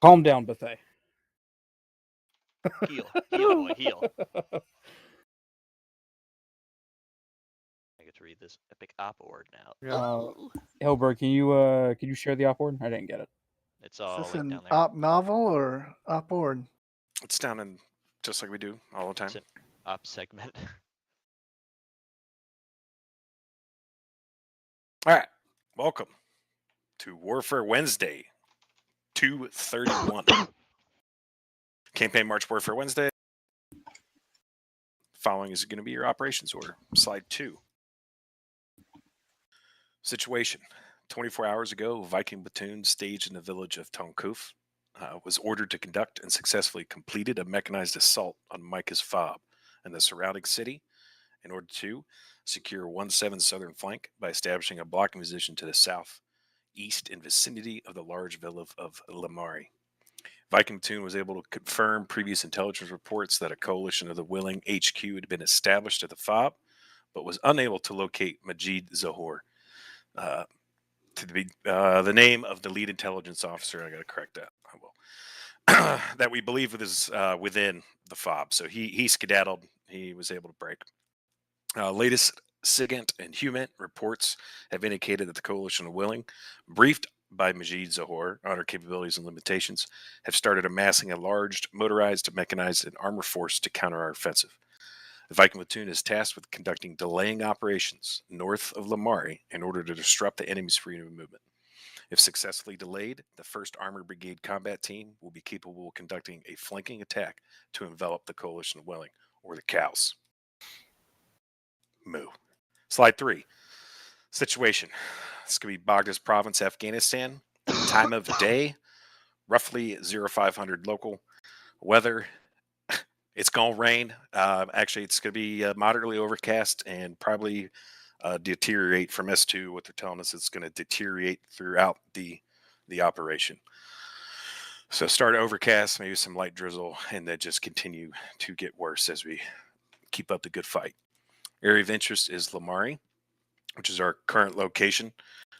Calm down, Bethea. Heal, boy, heal. I get to read this epic op ord now. Hilbert, can you share the op ord? I didn't get it. It's Is all this linked an down there. op novel or op ord? It's down in just like we do all the time. It's an op segment. All right, welcome to Warfare Wednesday, 231. Campaign March Warfare Wednesday. Following is going to be your operations order. Slide 2. Situation. 24 hours ago, Viking platoon staged in the village of Tonkuf was ordered to conduct and successfully completed a mechanized assault on Micah's fob and the surrounding city in order to secure 1-7 southern flank by establishing a blocking position to the south, east, and vicinity of the large village of Lamari. Viking platoon was able to confirm previous intelligence reports that a coalition of the Willing HQ had been established at the fob, but was unable to locate Majid Zahor. To be the name of the lead intelligence officer, I got to correct that. I will. That we believe is within the fob. So he skedaddled. He was able to break. Latest SIGINT and HUMINT reports have indicated that the coalition of Willing, briefed by Majid Zahor on our capabilities and limitations, have started amassing a large motorized, mechanized, and armor force to counter our offensive. The Viking platoon is tasked with conducting delaying operations north of Lamari in order to disrupt the enemy's freedom of movement. If successfully delayed, the 1st Armored Brigade combat team will be capable of conducting a flanking attack to envelop the coalition of Willing, or the cows. Moo. Slide 3. Situation. This could be Baghdad Province, Afghanistan. Time of day, roughly 0500 local. Weather, it's going to rain. Actually, it's going to be moderately overcast and probably deteriorate from S2. What they're telling us, it's going to deteriorate throughout the operation. So start overcast, maybe some light drizzle, and then just continue to get worse as we keep up the good fight. Area of interest is Lamari, which is our current location.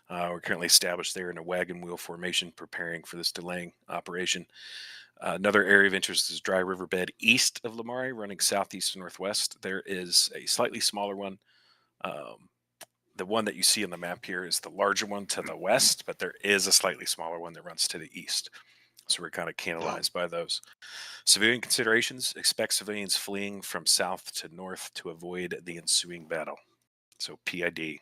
We're currently established there in a wagon wheel formation, preparing for this delaying operation. Another area of interest is Dry Riverbed east of Lamari, running southeast and northwest. There is a slightly smaller one. The one that you see on the map here is the larger one to the west, but there is a slightly smaller one that runs to the east. So we're kind of cannibalized by those. Civilian considerations: expect civilians fleeing from south to north to avoid the ensuing battle. So PID.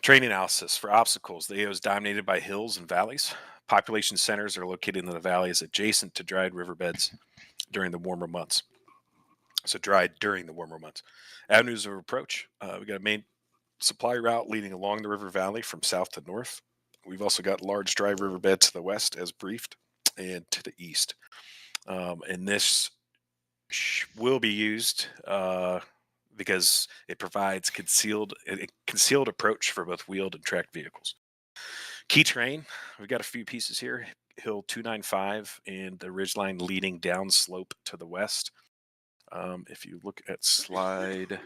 Terrain analysis. For obstacles, the AO is dominated by hills and valleys. Population centers are located in the valleys adjacent to dried riverbeds during the warmer months. So dried during the warmer months. Avenues of approach. We got a main supply route leading along the river valley from south to north. We've also got large dry riverbed to the west, as briefed, and to the east. And this will be used because it provides a concealed approach for both wheeled and tracked vehicles. Key terrain, we've got a few pieces here. Hill 295 and the ridgeline leading down slope to the west. If you look at slide,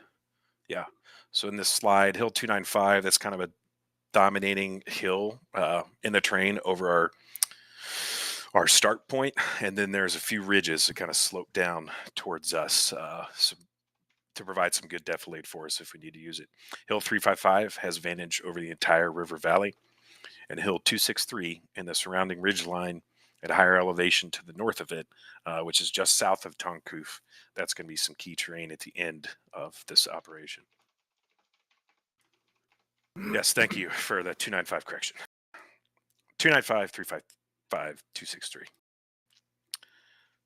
yeah. So in this slide, Hill 295, that's kind of a dominating hill in the terrain over our start point, and then there's a few ridges that kind of slope down towards us to provide some good defilade for us if we need to use it. Hill 355 has advantage over the entire river valley, and Hill 263 and the surrounding ridge line at a higher elevation to the north of it, which is just south of Tonkuf. That's going to be some key terrain at the end of this operation. Yes, thank you for the 295 correction. 295, 355, 263.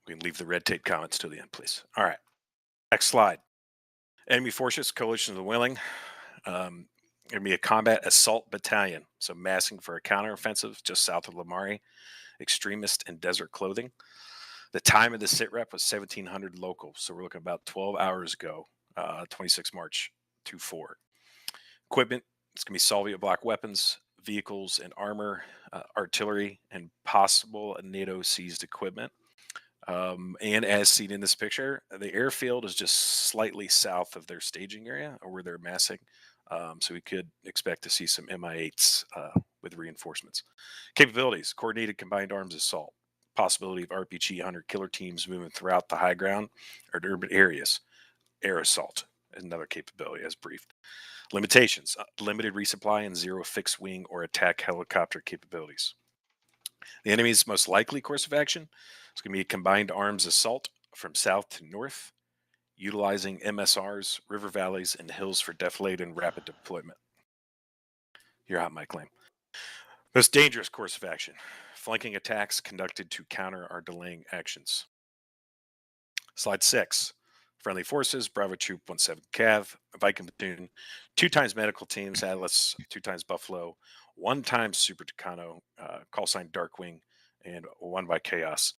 We can leave the red tape comments till the end, please. All right. Next slide. Enemy forces, Coalition of the Willing. Going to be a combat assault battalion. So massing for a counteroffensive just south of Lamari. Extremist and desert clothing. The time of the sit rep was 1700 local. So we're looking about 12 hours ago, 26 March 24. Equipment, it's going to be Soviet block weapons, vehicles and armor, artillery, and possible NATO seized equipment. And as seen in this picture, the airfield is just slightly south of their staging area or where they're massing. So we could expect to see some Mi-8s with reinforcements. Capabilities: coordinated combined arms assault. Possibility of RPG hunter killer teams moving throughout the high ground or urban areas. Air assault is another capability as briefed. Limitations: limited resupply and 0 fixed wing or attack helicopter capabilities. The enemy's most likely course of action is going to be a combined arms assault from south to north, utilizing MSRs, river valleys, and hills for defilade and rapid deployment. You're hot, my claim. Most dangerous course of action: flanking attacks conducted to counter our delaying actions. Slide 6. Friendly forces: Bravo Troop 17 Cav, Viking Platoon, 2 times medical teams, Atlas, 2 times Buffalo, 1 time Super Tucano, call sign Darkwing, and 1 by Chaos.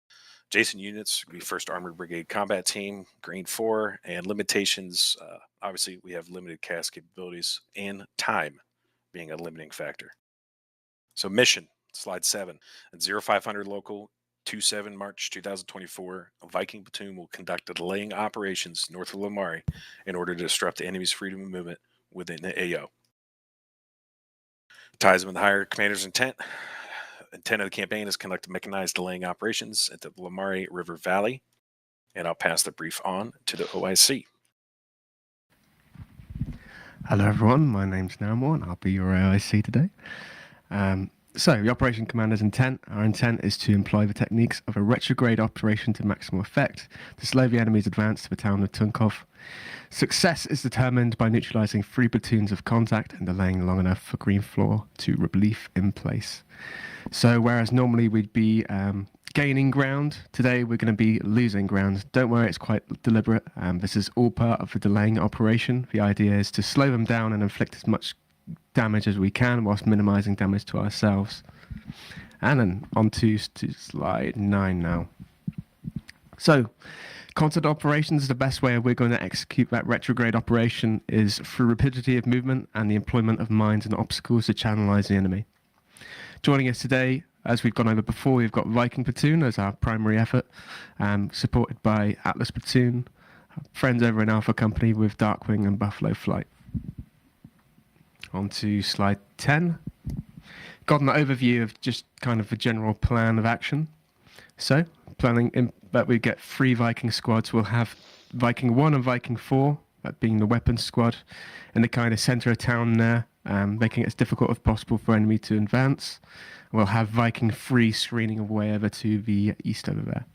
Jason units would be 1st Armored Brigade Combat Team, Green 4, and limitations. Obviously, we have limited cast capabilities and time being a limiting factor. So mission, slide 7. At 0500 local, 27 March 2024, a Viking platoon will conduct delaying operations north of Lamari in order to disrupt the enemy's freedom of movement within the AO. Ties with the higher commander's intent. Intent of the campaign is conduct mechanized delaying operations at the Lamari River Valley. And I'll pass the brief on to the OIC. Hello everyone, my name's Naramore and I'll be your OIC today. So, the Operation Commander's intent. Our intent is to employ the techniques of a retrograde operation to maximum effect to slow the enemy's advance to the town of Tunkov. Success is determined by neutralizing 3 platoons of contact and delaying long enough for Green Floor to relief in place. So, whereas normally we'd be gaining ground, today we're going to be losing ground. Don't worry, it's quite deliberate. This is all part of the delaying operation. The idea is to slow them down and inflict as much damage as we can whilst minimizing damage to ourselves. And then on to slide 9 now. So, concerted operations, the best way we're going to execute that retrograde operation is through rapidity of movement and the employment of mines and obstacles to channelize the enemy. Joining us today, as we've gone over before, we've got Viking Platoon as our primary effort, supported by Atlas Platoon, friends over in Alpha Company with Darkwing and Buffalo Flight. On to slide 10. Got an overview of just kind of the general plan of action. So, planning that we get 3 Viking squads. We'll have Viking 1 and Viking 4, that being the weapons squad, in the kind of center of town there, making it as difficult as possible for enemy to advance. We'll have Viking 3 screening away over to the east over there.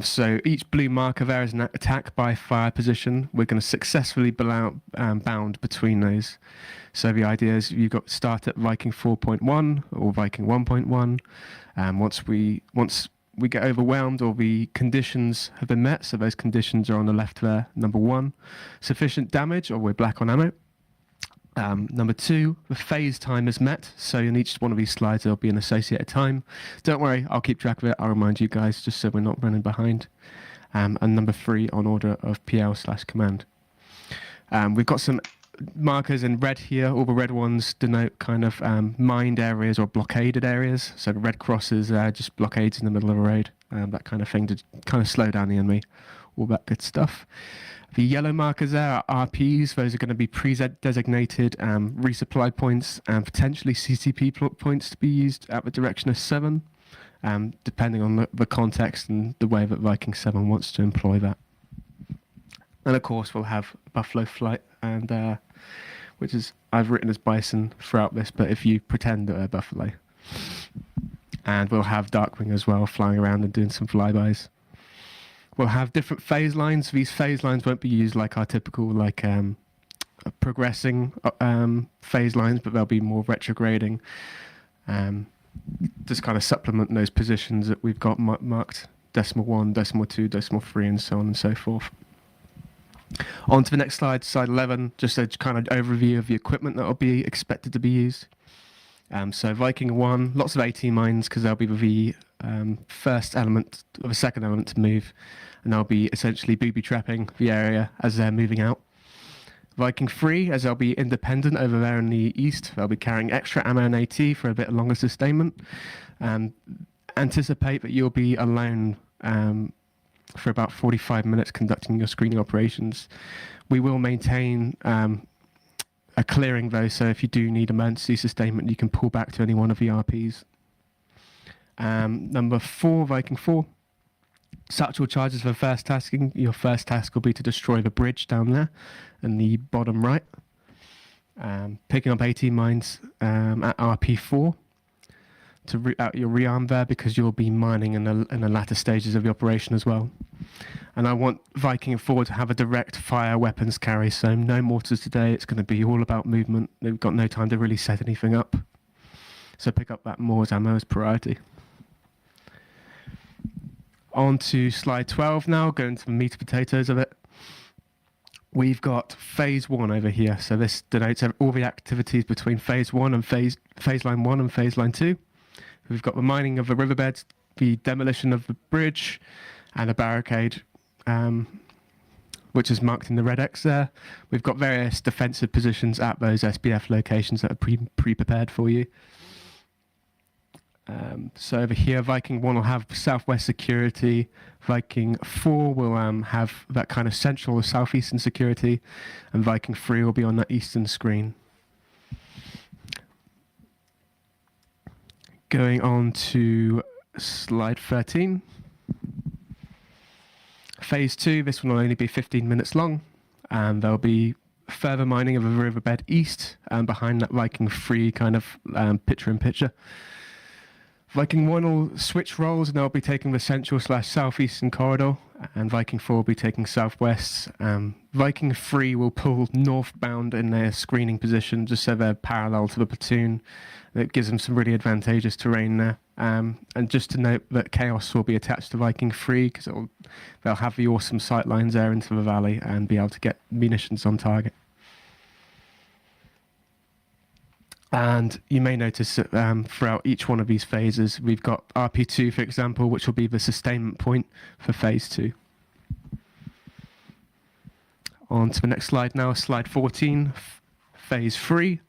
So each blue marker there is an attack by fire position. We're going to successfully bound between those. So the idea is you've got to start at Viking 4.1 or Viking 1.1. Once we get overwhelmed or the conditions have been met, so those conditions are on the left there. Number 1, sufficient damage, or we're black on ammo. Number 2, the phase time is met, so in each one of these slides there'll be an associated time. Don't worry, I'll keep track of it, I'll remind you guys just so we're not running behind. And number 3, on order of PL/command. We've got some markers in red here. All the red ones denote kind of mined areas or blockaded areas, so the red crosses are just blockades in the middle of a road, that kind of thing to kind of slow down the enemy, all that good stuff. The yellow markers there are RPs. Those are going to be pre-designated resupply points and potentially CCP points to be used at the direction of 7, depending on the context and the way that Viking 7 wants to employ that. And of course, we'll have Buffalo Flight, and which is I've written as Bison throughout this, but if you pretend that they're Buffalo. And we'll have Darkwing as well, flying around and doing some flybys. We'll have different phase lines. These phase lines won't be used like our typical progressing phase lines, but they'll be more retrograding. Just kind of supplement those positions that we've got marked decimal 1, decimal 2, decimal 3, and so on and so forth. On to the next slide, slide 11, just a kind of overview of the equipment that will be expected to be used. So Viking 1, lots of AT mines because they'll be the first element of a second element to move, and they'll be essentially booby trapping the area as they're moving out. Viking 3, as they'll be independent over there in the east, they'll be carrying extra ammo and AT for a bit longer sustainment. Anticipate that you'll be alone for about 45 minutes conducting your screening operations. We will maintain a clearing though, so if you do need emergency sustainment, you can pull back to any one of the RPs. Number 4, Viking 4. Satchel charges for first tasking. Your first task will be to destroy the bridge down there in the bottom right. Picking up 18 mines at RP4 to root out your rearm there, because you'll be mining in the latter stages of the operation as well. And I want Viking 4 to have a direct fire weapons carry, so no mortars today. It's going to be all about movement. They've got no time to really set anything up. So pick up that Moors ammo as priority. On to slide 12 now, going to the meat and potatoes of it. We've got phase 1 over here. So this denotes all the activities between phase 1 and phase line 1 and phase line 2. We've got the mining of the riverbeds, the demolition of the bridge, and a barricade, which is marked in the red X there. We've got various defensive positions at those SBF locations that are pre-prepared for you. So over here, Viking 1 will have southwest security. Viking 4 will have that kind of central or southeastern security. And Viking 3 will be on that eastern screen. Going on to slide 13. Phase 2, this one will only be 15 minutes long. And there'll be further mining of a riverbed east and behind that Viking 3 kind of picture-in-picture. Viking 1 will switch roles and they'll be taking the central/southeastern corridor, and Viking 4 will be taking southwest. Viking 3 will pull northbound in their screening position just so they're parallel to the platoon. It gives them some really advantageous terrain there. And just to note that Chaos will be attached to Viking 3 because they'll have the awesome sight lines there into the valley and be able to get munitions on target. And you may notice that throughout each one of these phases, we've got RP2, for example, which will be the sustainment point for phase 2. On to the next slide now, slide 14, phase 3.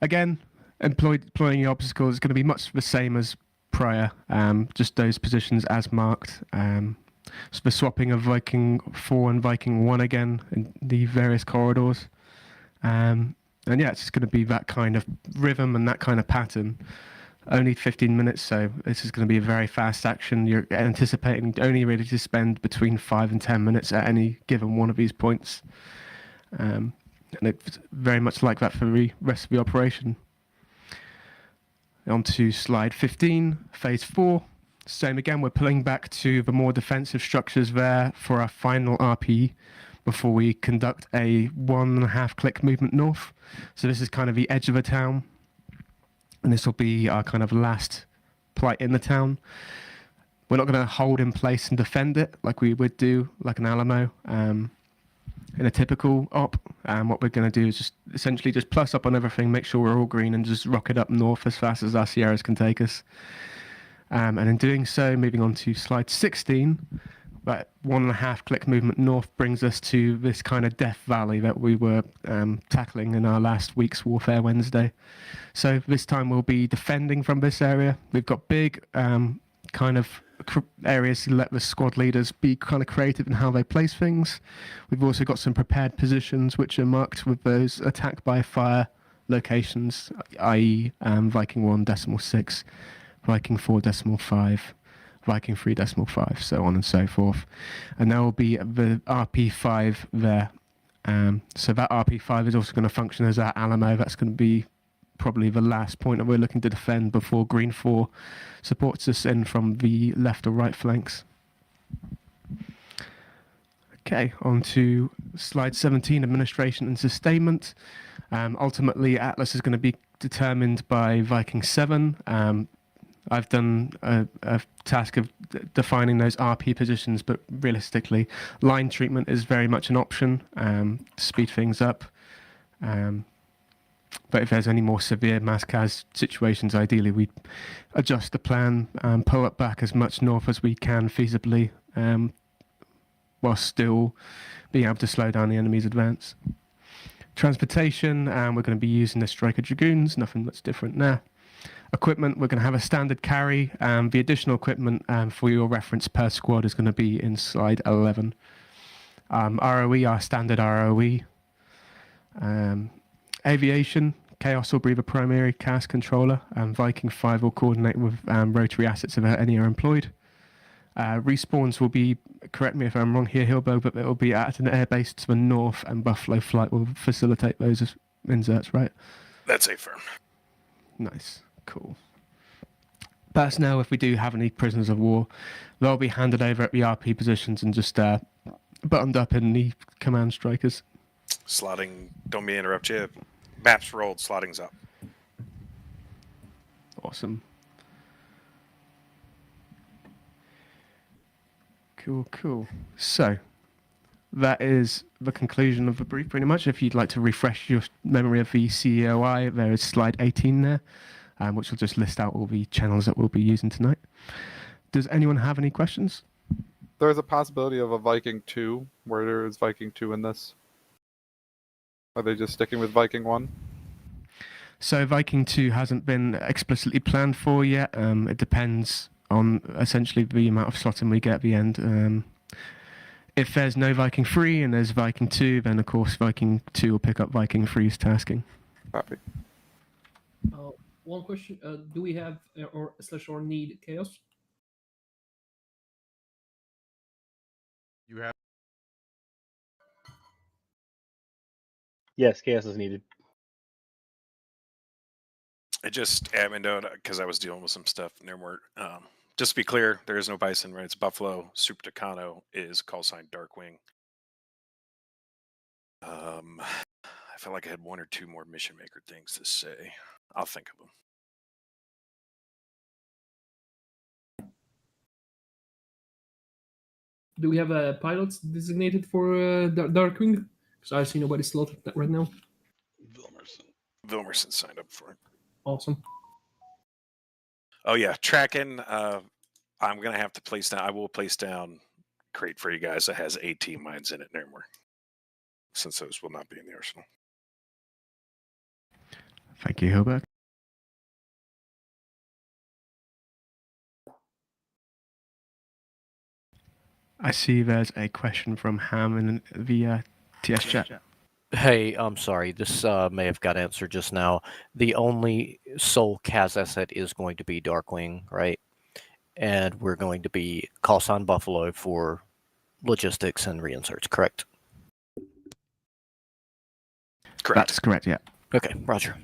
Again, deploying your obstacles is going to be much the same as prior, just those positions as marked. So the swapping of Viking 4 and Viking 1 again in the various corridors. And yeah, it's going to be that kind of rhythm and that kind of pattern. Only 15 minutes, so this is going to be a very fast action. You're anticipating only really to spend between 5 and 10 minutes at any given one of these points. And it's very much like that for the rest of the operation. On to slide 15, phase 4. Same again, we're pulling back to the more defensive structures there for our final RP before we conduct a 1.5 click movement north. So this is kind of the edge of the town. And this will be our kind of last plight in the town. We're not going to hold in place and defend it like we would do, like an Alamo in a typical op. What we're going to do is just essentially just plus up on everything, make sure we're all green, and just rocket up north as fast as our Sierras can take us. And in doing so, moving on to slide 16, that 1.5 click movement north brings us to this kind of Death Valley that we were tackling in our last week's Warfare Wednesday. So this time we'll be defending from this area. We've got big kind of areas to let the squad leaders be kind of creative in how they place things. We've also got some prepared positions which are marked with those attack by fire locations, i.e. Viking 1.6, Viking 4.5, Viking 3.5, so on and so forth. And there will be the RP5 there. So that RP5 is also going to function as our Alamo. That's going to be probably the last point that we're looking to defend before Green 4 supports us in from the left or right flanks. Okay, on to slide 17, administration and sustainment. Ultimately, Atlas is going to be determined by Viking 7. I've done a task of defining those RP positions, but realistically, line treatment is very much an option to speed things up. But if there's any more severe mass-cas situations, ideally we'd adjust the plan and pull it back as much north as we can feasibly, while still being able to slow down the enemy's advance. Transportation, we're going to be using the Striker Dragoons, nothing much different there. Equipment, we're going to have a standard carry. The additional equipment for your reference per squad is going to be in slide 11. ROE, our standard ROE. Aviation, Chaos will be the primary CAS controller, and Viking 5 will coordinate with rotary assets if any are employed. Respawns will be, correct me if I'm wrong here, Hilberg, but it will be at an airbase to the north, and Buffalo Flight will facilitate those inserts, right? That's a firm. Nice. Cool. Personnel, if we do have any prisoners of war, they'll be handed over at the RP positions and just buttoned up in the command strikers. Slotting, don't mean to interrupt you. Maps rolled, slotting's up. Awesome. Cool. So, that is the conclusion of the brief, pretty much. If you'd like to refresh your memory of the CEOI, there is slide 18 there, which will just list out all the channels that we'll be using tonight. Does anyone have any questions? There's a possibility of a Viking 2. Where is Viking 2 in this? Are they just sticking with Viking 1? So Viking 2 hasn't been explicitly planned for yet. It depends on essentially the amount of slotting we get at the end. If there's no Viking 3 and there's Viking 2, then of course Viking 2 will pick up Viking 3's tasking. Copy. One question: do we have or need chaos? You have. Yes, chaos is needed. I just admin note because I was dealing with some stuff near more. Just to be clear, there is no Bison, right? It's Buffalo. Super Tucano is call sign Darkwing. I felt like I had one or two more Mission Maker things to say. I'll think of them. Do we have pilots designated for Darkwing? Because I see nobody slotted that right now. Vilmerson signed up for it. Awesome. Oh yeah, tracking. I'm gonna have to place down. I will place down crate for you guys that has 18 mines in it no more, since those will not be in the arsenal. Thank you, Hilbert. I see there's a question from Ham in the TS chat. Hey, I'm sorry. This may have got answered just now. The only sole CAS asset is going to be Darkwing, right? And we're going to be call sign Buffalo for logistics and reinserts, correct? Correct. That's correct, yeah. Okay, roger.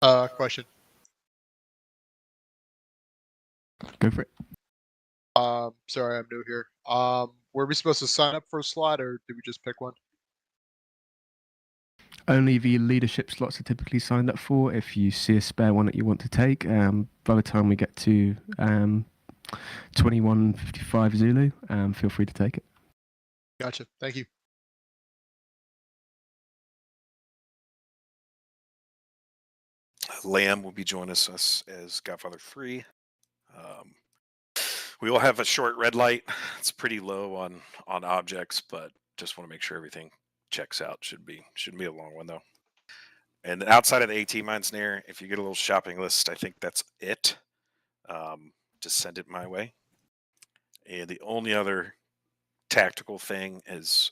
Question. Go for it. Sorry, I'm new here. Were we supposed to sign up for a slot, or did we just pick one? Only the leadership slots are typically signed up for. If you see a spare one that you want to take, by the time we get to 2155 Zulu, feel free to take it. Gotcha. Thank you. Lamb will be joining us as Godfather 3. We will have a short red light. It's pretty low on objects, but just want to make sure everything checks out. Shouldn't be a long one though. And outside of the AT mines near, if you get a little shopping list, I think that's it. Just send it my way. And the only other tactical thing is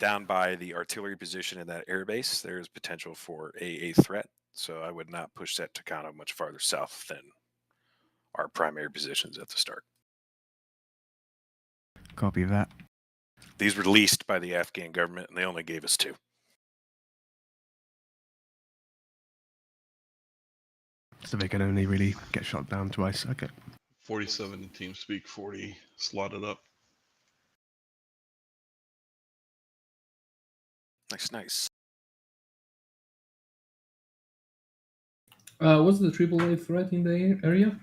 down by the artillery position in that airbase, there is potential for a threat. So I would not push that Tucano much farther south than our primary positions at the start. Copy of that. These were leased by the Afghan government, and they only gave us 2. So they can only really get shot down twice. Okay. 47 in TeamSpeak, 40 slotted up. Nice. What's the AAA threat in the area?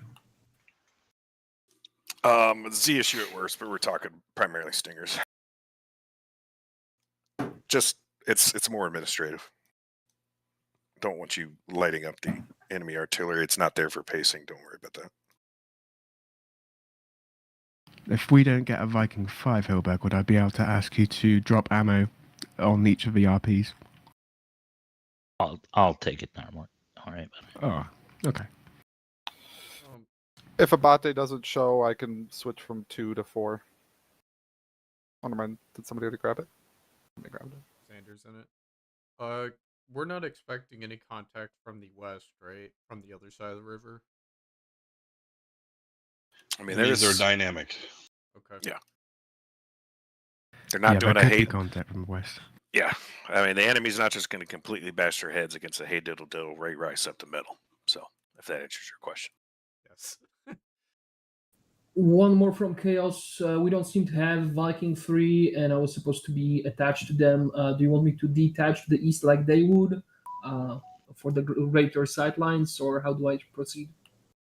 Z issue at worst, but we're talking primarily stingers. Just it's more administrative. Don't want you lighting up the enemy artillery. It's not there for pacing. Don't worry about that. If we don't get a Viking 5, Hilberg, would I be able to ask you to drop ammo on each of the RPs? I'll take it now. All right. Oh, okay. If Abate doesn't show, I can switch from 2 to 4. Oh, never mind. Did somebody already grab it? Somebody grabbed it. Sanders in it. We're not expecting any contact from the west, right? From the other side of the river. I mean, These are there's dynamic. Okay. Yeah. They're not yeah, doing there a could be hate. contact from the west. Yeah, I mean, the enemy's not just going to completely bash their heads against a hey diddle diddle Ray Rice up the middle. So, if that answers your question. Yes. One more from Chaos. We don't seem to have Viking 3, and I was supposed to be attached to them. Do you want me to detach to the east like they would for the greater sightlines, or how do I proceed?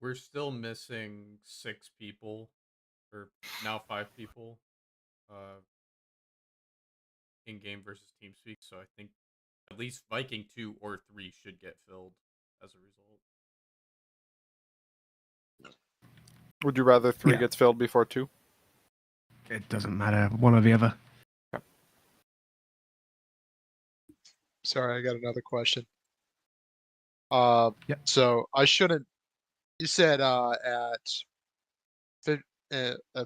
We're still missing 6 people, or now 5 people, in game versus TeamSpeak. So I think at least Viking 2 or 3 should get filled as a result. Would you rather 3 Yeah. gets filled before 2? It doesn't matter, one or the other. Sorry, I got another question. Yep. So I shouldn't. You said at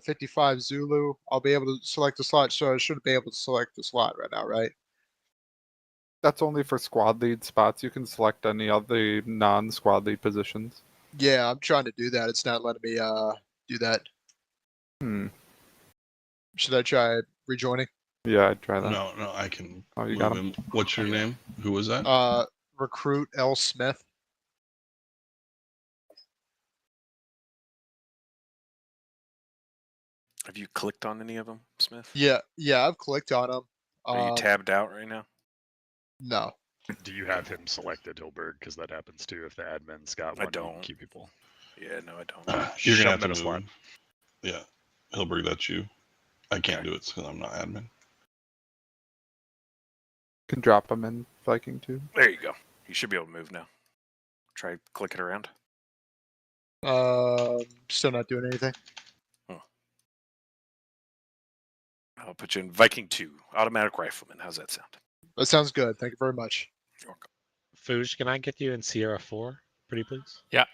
55 Zulu, I'll be able to select the slot. So I shouldn't be able to select the slot right now, right? That's only for squad lead spots. You can select any of the non-squad lead positions. Yeah, I'm trying to do that. It's not letting me do that. Should I try rejoining? Yeah, I'd try that. No, I can. Oh, you move got him. him. What's your name? Who was that? Recruit L Smith. Have you clicked on any of them, Smith? Yeah, I've clicked on him. Are you tabbed out right now? No. Do you have him selected, Hilberg? Because that happens too if the admin's got I one. You can don't. keep people. Yeah, no, I don't. You're Shove gonna have him to in a slot. move. Yeah, Hilberg, that's you. I can't do it because I'm not admin. Can drop them in Viking 2. There you go. You should be able to move now. Try clicking around. Still not doing anything. I'll put you in Viking 2, automatic rifleman. How's that sound? That sounds good. Thank you very much. You're welcome. Fuge, can I get you in Sierra 4, pretty please? Yeah.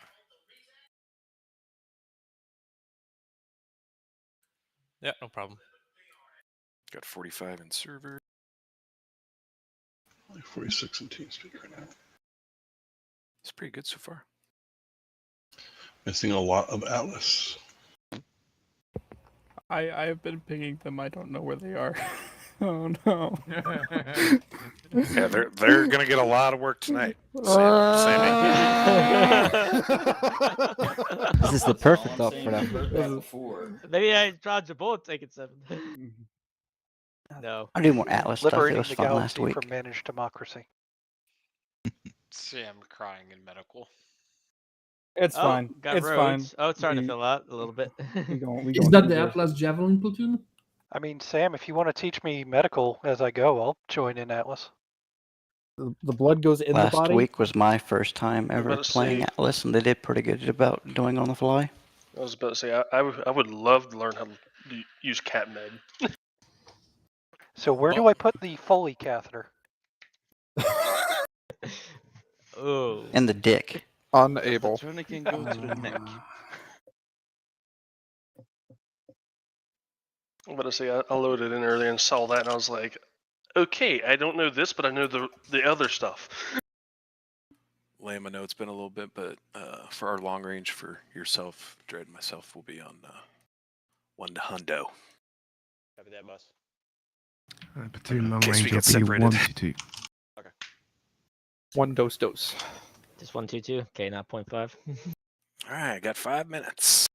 Yeah, no problem. Got 45 in server. Only 46 in TeamSpeak right now. It's pretty good so far. Missing a lot of Atlas. I have been pinging them. I don't know where they are. Oh no. Yeah, they're gonna get a lot of work tonight. This is the perfect up for them. Maybe I dodged a bullet taking 7. No. I do more Atlas stuff. It Liberating was the fun galaxy last week. from managed democracy. Sam crying in medical. It's fine. Got It's roads. fine. Oh, it's starting to fill out a little bit. Is that the Atlas Javelin platoon? I mean, Sam, if you want to teach me medical as I go, I'll join in Atlas. The blood goes in the body? Last week was my first time ever about to playing say- Atlas, and they did pretty good about doing on the fly. I was about to say, I would love to learn how to use CatMed. So where do I put the Foley catheter? Oh. And the dick. Unable. Tourniquet go to the neck. I'm about to say, I loaded in earlier and saw that, and I was like, okay, I don't know this, but I know the other stuff. Liam, I know it's been a little bit, but for our long range for yourself, Dread, and myself, will be on 1 to Hundo. Copy that, boss. Platoon long In case we range get will be separated. 1 to 2. 1 dose. Just 122. Okay, not 0.5. All right, I got 5 minutes.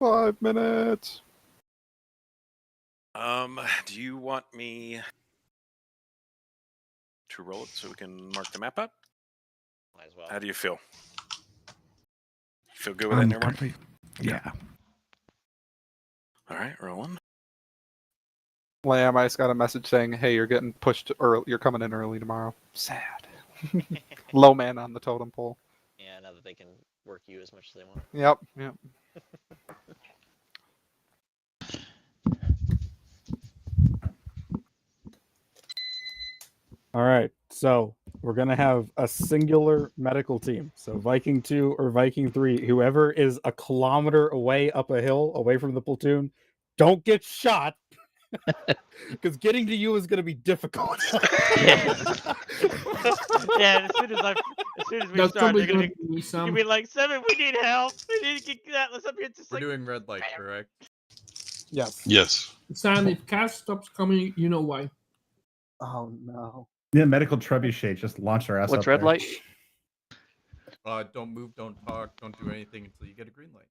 5 minutes. Do you want me to roll it so we can mark the map up? Might as well. How do you feel? You feel good with that, Nirwan? Currently, yeah. All right, rolling. Lamb, I just got a message saying, hey, you're getting pushed early. You're coming in early tomorrow. Sad. Low man on the totem pole. Yeah, now that they can work you as much as they want. Yep. All right. So we're gonna have a singular medical team. So Viking 2 or Viking 3, whoever is a kilometer away up a hill, away from the platoon, don't get shot. Because getting to you is gonna be difficult. Yeah, as soon as we That's start, probably they're gonna gonna be be some. like, "Seven, we need help. We need to get Atlas up here." Just We're like, doing red light, correct? Yes. Yes. Sam, if Cass stops coming, you know why. Oh no. Yeah, medical trebuchet just launched our ass What's up red there. light? Don't move, don't talk, don't do anything until you get a green light.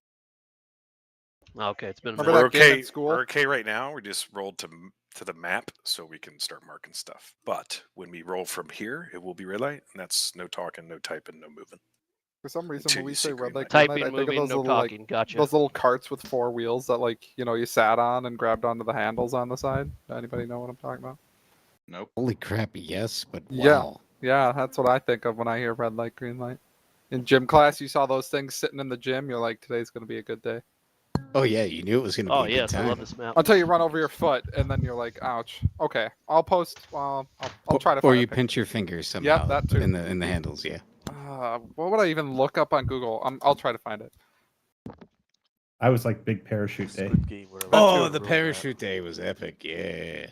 Okay, it's been a Remember minute. that game okay. in school? We're okay right now. We just rolled to the map so we can start marking stuff. But when we roll from here, it will be red light, and that's no talking, no typing, no moving. For some reason, Until when we you say see red green light, light. green Typing, light, I think of moving, those no little talking. like Gotcha. those little carts with 4 wheels that like you sat on and grabbed onto the handles on the side. Anybody know what I'm talking about? Nope. Holy crap, yes, but Yeah. wow. Yeah, that's what I think of when I hear red light, green light. In gym class, you saw those things sitting in the gym. You're like, today's gonna be a good day. Oh yeah, you knew it was going to be Oh a good yes, I time. love this map. Until you run over your foot, and then you're like, ouch. Okay, I'll post. I'll try to. Or find you a pic- pinch your fingers somehow. Yep, that too. In the handles, yeah. What would I even look up on Google? I'll try to find it. I was like big parachute day. Oh, the parachute day was epic. Yeah.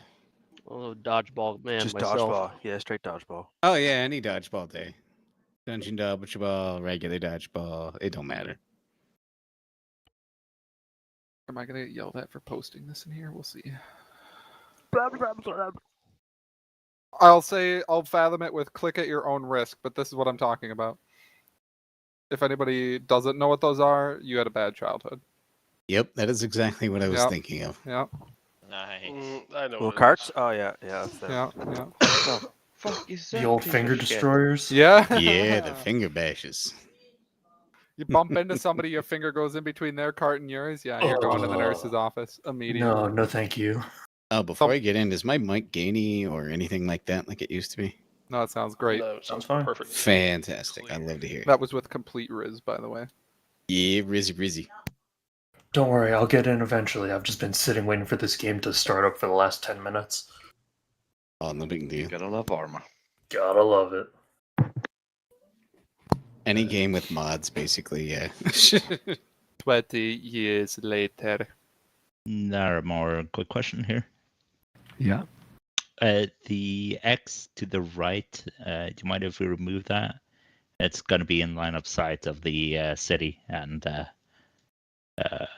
Oh, dodgeball man Just myself. dodgeball. Yeah, straight dodgeball. Oh yeah, any dodgeball day. Dungeon dodgeball, regular dodgeball. It don't matter. Am I gonna get yelled at for posting this in here? We'll see. I'll say I'll fathom it with click at your own risk, but this is what I'm talking about. If anybody doesn't know what those are, you had a bad childhood. Yep, that is exactly what I was Yep. thinking of. Yeah. nice. I know. Little what it carts? is. Oh yeah, yeah. That's that. Yeah. Yeah. The fuck is that? The old piece finger of shit? destroyers. Yeah. Yeah, the finger bashes. You bump into somebody, your finger goes in between their cart and yours. Yeah, you're going to the nurse's office immediately. No, no, thank you. Oh, before I get in, is my mic gainy or anything like that like it used to be? No, it sounds great. No, Sounds fine. perfect. Fantastic. I'd love to hear it. That was with complete riz, by the way. Yeah, rizzy. Don't worry, I'll get in eventually. I've just been sitting waiting for this game to start up for the last 10 minutes. Oh, no big deal. Gotta love Arma. Gotta love it. Any game with mods, basically, yeah. 20 years later. There, more quick question here. Yeah. The X to the right, do you mind if we remove that? It's going to be in line of sight of the city, and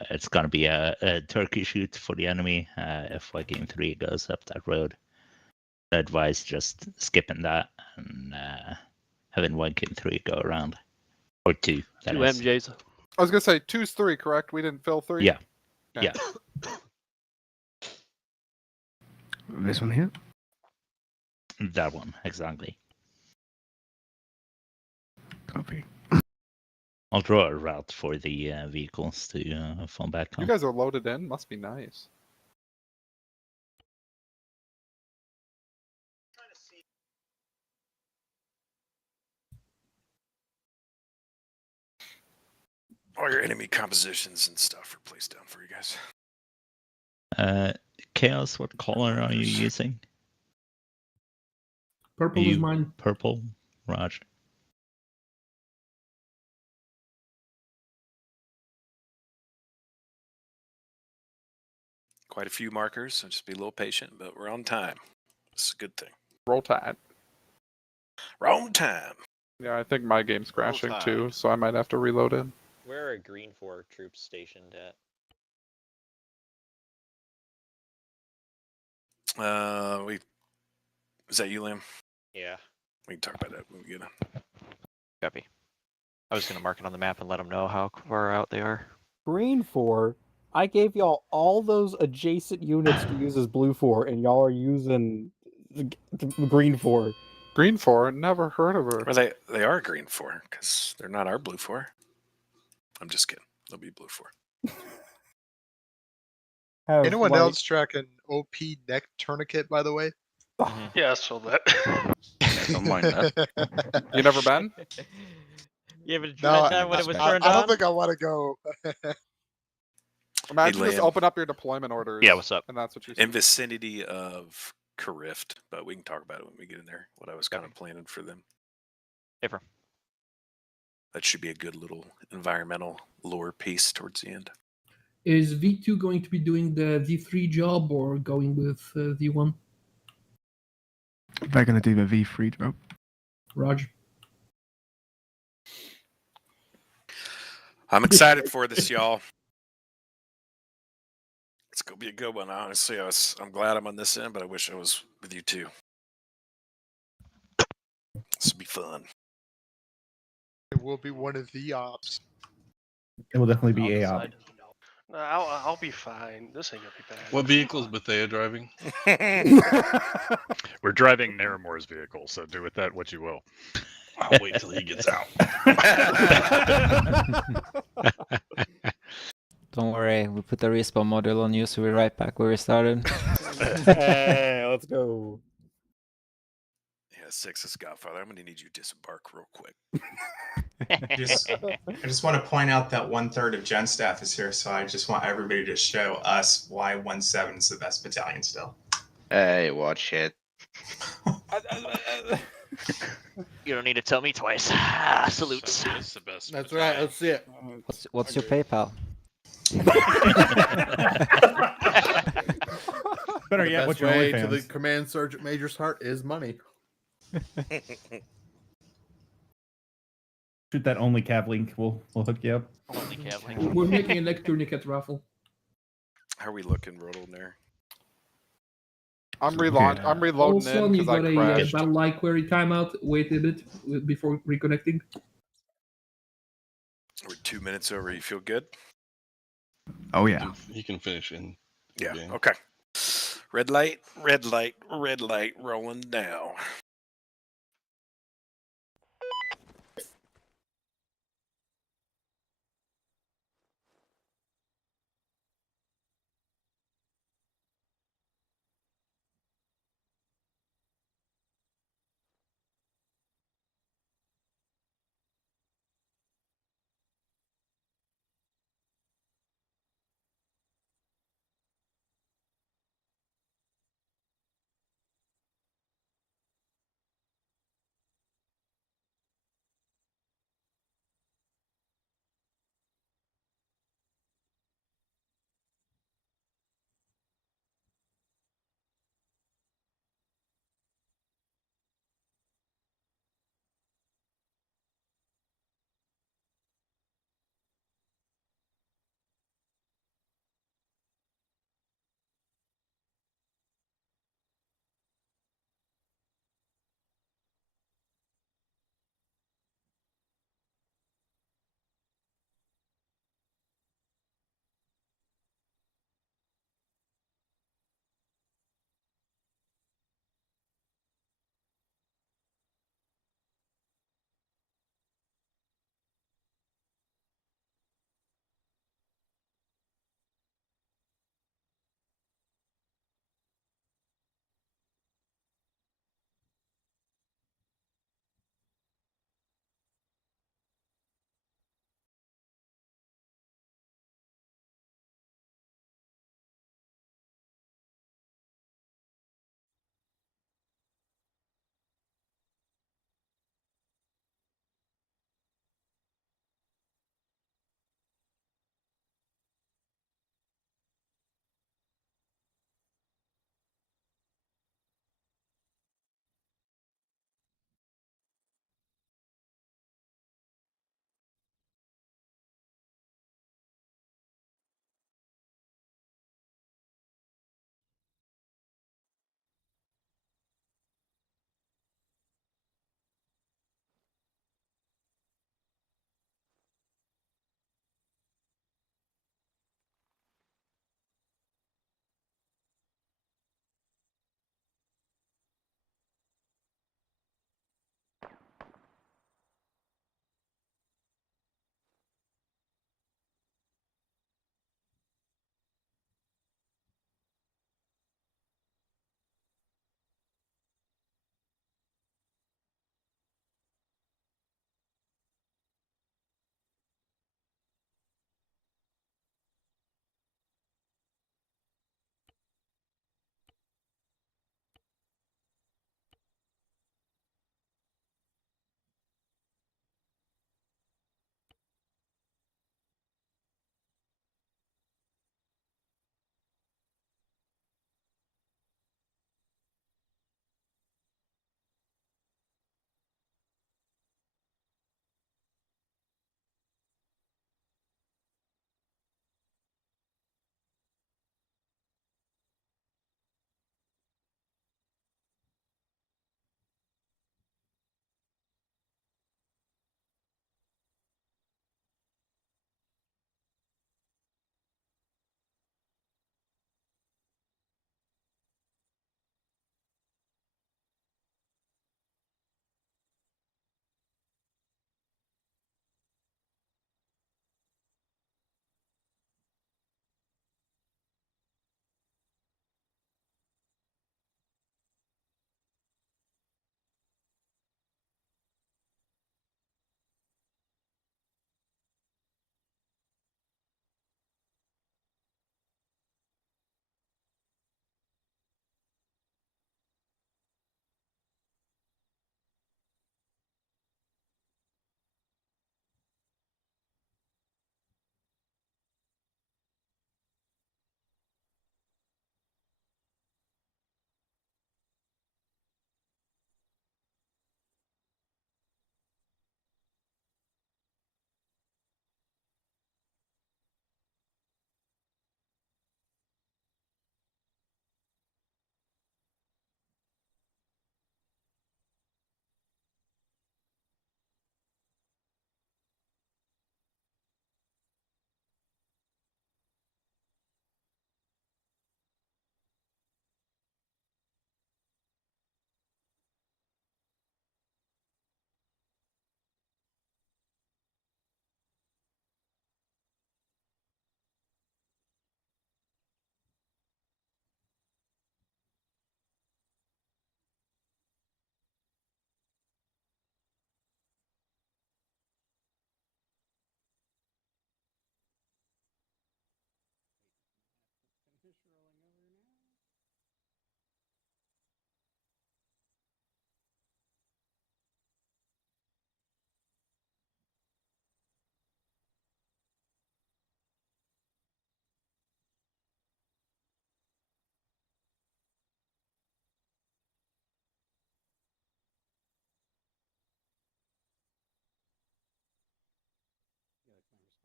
it's going to be a turkey shoot for the enemy if Viking 3 goes up that road. I advise just skipping that and having Viking 3 go around. Or 2. that Two is. MJs. I was gonna say 2's 3, correct? We didn't fill 3? Yeah. Okay. Yeah. This one here. That one, exactly. Copy. I'll draw a route for the vehicles to fall back on. You guys are loaded in? Must be nice. All your enemy compositions and stuff are placed down for you guys. Chaos, what color are you using? Purple is mine. Purple, Raj. Quite a few markers, so just be a little patient, but we're on time. It's a good thing. Roll Tide. Wrong time. Yeah, I think my game's crashing too, so I might have to reload in. Where are Green 4 troops stationed at? Is that you, Liam? Yeah. We can talk about that when we get in. Copy. I was gonna mark it on the map and let them know how far out they are. Green 4, I gave y'all all those adjacent units to use as blue 4, and y'all are using green 4. Green 4? Never heard of her. Well, they are green 4 because they're not our blue 4. I'm just kidding. They'll be blue 4. Anyone else tracking OP neck tourniquet, by the way? Yeah, I saw that. Don't mind that. You never been? You haven't No, tried that when it was turned I on? don't think I want to go. Imagine Hey, just Liam. open up your deployment orders. Yeah, what's up? And that's what you In vicinity of Carift, but we can talk about it when we get in there. What I was kind of planning for them. Paper. That should be a good little environmental lore piece towards the end. Is V2 going to be doing the V3 job or going with V1? They're going to do the V3 drop. Roger. I'm excited for this, y'all. It's gonna be a good one. Honestly, I'm glad I'm on this end, but I wish I was with you too. This will be fun. It will be one of the ops. It will definitely be a op. No, I'll be fine. This ain't gonna be bad. What vehicle is Bethea driving? We're driving Naramor's vehicle, so do with that what you will. I'll wait till he gets out. Don't worry, we put the respawn module on you, so we're right back where we started. Hey, let's go. Yeah, 6 is Godfather. I'm gonna need you to disembark real quick. I just want to point out that 1/3 of Gen staff is here, so I just want everybody to show us why 17 is the best battalion still. Hey, watch it. You don't need to tell me twice. Salutes. It's the best. That's right. Let's see it. What's your PayPal? Better The yet, best what's your way to OnlyFans? the command sergeant major's heart is money. Shoot that only cav link. We'll hook you up. Only Cavling. We're making a leg tourniquet raffle. How are we looking, Rodel, in there? I'm reloading Also, in you because I got a crashed. battle like query timeout. Wait a bit before reconnecting. We're 2 minutes over. You feel good? Oh, yeah. He can finish in. Yeah. game. Okay. Red light, red light, red light rolling now.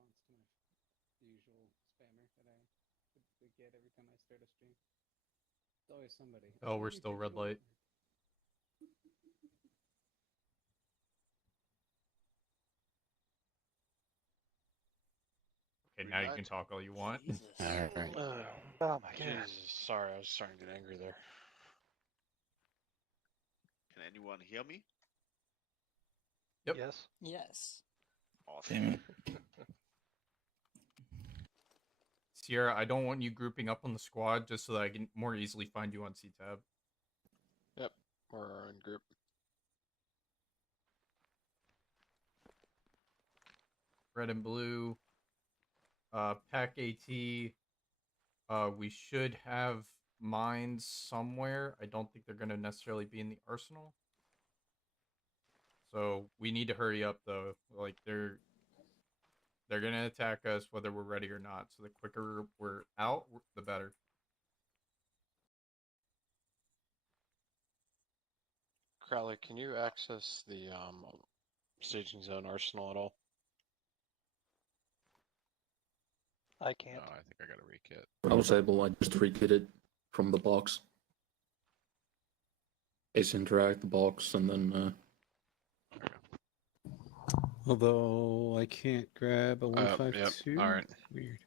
response to the usual spammer that I would get every time I start a stream. It's always somebody. Oh, we're still red light. Okay, now you can talk all you want. Alright. Oh my Jesus, sorry, I was starting to get angry there. Can anyone hear me? Yep. Yes. Yes. Damn Awesome. Sierra, I don't want you grouping up on the squad just so that I can more easily find you on C-Tab. Yep, we're in group. Red and blue. Pack AT. We should have mines somewhere. I don't think they're going to necessarily be in the arsenal. So we need to hurry up though. Like they're going to attack us whether we're ready or not. So the quicker we're out, the better. Crowley, can you access the staging zone arsenal at all? I can't. I think I got a rekit. I was able, I just rekit it from the box. Ace interact the box and then Although I can't grab a 152. Yep. Alright. Weird.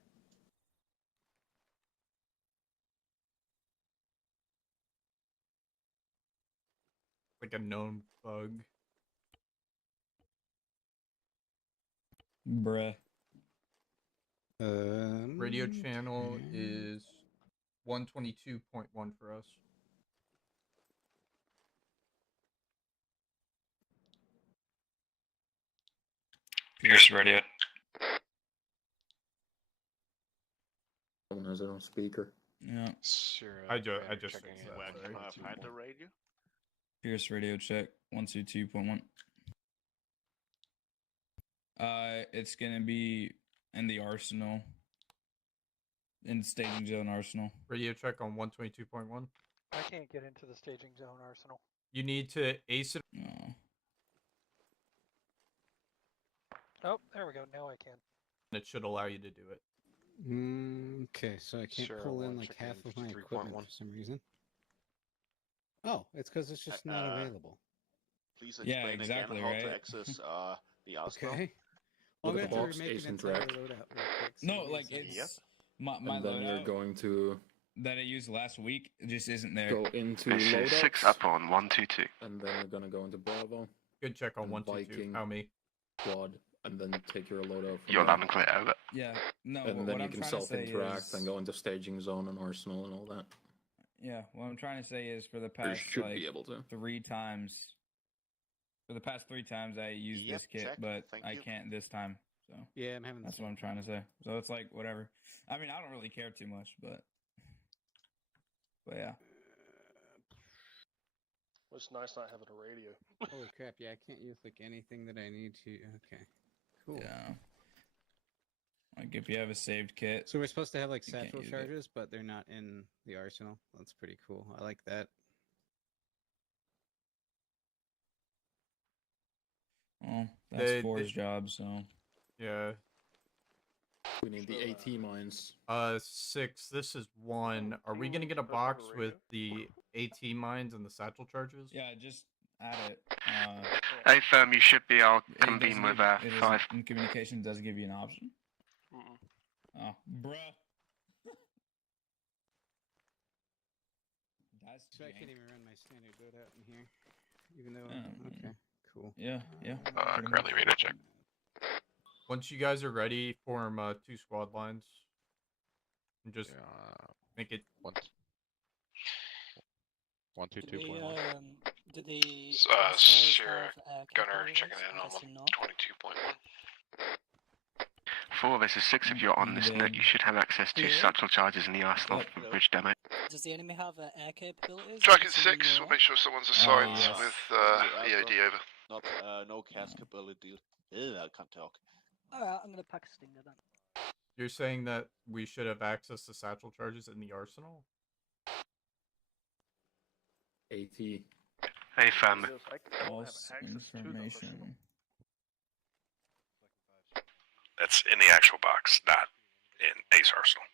Like a known bug. Bruh. Radio channel is 122.1 for us. Pierce radio. Someone has it on speaker. Yeah. Sure. I just checking fixed it. that. Can Sorry. I find the radio? Pierce radio check 122.1. It's gonna be in the arsenal. In staging zone arsenal. Radio check on 122.1. I can't get into the staging zone arsenal. You need to ace it. No. Oh, there we go. Now I can. It should allow you to do it. Okay, so I can't Sure, pull in one like checking half of my equipment 53.1. for some reason. Oh, it's because it's just not available. Please Yeah, explain exactly, again how right? to access the arsenal. Okay. Well, I'm Look at gonna the have to box, remake Ace an entire interact. loadout real quick. No, so like it's- it's my and then you're loadout going to that I used last week just isn't there. go into This is 6 loadouts, up on 122. and then you're gonna go into Bravo, Good check on and 122. Viking. How me? Quad, and then take your loadout from You're there. loud and clear, over. Yeah. No, And what then you I'm can trying to say self-interact is, and go into staging zone and arsenal and all that. Yeah, what I'm trying to say is for the Or past should like be able to. 3 times I used Yep, this kit, check. but Thank I you. can't this time. So Yeah, I'm having. that's the what I'm same trying to say. So it's like whatever. I mean, I don't really care too much, but yeah. It's nice not having a radio. Holy crap! Yeah, I can't use like anything that I need to. Okay, cool. Yeah. Like if you have a saved kit. So we're supposed to have like You can't satchel use it. charges, but they're not in the arsenal. That's pretty cool. I like that. Well, that's They- Four's they- job, so Yeah. We need the AT mines. 6. This is 1. Are we gonna get a box with the AT mines and the satchel charges? yeah, just add it. Hey, firm, you should be. I'll It doesn't convene with give- it 5. doesn't- in communication doesn't give you an option. Mm-mm. Oh, bruh. That's So I can't jank. even run my standard loadout in here, even though. Yeah, Okay, cool. Yeah, yeah. Currently pretty much. radar check. Once you guys are ready, form 2 squad lines. And just make it. 122.1. Do the Sierra Gunner checking in on 122.1. 4, this is 6. If you're on this net, you should have access to Yeah. satchel charges in the arsenal for bridge demo. Does the enemy have air capabilities? Tracking 6, we'll make sure someone's assigned yes. with Yeah, EOD over. Not No cast ability. I can't talk. Alright, I'm gonna pack a stinger then. You're saying that we should have access to satchel charges in the arsenal? AT. Hey, fam. False information. That's in the actual box, not in Ace Arsenal.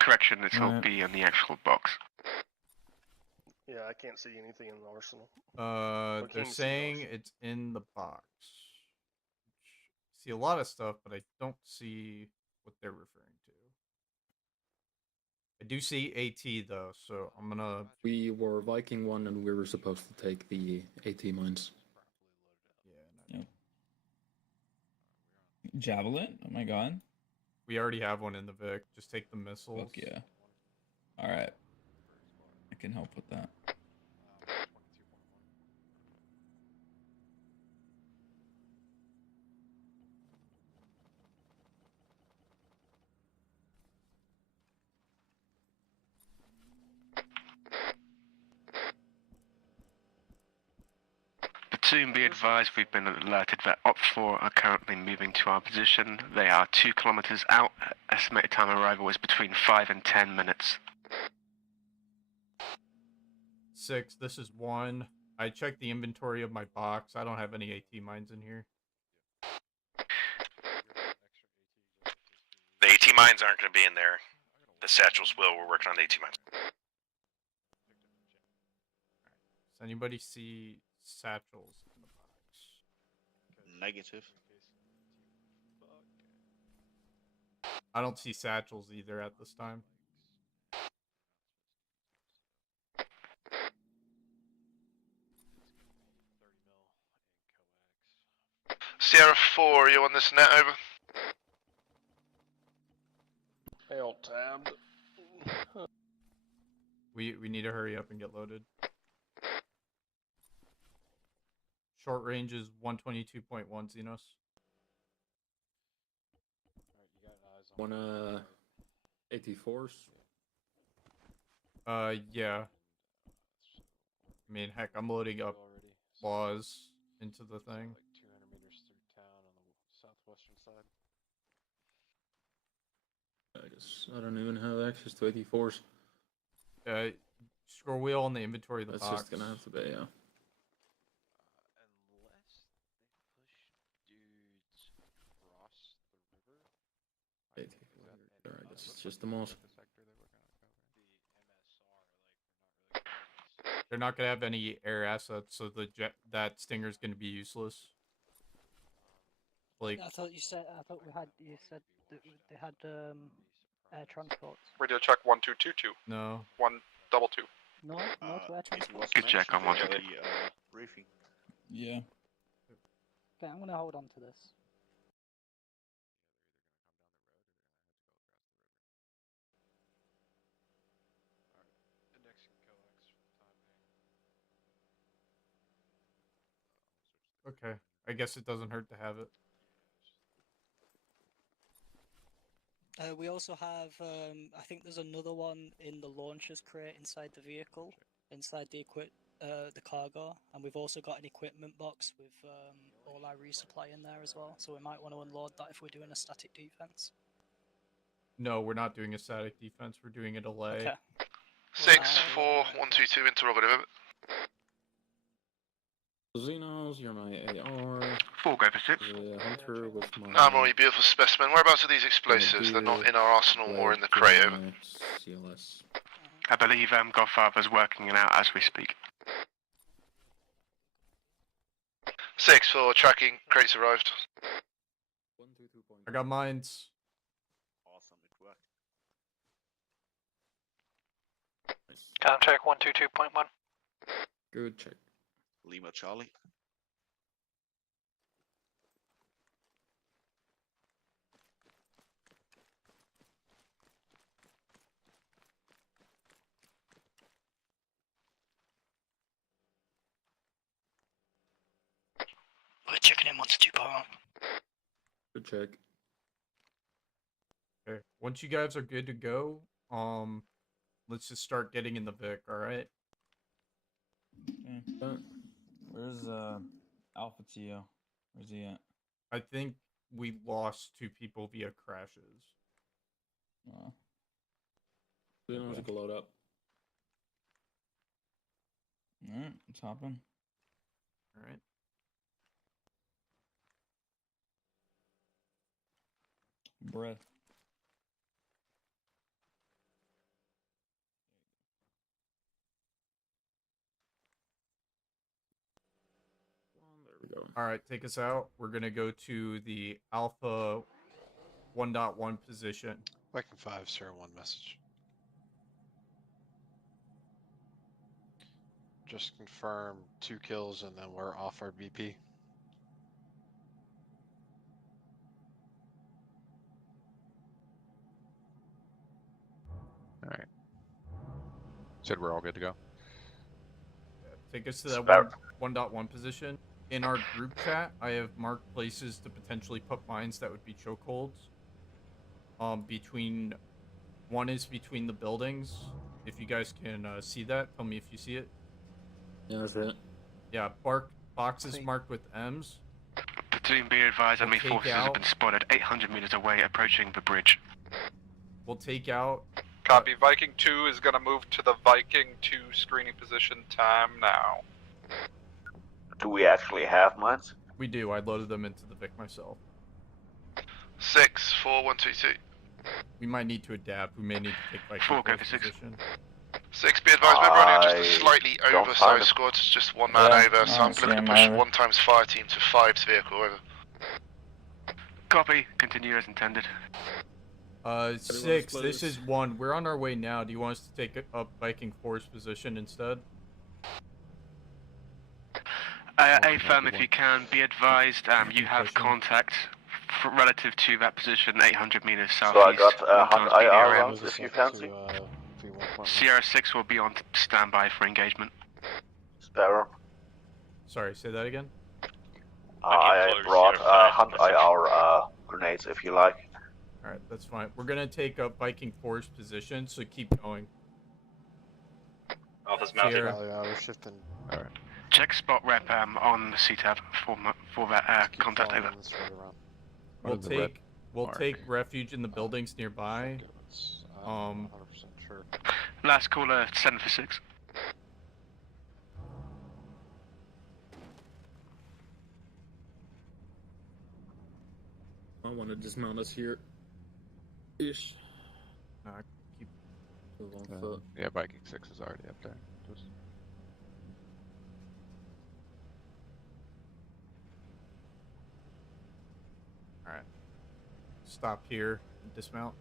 Correction, it will Alright. be in the actual box. Yeah, I can't see anything in the arsenal. They're can't see saying it's in the box. See a lot of stuff, but I don't see what they're referring to. I do see AT though, so I'm gonna. We were Viking 1 and we were supposed to take the AT mines. Yep. Javelin? Oh my god. We already have one in the Vic. Just take the missiles. Fuck yeah. Alright. I can help with that. Platoon, be advised we've been alerted that Op 4 are currently moving to our position. They are 2 kilometers out. Estimated time of arrival is between 5 and 10 minutes. 6. This is 1. I checked the inventory of my box. I don't have any AT mines in here. The AT mines aren't going to be in there. The satchels will. We're working on the AT mines. Does anybody see satchels in the box? Negative. I don't see satchels either at this time. Sierra 4, are you on this net? Over. Alt tabbed. We need to hurry up and get loaded. Short range is 122.1 Xenos. One 84s. Yeah. I mean, heck, I'm loading up laws into the thing. 200 meters through town on the southwestern side. I don't even have access to 84s. Scroll wheel on the inventory of the That's box. just gonna have to be, yeah. Alright, this is just the most. They're not gonna have any air assets, so that Stinger's gonna be useless. Like, I thought you said. You said that they had air transports. Radio check 1222. no. 122. No, no to air transports. Good check on one. Briefing. Yeah. Okay, I'm gonna hold on to this. Okay. I guess it doesn't hurt to have it. We also have. I think there's another one in the launcher's crate inside the vehicle, inside the the cargo, and we've also got an equipment box with all our resupply in there as well. So we might want to unload that if we're doing a static defense. No, we're not doing a static defense. We're doing a delay. Okay. 64122 interrogative. Xenos, you're my AR. 4 go for 6. The hunter with my. Armory, beautiful specimen. Whereabouts are these explosives? They're not in our arsenal or in the crate. Over. CLS. I believe Godfather's working it out as we speak. 6 for tracking. Crates arrived. I got mines. Awesome, it worked. Contact 122.1. Good check. Lima Charlie. We're checking in 1-2 power. Good check. Okay. Once you guys are good to go, let's just start getting in the Vic. All right. Okay. Where's Alpha Tio? Where's he at? I think we lost 2 people via crashes. Xenos, you can load up. Alright, let's hop in. All right. Bruh. There we go. All right, take us out. We're gonna go to the Alpha 1.1 position. Viking 5, 01 message. Just confirm 2 kills and then we're off our BP. Alright. Said we're all good to go. Take us to that About- 1.1 position. In our group chat, I have marked places to potentially put mines that would be chokeholds. One is between the buildings. If you guys can see that, tell me if you see it. Yeah, that's it. Yeah, boxes marked with M's. Platoon, be advised, enemy take forces have out- been spotted 800 meters away, approaching the bridge. We'll take out. Copy. Viking 2 is going to move to the Viking 2 screening position time now. Do we actually have mines? We do. I loaded them into the Vic myself. 6-4-1-2-2. We might need to adapt. We may need to take Viking 4, go fourth for 6. position. 6, be advised, we're running just a I slightly don't find oversized it. squad, it's just one man Yeah, over, so I'm looking to push 1 times fire team to 5's vehicle over. Copy. Continue as intended. 6, this is 1. We're on our way now. Do you want us to take up Viking 4's position instead? A firm, if you can, be advised, you have contact relative to that position, 800 meters southeast. So I got One times IR BDRM. rounds if you fancy. Sierra 6 will be on standby for engagement. Sparrow. Sorry, say that again? I brought Hunt IR grenades if you like. Alright, that's fine. We're gonna take up Viking 4's position, so keep going. Alpha's mounted. Yeah, we're shifting. Alright. Check spot rep on the C-tab for that contact over. We'll take refuge in the buildings nearby. 100% sure. Last caller, 7 for 6. I want to dismount us here. Ish. Keep. Move on foot. Yeah, Viking 6 is already up there. Just... Alright. Stop here. Dismount.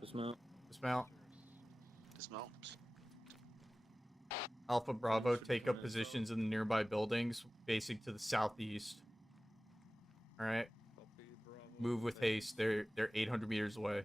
Dismount. Dismount. Dismount. Alpha Bravo, take up positions in the nearby buildings, facing to the southeast. Alright. Move with haste. They're 800 meters away.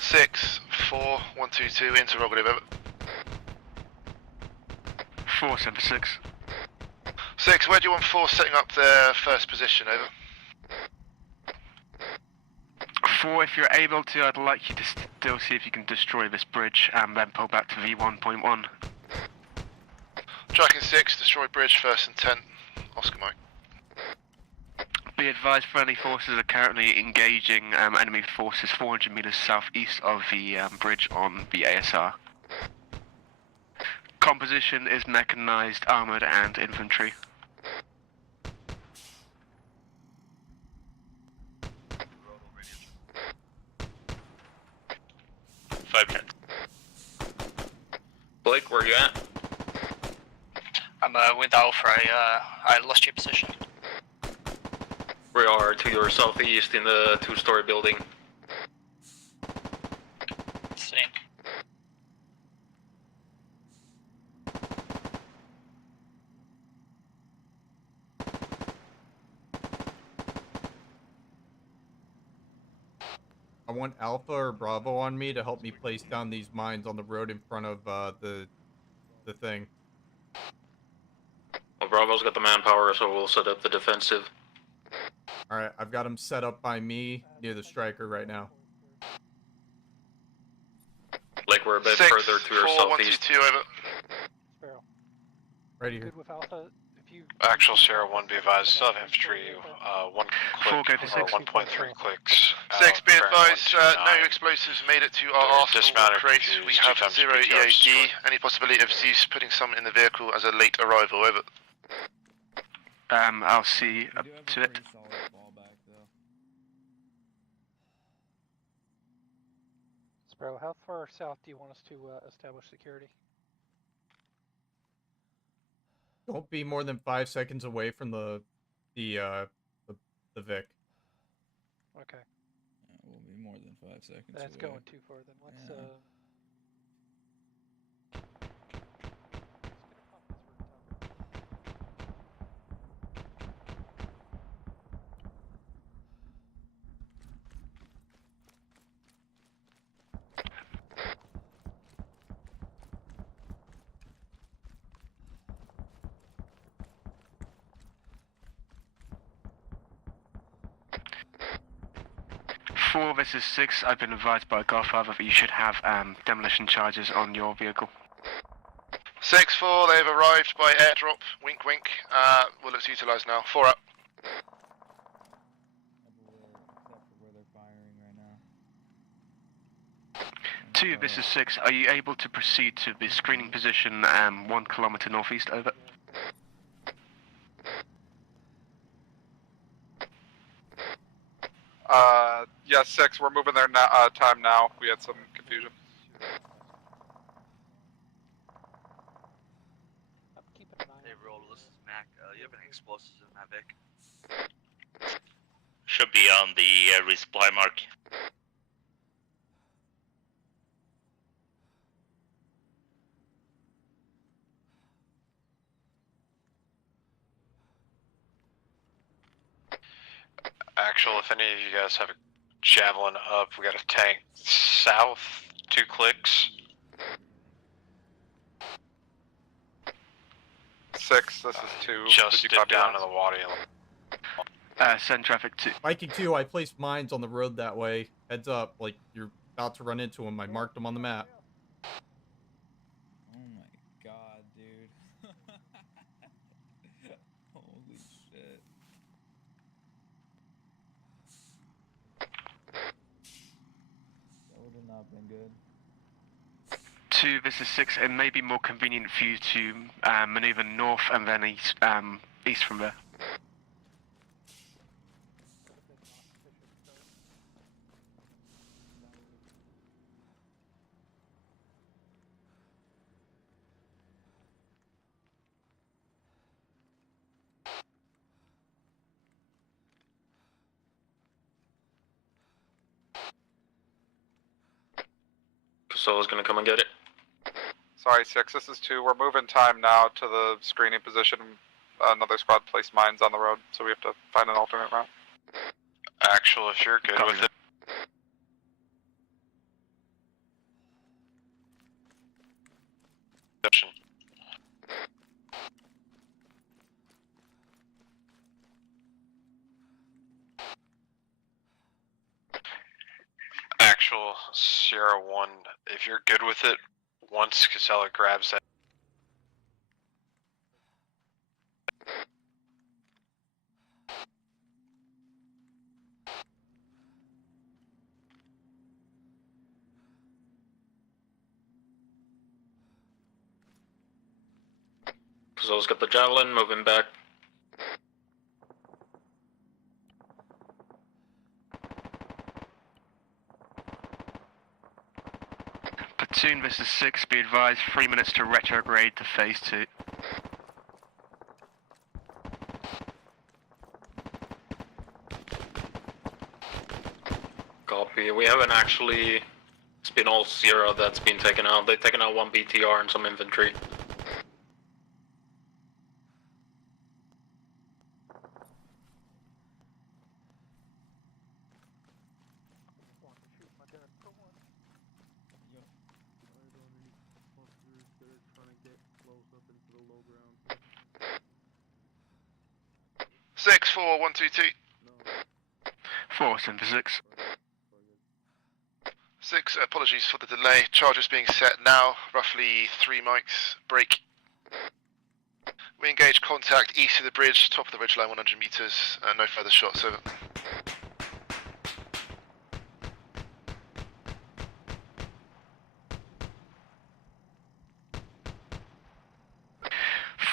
Six, 4-1-2-2, interrogative over. 4, 7 for 6. 6, where do you want 4 setting up their first position, over? 4, if you're able to, I'd like you to still see if you can destroy this bridge and then pull back to V1.1. Tracking 6, destroy bridge, first and 10. Oscar Mike. Be advised, friendly forces are currently engaging enemy forces 400 meters southeast of the bridge on the ASR. Composition is mechanized, armored, and infantry. Blake, where you at? I'm with Alpha. I lost your position. We are to your southeast in the 2-story building. Same. I want Alpha or Bravo on me to help me place down these mines on the road in front of the thing. Well, Bravo's got the manpower, so we'll set up the defensive. Alright, I've got them set up by me near the striker right now. Like we're a bit 6, further to your 4-1-2-2, southeast. over. Sparrow. Right here. Good with Alpha. If Actual Sierra 1, be advised, South Infantry, 1 4 click, go to or 6. 1.3 clicks. 6, be Bearing advised, 129. no explosives made it to our They're arsenal dismounted crate. to We 2 have times 0 PTR EAD. destroyed. Any possibility of Zeus putting some in the vehicle as a late arrival? Over. I'll see up to it. Sparrow, how far south do you want us to establish security? Don't be more than 5 seconds away from the Vic. Okay. We'll be more than 5 seconds. That's away. going too far then. Let's Four, this is 6. I've been advised by Godfather that you should have demolition charges on your vehicle. 6-4, they've arrived by airdrop. Wink, wink. Well, let's utilise now. 4 up. Two, this is 6. Are you able to proceed to the screening position 1 kilometer northeast? Over. Yes, 6. We're moving there time now. We had some confusion. Hey, roll. This is Mac. You have any explosives in that Vic? Should be on the resupply mark. Actual, if any of you guys have a javelin up, we got a tank south, 2 clicks. 6, this is 2. Just Did did you copy down that? in the water. Send traffic to... Viking 2, I placed mines on the road that way. Heads up, like, you're about to run into them. I marked them on the map. Oh my god, dude. Holy shit. That would have not been good. 2, this is 6. It may be more convenient for you to maneuver north and then east from there. Pasol's gonna come and get it. Sorry, 6. This is 2. We're moving time now to the screening position. Another squad placed mines on the road, so we have to find an alternate route. Actual, if you're good with it. Actual, Sierra 1, if you're good with it, once Casella grabs that. Pasol's got the javelin, moving back. Platoon, this is 6. Be advised, 3 minutes to retrograde to phase 2. Copy. We haven't actually... It's been all Sierra that's been taken out. They've taken out 1 BTR and some infantry. Six, 4, 1, 2, 2. 4, send for 6. 6, apologies for the delay. Charges being set now. Roughly 3 mics. Break. We engage contact east of the bridge, top of the ridge line, 100 meters. No further shots. Over.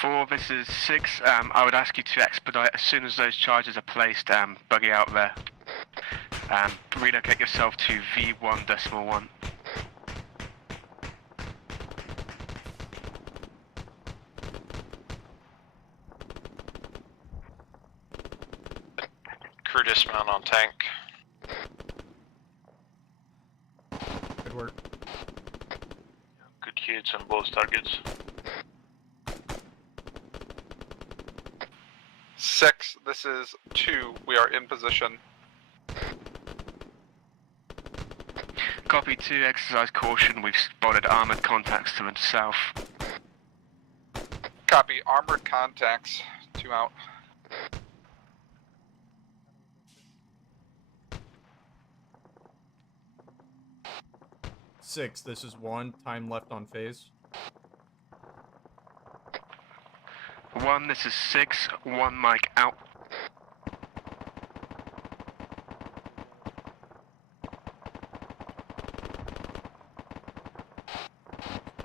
Four, this is 6. I would ask you to expedite as soon as those charges are placed. Buggy out there. Relocate yourself to V1.1. Crew dismount on tank. Good work. Good hits on both targets. 6, this is 2. We are in position. Copy 2, exercise caution. We've spotted armored contacts to the south. Copy, armored contacts. 2 out. Six, this is 1. Time left on phase. 1, this is 6. 1, Mike out.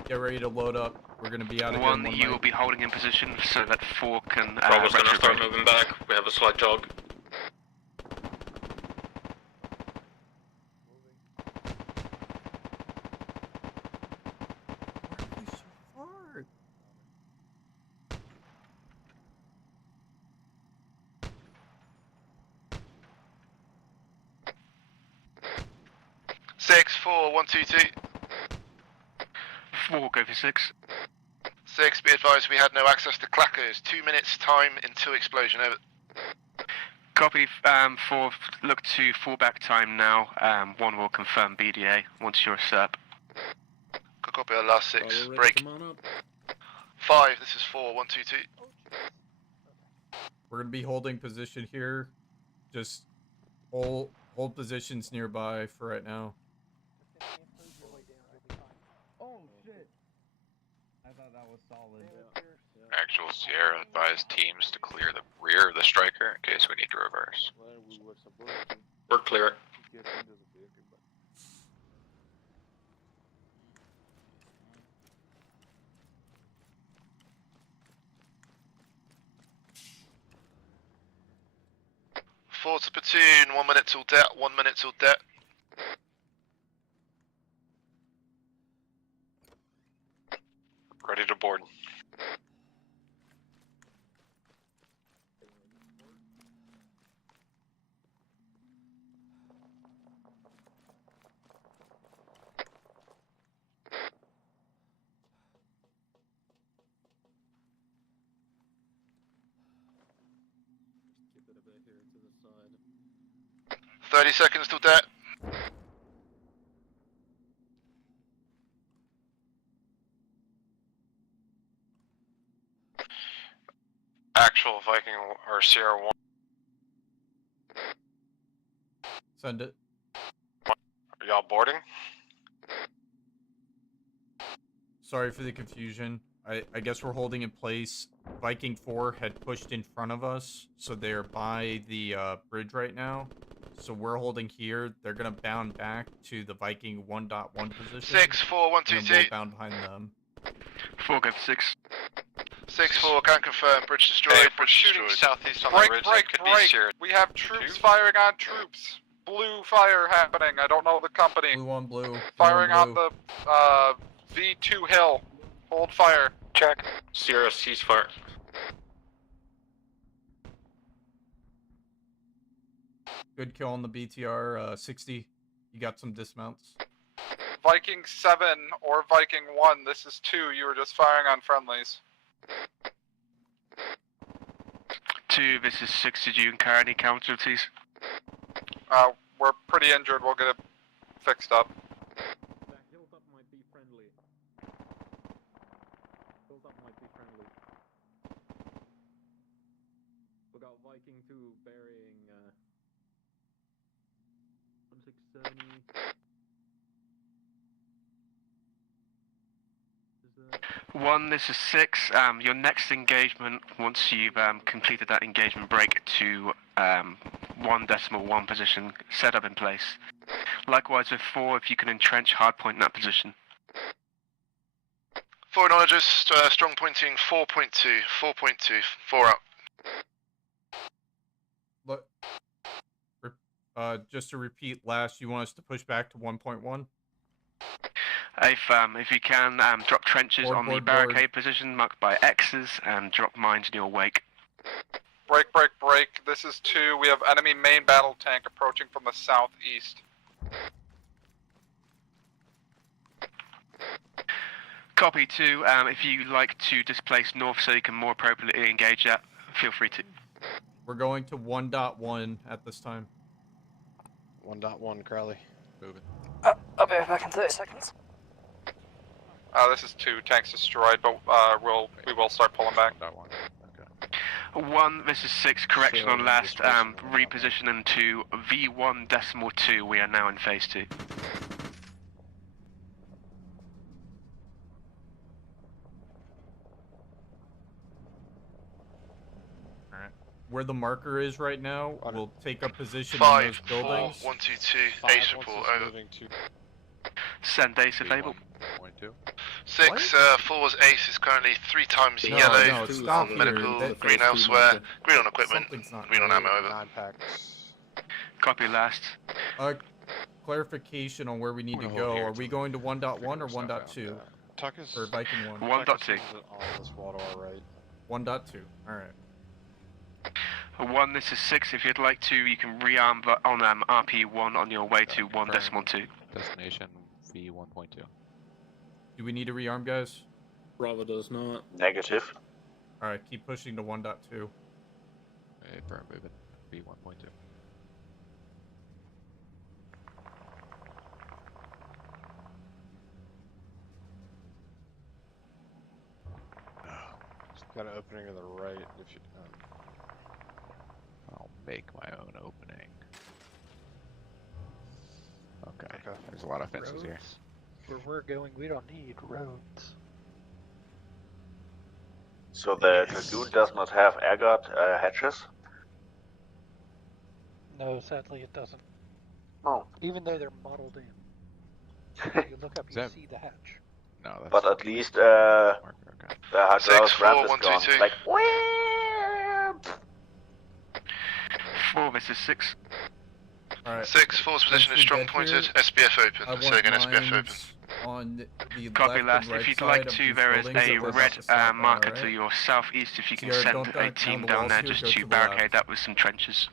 Get ready to load up. We're gonna be out of 1, here. you will be holding in position so that 4 can Bravo's gonna start retrograde. moving back. We have a slight jog. Six, 4, 1, 2, 2. 4, go for 6. 6, be advised we had no access to clackers. 2 minutes time until explosion. Over. Copy, 4, look to fallback time now. 1 will confirm BDA once you're SERP. Good copy, our last 6. Already, Break. come on up. 5, this is 4, 1, 2, 2. We're gonna be holding position here. Just hold positions nearby for right now. Oh shit! I thought that was solid. Actual Sierra advised teams to clear the rear of the striker in case we need to reverse. We're clear. Four to platoon, 1 minute till det, 1 minute till det. Ready to board. Keep it a bit here to the side. 30 seconds till det. Actual Viking or Sierra 1. Send it. Are y'all boarding? Sorry for the confusion. I guess we're holding in place. Viking 4 had pushed in front of us, so they're by the bridge right now. So we're holding here. They're gonna bound back to the Viking 1.1 position. 6, 4, 1, 2, and 2. we'll bound behind them. 4, go for 6. 6, 4, can confirm, bridge destroyed, Hey, if we're bridge shooting destroyed. southeast on the Break, ridge, break, that could be break. Sierra. We have troops firing on troops. Blue fire happening. I don't know the company. Blue on blue. Firing blue on the V2 hill. Hold fire. Check. Sierra ceasefire. Good kill on the BTR 60. You got some dismounts. Viking 7 or Viking 1, this is 2. You were just firing on friendlies. 2, this is 6. Did you incur any casualties? We're pretty injured. We'll get it fixed up. That hilltop might be friendly. Hilltop might be friendly. We got Viking 2 burying 1670. 1, this is 6. Your next engagement, once you've completed that engagement, break to 1.1 position, set up in place. Likewise with 4, if you can entrench hardpoint in that position. 4 acknowledges, strong pointing 4.2, 4 out. Look, just to repeat last, you want us to push back to 1.1? If you can, drop trenches on the barricade position marked by X's and drop mines in your wake. Break, break, break. This is 2. We have enemy main battle tank approaching from the southeast. Copy 2. If you like to displace north so you can more appropriately engage that, feel free to. We're going to 1.1 at this time. 1.1, Crowley. Moving. I'll be right back in 30 seconds. This is 2. Tanks destroyed, but we will start pulling back. 1, this is 6. Correction on last. Repositioning to V1.2. We are now in phase 2. Where the marker is right now, we'll take up position 5, in those buildings. 4, 1, 2, 2. Ace report, over. Send Ace available. 6, 4's Ace is currently 3 times yellow. No, stop medical, here. green elsewhere. Green on equipment, Something's not green on right. ammo, over. Copy last. Clarification on where we need to go. Are we going to 1.1 or 1.2? For Viking 1. 1.2. 1.2. Alright. 1, this is 6. If you'd like to, you can rearm on RP1 on your way to 1.2. Destination V1.2. Do we need to rearm, guys? Bravo does not. Negative. Alright, keep pushing to 1.2. Hey, firm movement. V1.2. Got an opening to the right if you. I'll make my own opening. Okay. There's a lot of fences here. Where we're going, we don't need roads. So the Dragoon does not have air guard hatches? No, sadly it doesn't. Oh. Even though they're modeled in. You look up, you see the hatch. No, that's But at least the hydraulic ramp is 1, 2, gone. 2. It's like, 4, this is 6. Alright. 6, 4's position is strong pointed, SBF open. Say again, SBF open. On the Copy left last. and right If you'd side like of to, these there is buildings a that we're red about to stop at, marker to alright? your southeast. If you can Sierra, send don't a go team down the down walls there here, just go to to the barricade left. that with some trenches.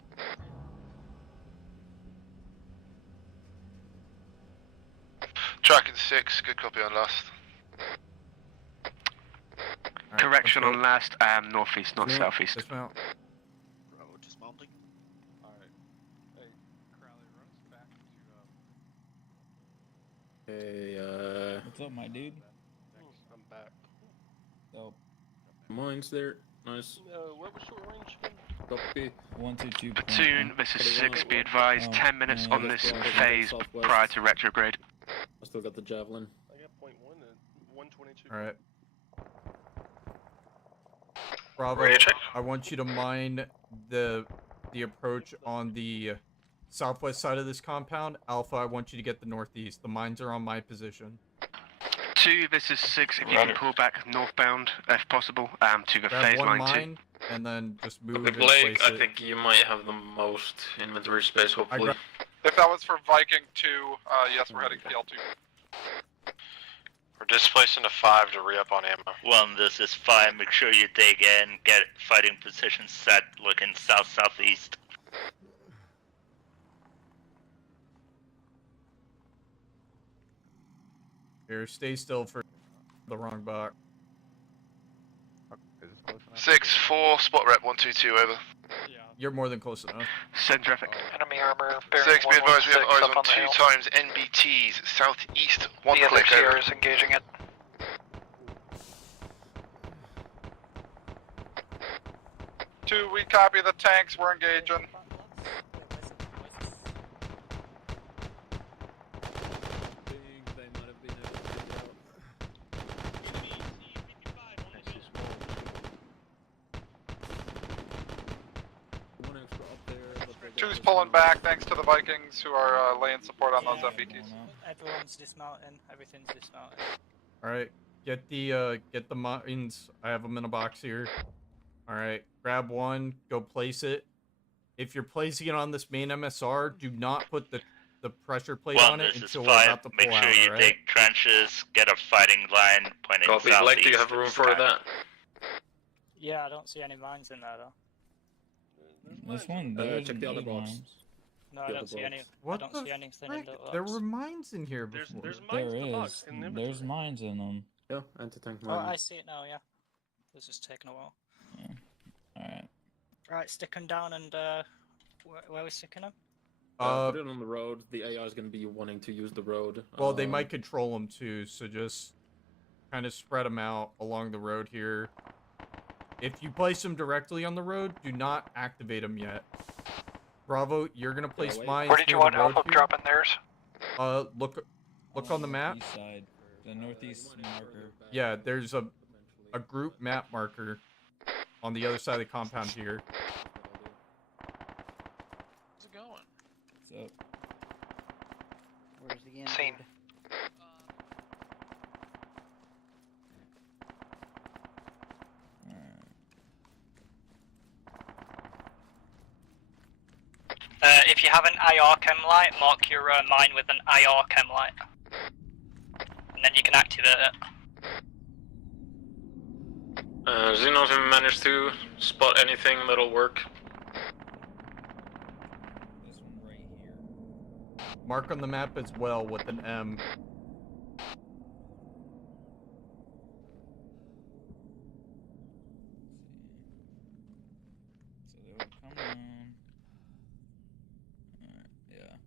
Tracking 6, good copy on last. Correction on last. Northeast, not southeast. Dismount. Road dismounting. Alright. Hey, Crowley, run us back to Hey, What's up, my dude? I'm back. oh, mine's there. Nice. What was short range again? Copy. 122. Platoon, this is 6. Be advised, Oh, 10 minutes no, on that's this wrong. phase Southwest. prior to retrograde. I still got the javelin. I got .1 and 122. Alright. Bravo, Ready to check? I want you to mine the approach on the southwest side of this compound. Alpha, I want you to get the northeast. The mines are on my position. 2, this is 6. If you can pull back northbound, if possible, to the Grab phase one line mine, and then just move it and Blake, place I it. think you might have the most inventory space, hopefully. If that was for Viking 2, yes, we're heading PL2. We're displacing to 5 to re-up on ammo. 1, this is 5. Make sure you dig in, get fighting position set, looking south-southeast. Here, stay still for the wrong box. 6, 4, spot rep 122, over. You're more than close enough. Send traffic. Enemy armor. 6, be advised we have eyes up on the 2 hill. times NBTs, southeast, 1 The other click over. Sierra is engaging it. Two, we copy the tanks, we're engaging. Think they might have been able to get out. 2's pulling back thanks to the Vikings who are laying support on those MBTs. Everyone's dismounting. Everything's dismounting. All right, get the mines. I have them in a box here. All right, grab one, go place it. If you're placing it on this main MSR, do not put the pressure plate Well, on it this is until we're 5. about to Make pull sure out. you All right? dig trenches, get a fighting line pointing Copy. southeast. Like, do you have room for that? Yeah, I don't see any mines in there though. This one, check the other box. No, I don't see any. What I don't the see anything in the box. There were mines in here before. There's mines in them. Yeah, anti-tank Oh, mine. I see it now. Yeah, this is taking a while. Alright. Right, stick them down and where are we sticking them? Put it on the road. The AI is going to be wanting to use the road. Well, they might control them too, so just kind of spread them out along the road here. If you place them directly on the road, do not activate them yet. Bravo, you're gonna place mines. Where did you near want the road Alpha here. dropping theirs? Look on the map. East side, the northeast marker. Yeah, there's a group map marker on the other side of the compound here. How's it going? What's up? Where's the end? Scene. If you have an IR chem light, mark your mine with an IR chem light, and then you can activate it. Does he not even manage to spot anything that'll work? Mark on the map as well with an M. So they will come on. Yeah.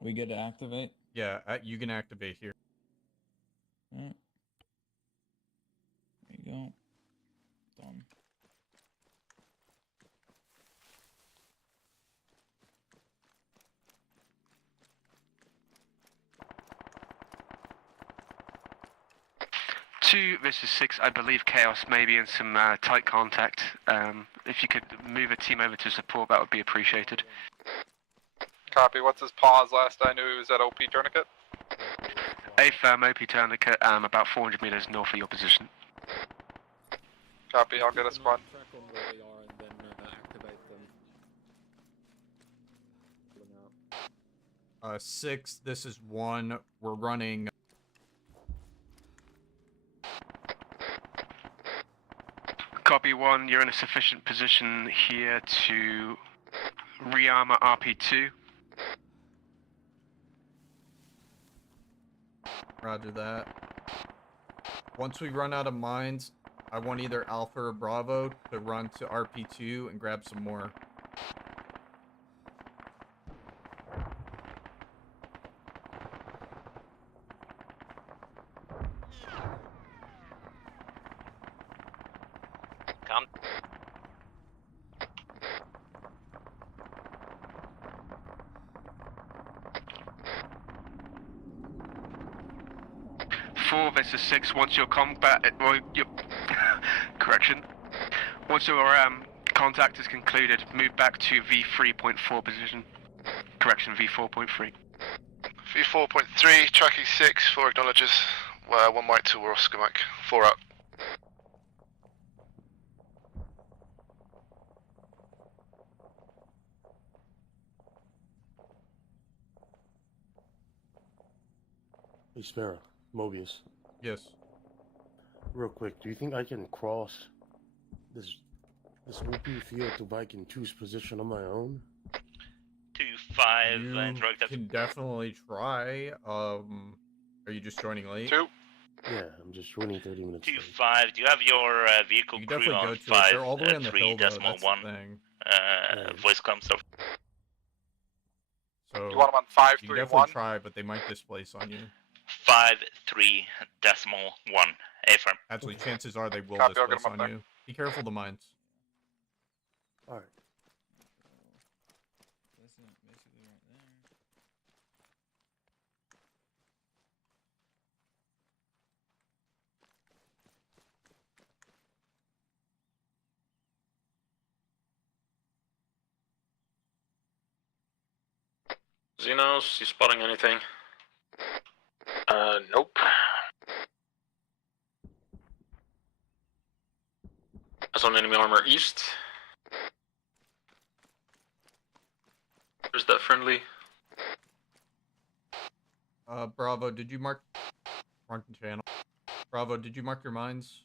We good to activate? Yeah, you can activate here. Alright. There you go. Done. This is 6. I believe Chaos may be in some tight contact. If you could move a team over to support, that would be appreciated. Copy. What's his pause? Last I knew he was at OP Tourniquet. A firm OP Tourniquet, about 400 meters north of your position. Copy. I'll get a squad. Track on where they are and then activate them. 6, this is 1. We're running. Copy 1, you're in a sufficient position here to rearmor RP2. Roger that. Once we run out of mines, I want either Alpha or Bravo to run to RP2 and grab some more. Come. This is 6. Once your combat, correction. Once your contact is concluded, move back to V3.4 position. Correction, V4.3. V4.3, tracking 6, 4 acknowledges. 1 Mike to Oscar Mike. 4 up. Hey, Sparrow, Mobius. Yes. Real quick, do you think I can cross this OP field to Viking 2's position on my own? 2-5 You interactive. can definitely try. Are you just joining late? 2. Yeah, I'm just running 30 minutes. 2-5. Do you have your vehicle You crew definitely go on to it. They're all the way on the hill, though. 5.3.1? That's the thing. Voice comes up. So You want them on you can definitely 531? try, but they might displace on you. 5.3.1. A firm. Actually, chances are they will Copy, I'll get displace them up on there. you. Be careful the mines. Alright. That's it, basically right there. Xenos, you spotting anything? Nope. I saw an enemy armor east. There's that friendly. Bravo, did you mark... Wrong channel. Bravo, did you mark your mines?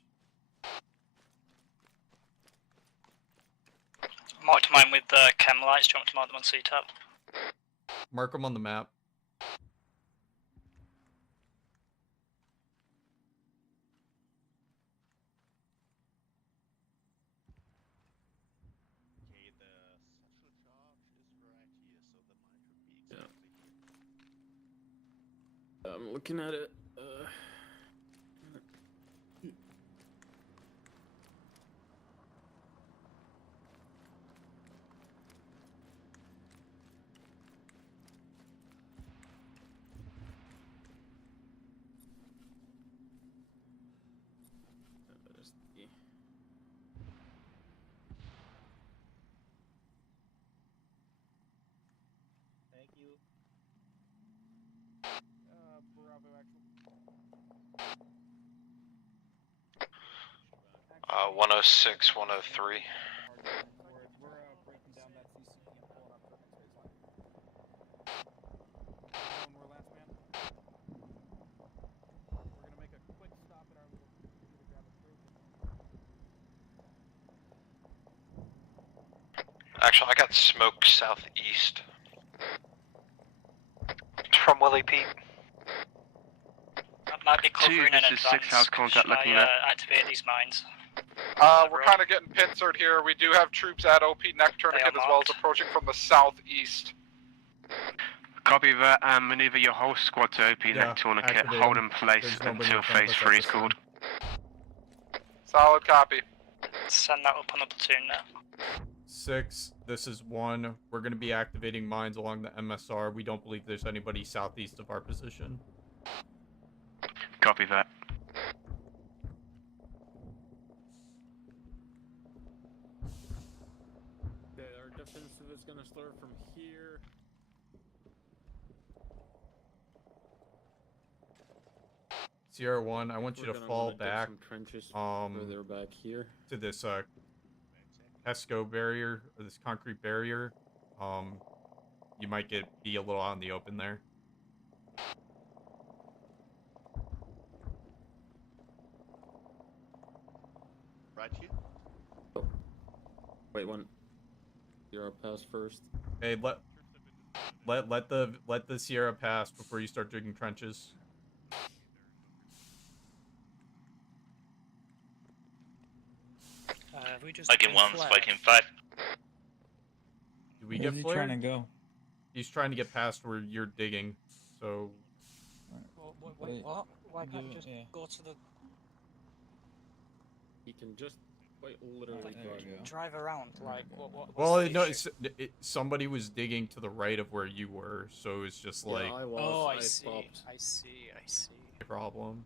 Marked mine with chem lights. Do you want me to mark them on CTAP? Mark them on the map. I'm looking at it. Thank you. Bravo actual. 106, 103. We're breaking down that CCP and pulling up for next baseline. One more last man. We're gonna make a quick stop at our little community to grab a trophy. Actually, I got smoke southeast. From Willie Pete. That might be covering in this is advance. 6 house contact Should looking I at. activate these mines? We're kind of getting pincered here. We do have troops at OP Neck Tourniquet as well as approaching from the southeast. Copy that, and maneuver your whole squad to OP Neck Tourniquet. activate Hold them. in place There's nobody until in front of phase us 3 at is this called. Solid copy. Send that up on the platoon now. 6, this is 1. We're going to be activating mines along the MSR. We don't believe there's anybody southeast of our position. Copy that. Okay, our defensive is gonna start from here. Sierra 1, I want you to fall back trenches further back here to this Pesco barrier, or this concrete barrier. You might be a little out in the open there. Right here. Wait, one. Sierra pass first. Hey, let the Sierra pass before you start digging trenches. We just Viking 1, Viking 5. Do we Where's get he flared? trying to go? He's trying to get past where you're digging, so... Wait, what? Why can't you just go to the... He can just quite literally drive around, like, what Well, no, somebody was digging to the right of where you were, so it's just like... I was. Oh, I see. Problem.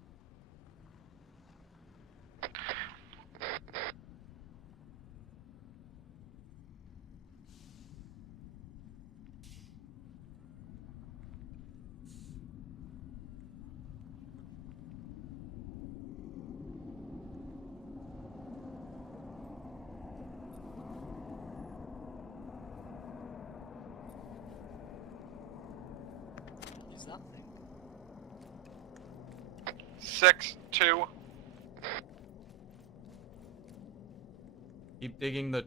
is that thing? 6-2. Keep digging the...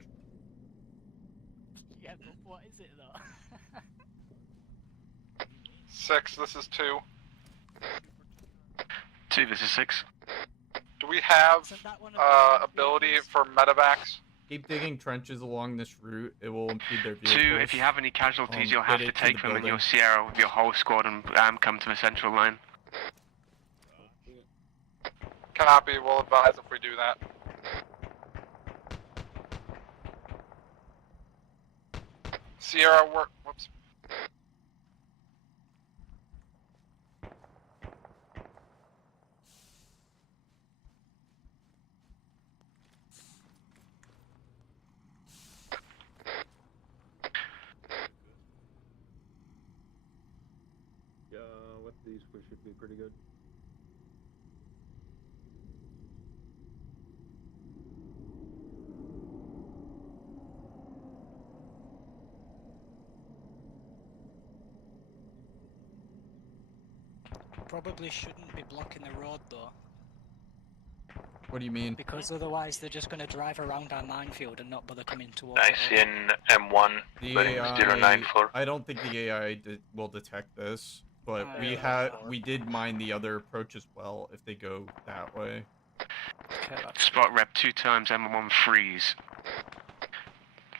Yeah, but what is it though? 6, this is 2. 2, this is 6. Do we have ability for medevacs? Keep digging trenches along this route. It will impede their 2, vehicles. if you have any casualties, you'll get have to it to take the them in building. your Sierra with your whole squad and come to the central line. Copy, we'll advise if we do that. Sierra, work. Whoops. Yeah, with these we should be pretty good. Probably shouldn't be blocking the road though. What do you mean? Because otherwise they're just going to drive around our minefield and not bother coming towards I it. see an M1 The bearing AI, 094. I don't think the AI will detect this, but we did mine the other approach as well if they go that way. Spot rep 2 times M1 freeze.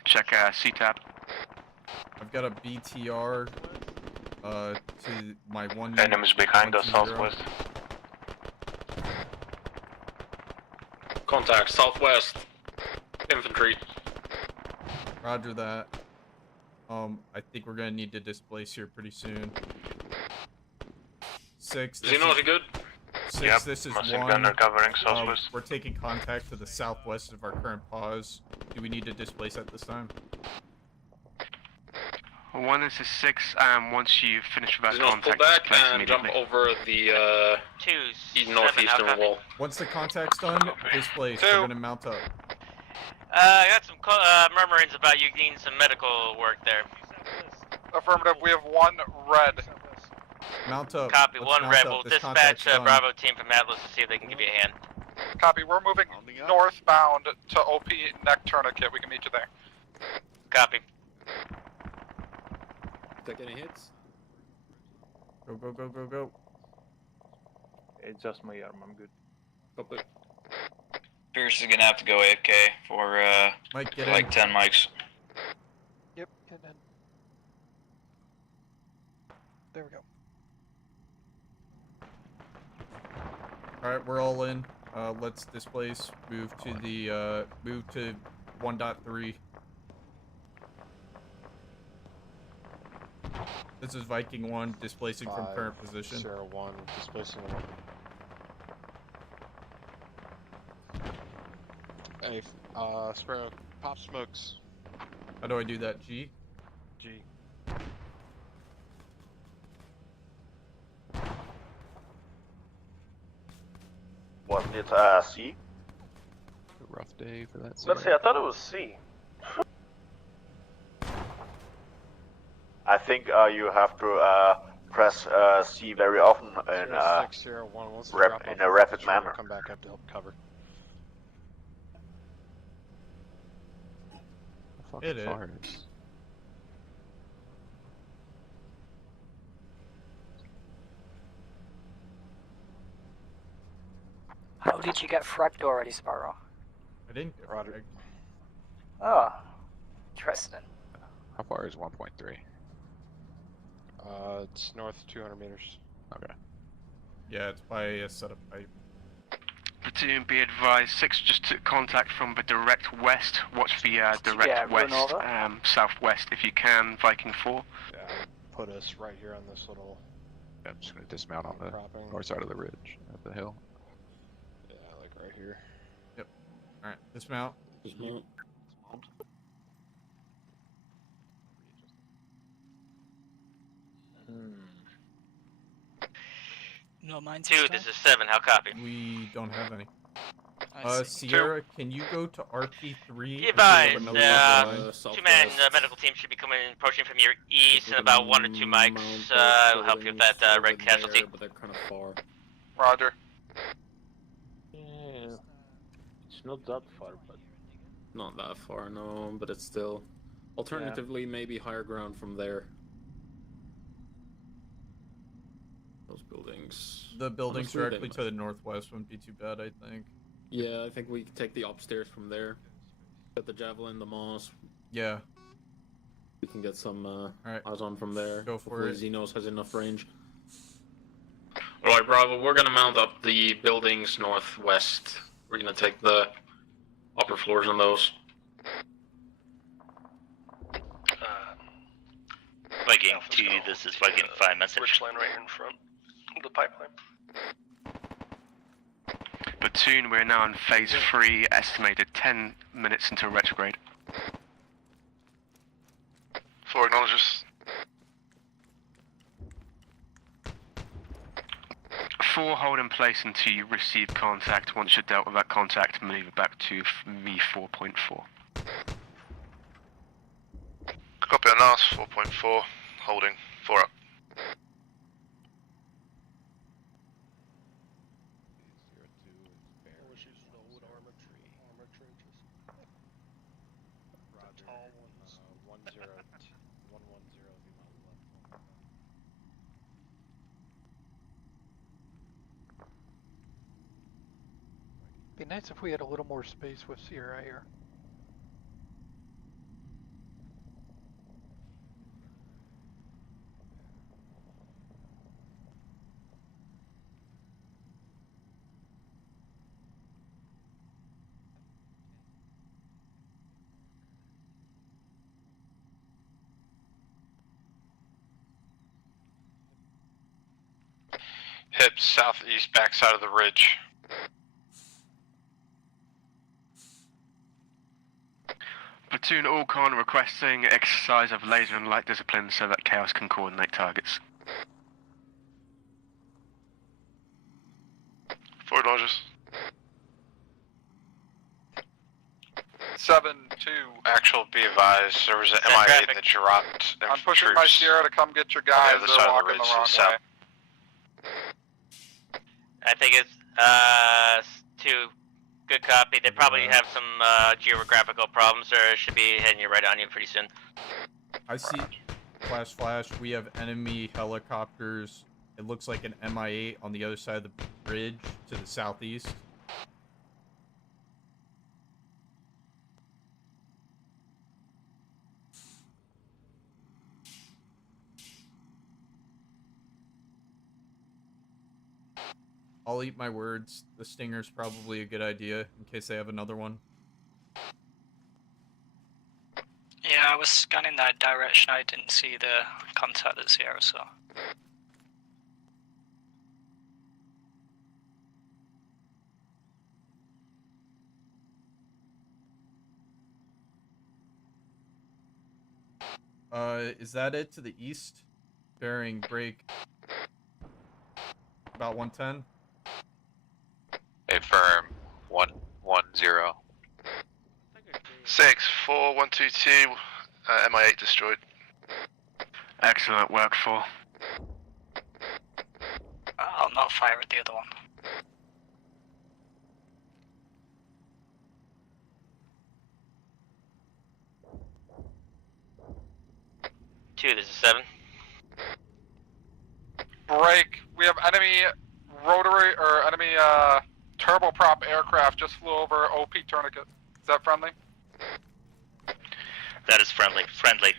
Check CTAP. I've got a BTR to my one. Enemies behind us 120. southwest. Contact southwest. Infantry. Roger that. I think we're gonna need to displace here pretty soon. 6. Is he not good? 6. Yep, This is Mustang 1. gunner covering southwest. We're taking contact to the southwest of our current pause. Do we need to displace at this time? 1 is 6. Once you finish with that He's not pull contact, back displace and jump immediately. over the northeastern wall. Once the contact's done, displace. 2. We're gonna mount up. I got some murmurings about you needing some medical work there. Affirmative. We have 1 red. Mount up. Copy, Let's 1 mount red. up. We'll This dispatch contact's done. Bravo team from Atlas to see if they can give you a hand. Copy. We're moving northbound to OP neck tourniquet. We can meet you there. Copy. Take any hits? Go, go, go, go, go. It's just my arm, I'm good. Copy. Pierce is gonna have to go AFK for Mike, get like in. 10 mics. Yep, get in. There we go. Alright, we're all in. Let's displace. Move to the move to 1.3. This is Viking 1 displacing from 5, current position. Sierra 1 displacing 1. Hey, Sparrow, pop smokes. How do I do that? G? G. Wasn't it C? A rough day for that. Let's see, I thought it was C. I think you have to press C very often in in a rapid manner. Come back up to help cover. Hit it. How did you get fragged already, Sparrow? I didn't get fragged. Oh, interesting. How far is 1.3? It's north 200 meters. Okay. Yeah, it's by a set of pipe. Platoon, be advised, 6 just took contact from the direct west. Watch the direct Yeah, run west, over. southwest if you can, Viking 4. Yeah, put us right here on this little. Yeah, I'm just gonna dismount on the Cropping. north side of the ridge at the hill. Yeah, like right here. Yep. Alright, dismount. Dismount. No, mine's 2, this is 7. How copy? We don't have any. I see. Sierra, can you go to RP3? Be advised, 2-man medical team should be approaching from your east in about 1 or 2 mics. I'll help you with that red casualty. But they're kind of far. Roger. Yeah, it's not that far, but Not that far, no, but it's still. Alternatively, maybe higher ground from there. Those buildings. The buildings Honestly, directly they to the northwest wouldn't be too bad, I think. Yeah, I think we can take the upstairs from there. Get the javelin, the moss. Yeah. We can get some Alright. eyes on from there. Go for Hopefully it. Xenos has enough range. Alright, Bravo, we're gonna mount up the buildings northwest. We're gonna take the upper floors on those. Viking 2, this is Viking 5 message. Richland right in front of the pipeline. Platoon, we're now in phase 3, estimated 10 minutes until retrograde. 4 acknowledges. 4, hold in place until you receive contact. Once you're dealt with that contact, maneuver back to V4.4. Copy on NAS, 4.4, holding, 4 up. Be nice if we had a little more space with Sierra here. Hip southeast backside of the ridge. Platoon, all con requesting exercise of laser and light discipline so that Chaos can coordinate targets. 4 acknowledges. 7-2. Actual, be advised, there was an MI8 that dropped. I'm pushing my Sierra to come get your guys. On the other They're side of the walking ridge the to the wrong south. way. I think it's 2. Good copy. They probably have some geographical problems, or should be heading right on you pretty soon. I see. Flash. We have enemy helicopters. It looks like an MI8 on the other side of the bridge to the southeast. I'll eat my words. The Stinger's probably a good idea in case they have another one. Yeah, I was scanning that direction. I didn't see the contact that Sierra saw. Is that it to the east? Bearing break. About 110? Affirm, 110. 6-4, 122, MI8 destroyed. Excellent work, 4. I'll not fire at the other one. Two, this is 7. Break. We have enemy rotary or enemy turboprop aircraft just flew over OP Tourniquet. Is that friendly? That is friendly. Friendly.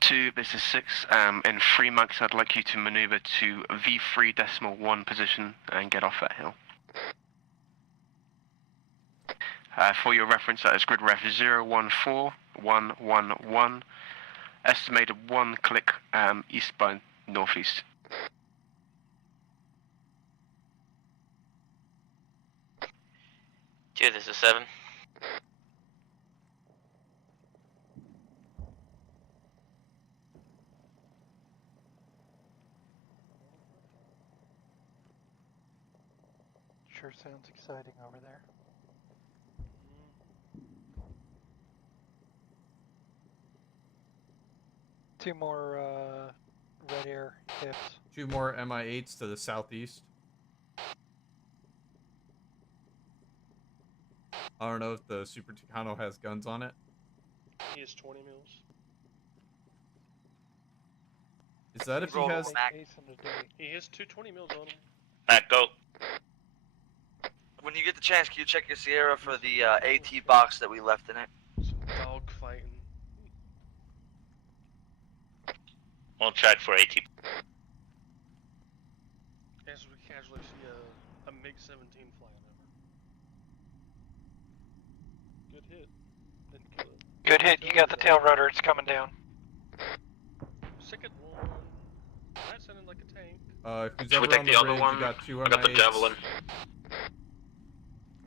2, this is 6. In 3 months, I'd like you to maneuver to V3.1 position and get off that hill. For your reference, that is grid ref 014111. Estimated 1 click east by northeast. Two, this is 7. Sure sounds exciting over there. Two more red air hits. 2 more MI8s to the southeast. I don't know if the Super Tucano has guns on it. He has 20 mils. Is that if he has... He has 220 mils on him. Matt, go. When you get the chance, can you check your Sierra for the AT box that we left in it? Dog fighting. We'll check for AT. As we casually see a MiG-17 flying over. Good hit. Didn't kill it. Good hit. You got the tail rudder. It's coming down. Second one. That sounded like a tank. Who's Should we ever take on the the other bridge, one? you got two I got the M8s. Javelin.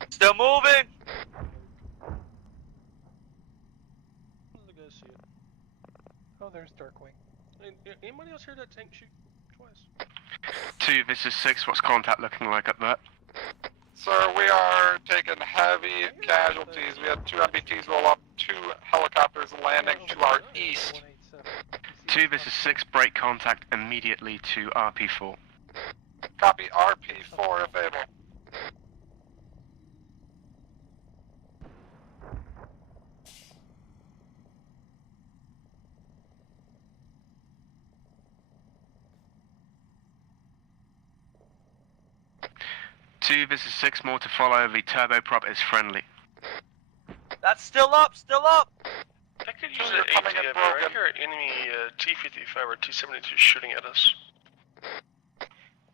Still moving. Let's go see it. Oh, there's Darkwing. Anybody else hear that tank shoot twice? 2, this is 6. What's contact looking like at that? Sir, we are taking heavy casualties. We had 2 MBTs roll up, 2 helicopters landing to our east. 2, this is 6. Break contact immediately to RP4. Copy RP4 if able. Two, this is 6 more to follow. The turboprop is friendly. That's still up, still up. I could use an ATF. I hear an enemy T-55 or T-72 shooting at us.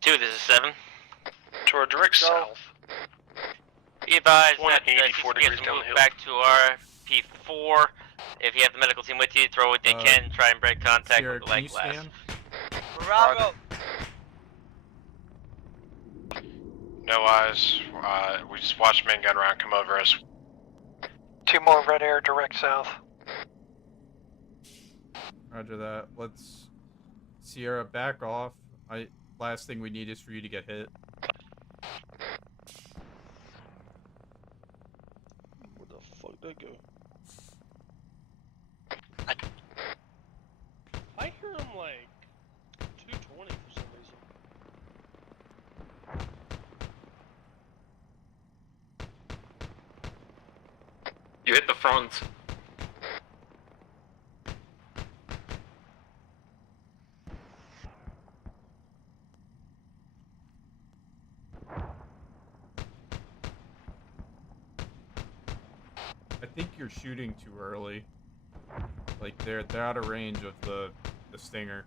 2, this is 7. To our direct south. Be advised that 184 CCP has degrees down the moved hill. back to RP4. If you have the medical team with you, throw what they can, try and break contact Sierra, with the can light you glass. scan? Bravo. No eyes. We just watched main gun round come over us. 2 more red air direct south. Roger that. Let's Sierra back off. Last thing we need is for you to get hit. Where the fuck did that go? I hear him like 220 for some reason. You hit the front. I think you're shooting too early. Like they're out of range of the Stinger.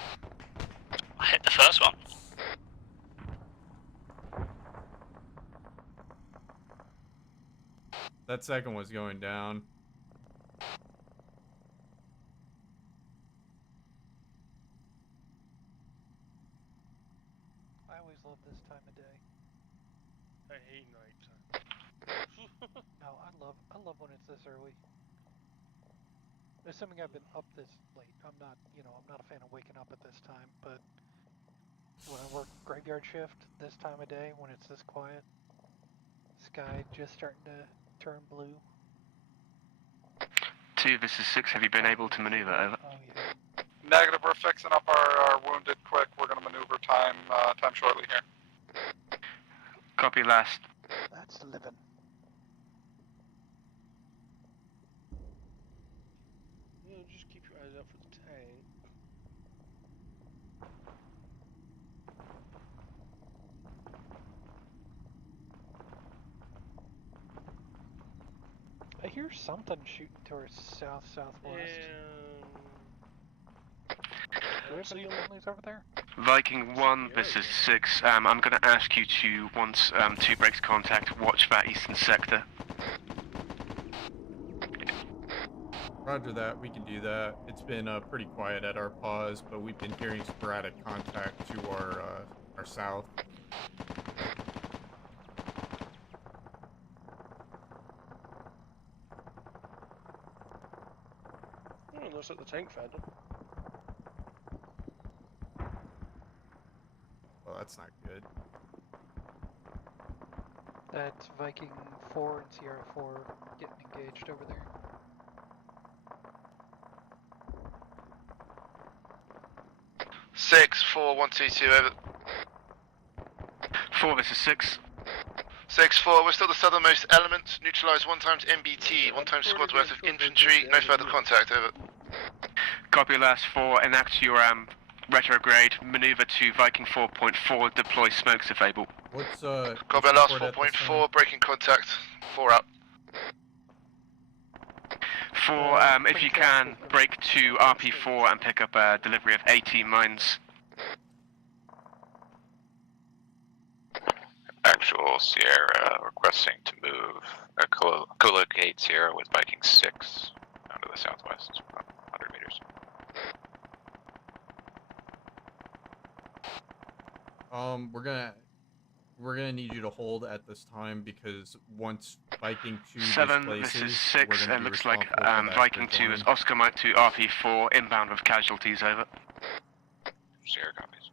I hit the first one. That second was going down. I always love this time of day. I hate nighttime. No, I love when it's this early. Assuming I've been up this late, I'm not a fan of waking up at this time, but when I work graveyard shift this time of day, when it's this quiet, sky just starting to turn blue. 2, this is 6. Have you been able to maneuver? Over. Oh yeah. Negative, we're fixing up our wounded quick. We're going to maneuver time shortly here. Copy last. That's living. Yeah, just keep your eyes out for the tank. I hear something shooting towards southwest. Do we have any friendlies over there? Viking 1, this is 6. I'm going to ask you to, once 2 breaks contact, watch that eastern sector. Roger that, we can do that. It's been pretty quiet at our pause, but we've been hearing sporadic contact to our south. Oh, looks like the tank found him. Well, that's not good. That's Viking 4 and Sierra 4 getting engaged over there. Six, 4, 1, 2, 2, over. 4, this is 6. 6, 4, we're still the southernmost element. Neutralize 1 times MBT, 1 times squad's worth of infantry. No further contact, over. Copy last 4. Enact your retrograde. Maneuver to Viking 4.4. Deploy smokes if able. What's Copy last 4.4, breaking contact. 4 out. 4, if you can, break to RP4 and pick up a delivery of 18 mines. Actual Sierra requesting to move, co-locate Sierra with Viking 6 down to the southwest, about 100 meters. We're gonna need you to hold at this time because once Viking 2 7, displaces, this is we're 6, gonna it be looks like responsible for that Viking bridge 2 line. is Oscar Mike 2 RP4 inbound with casualties, over. Sierra copies.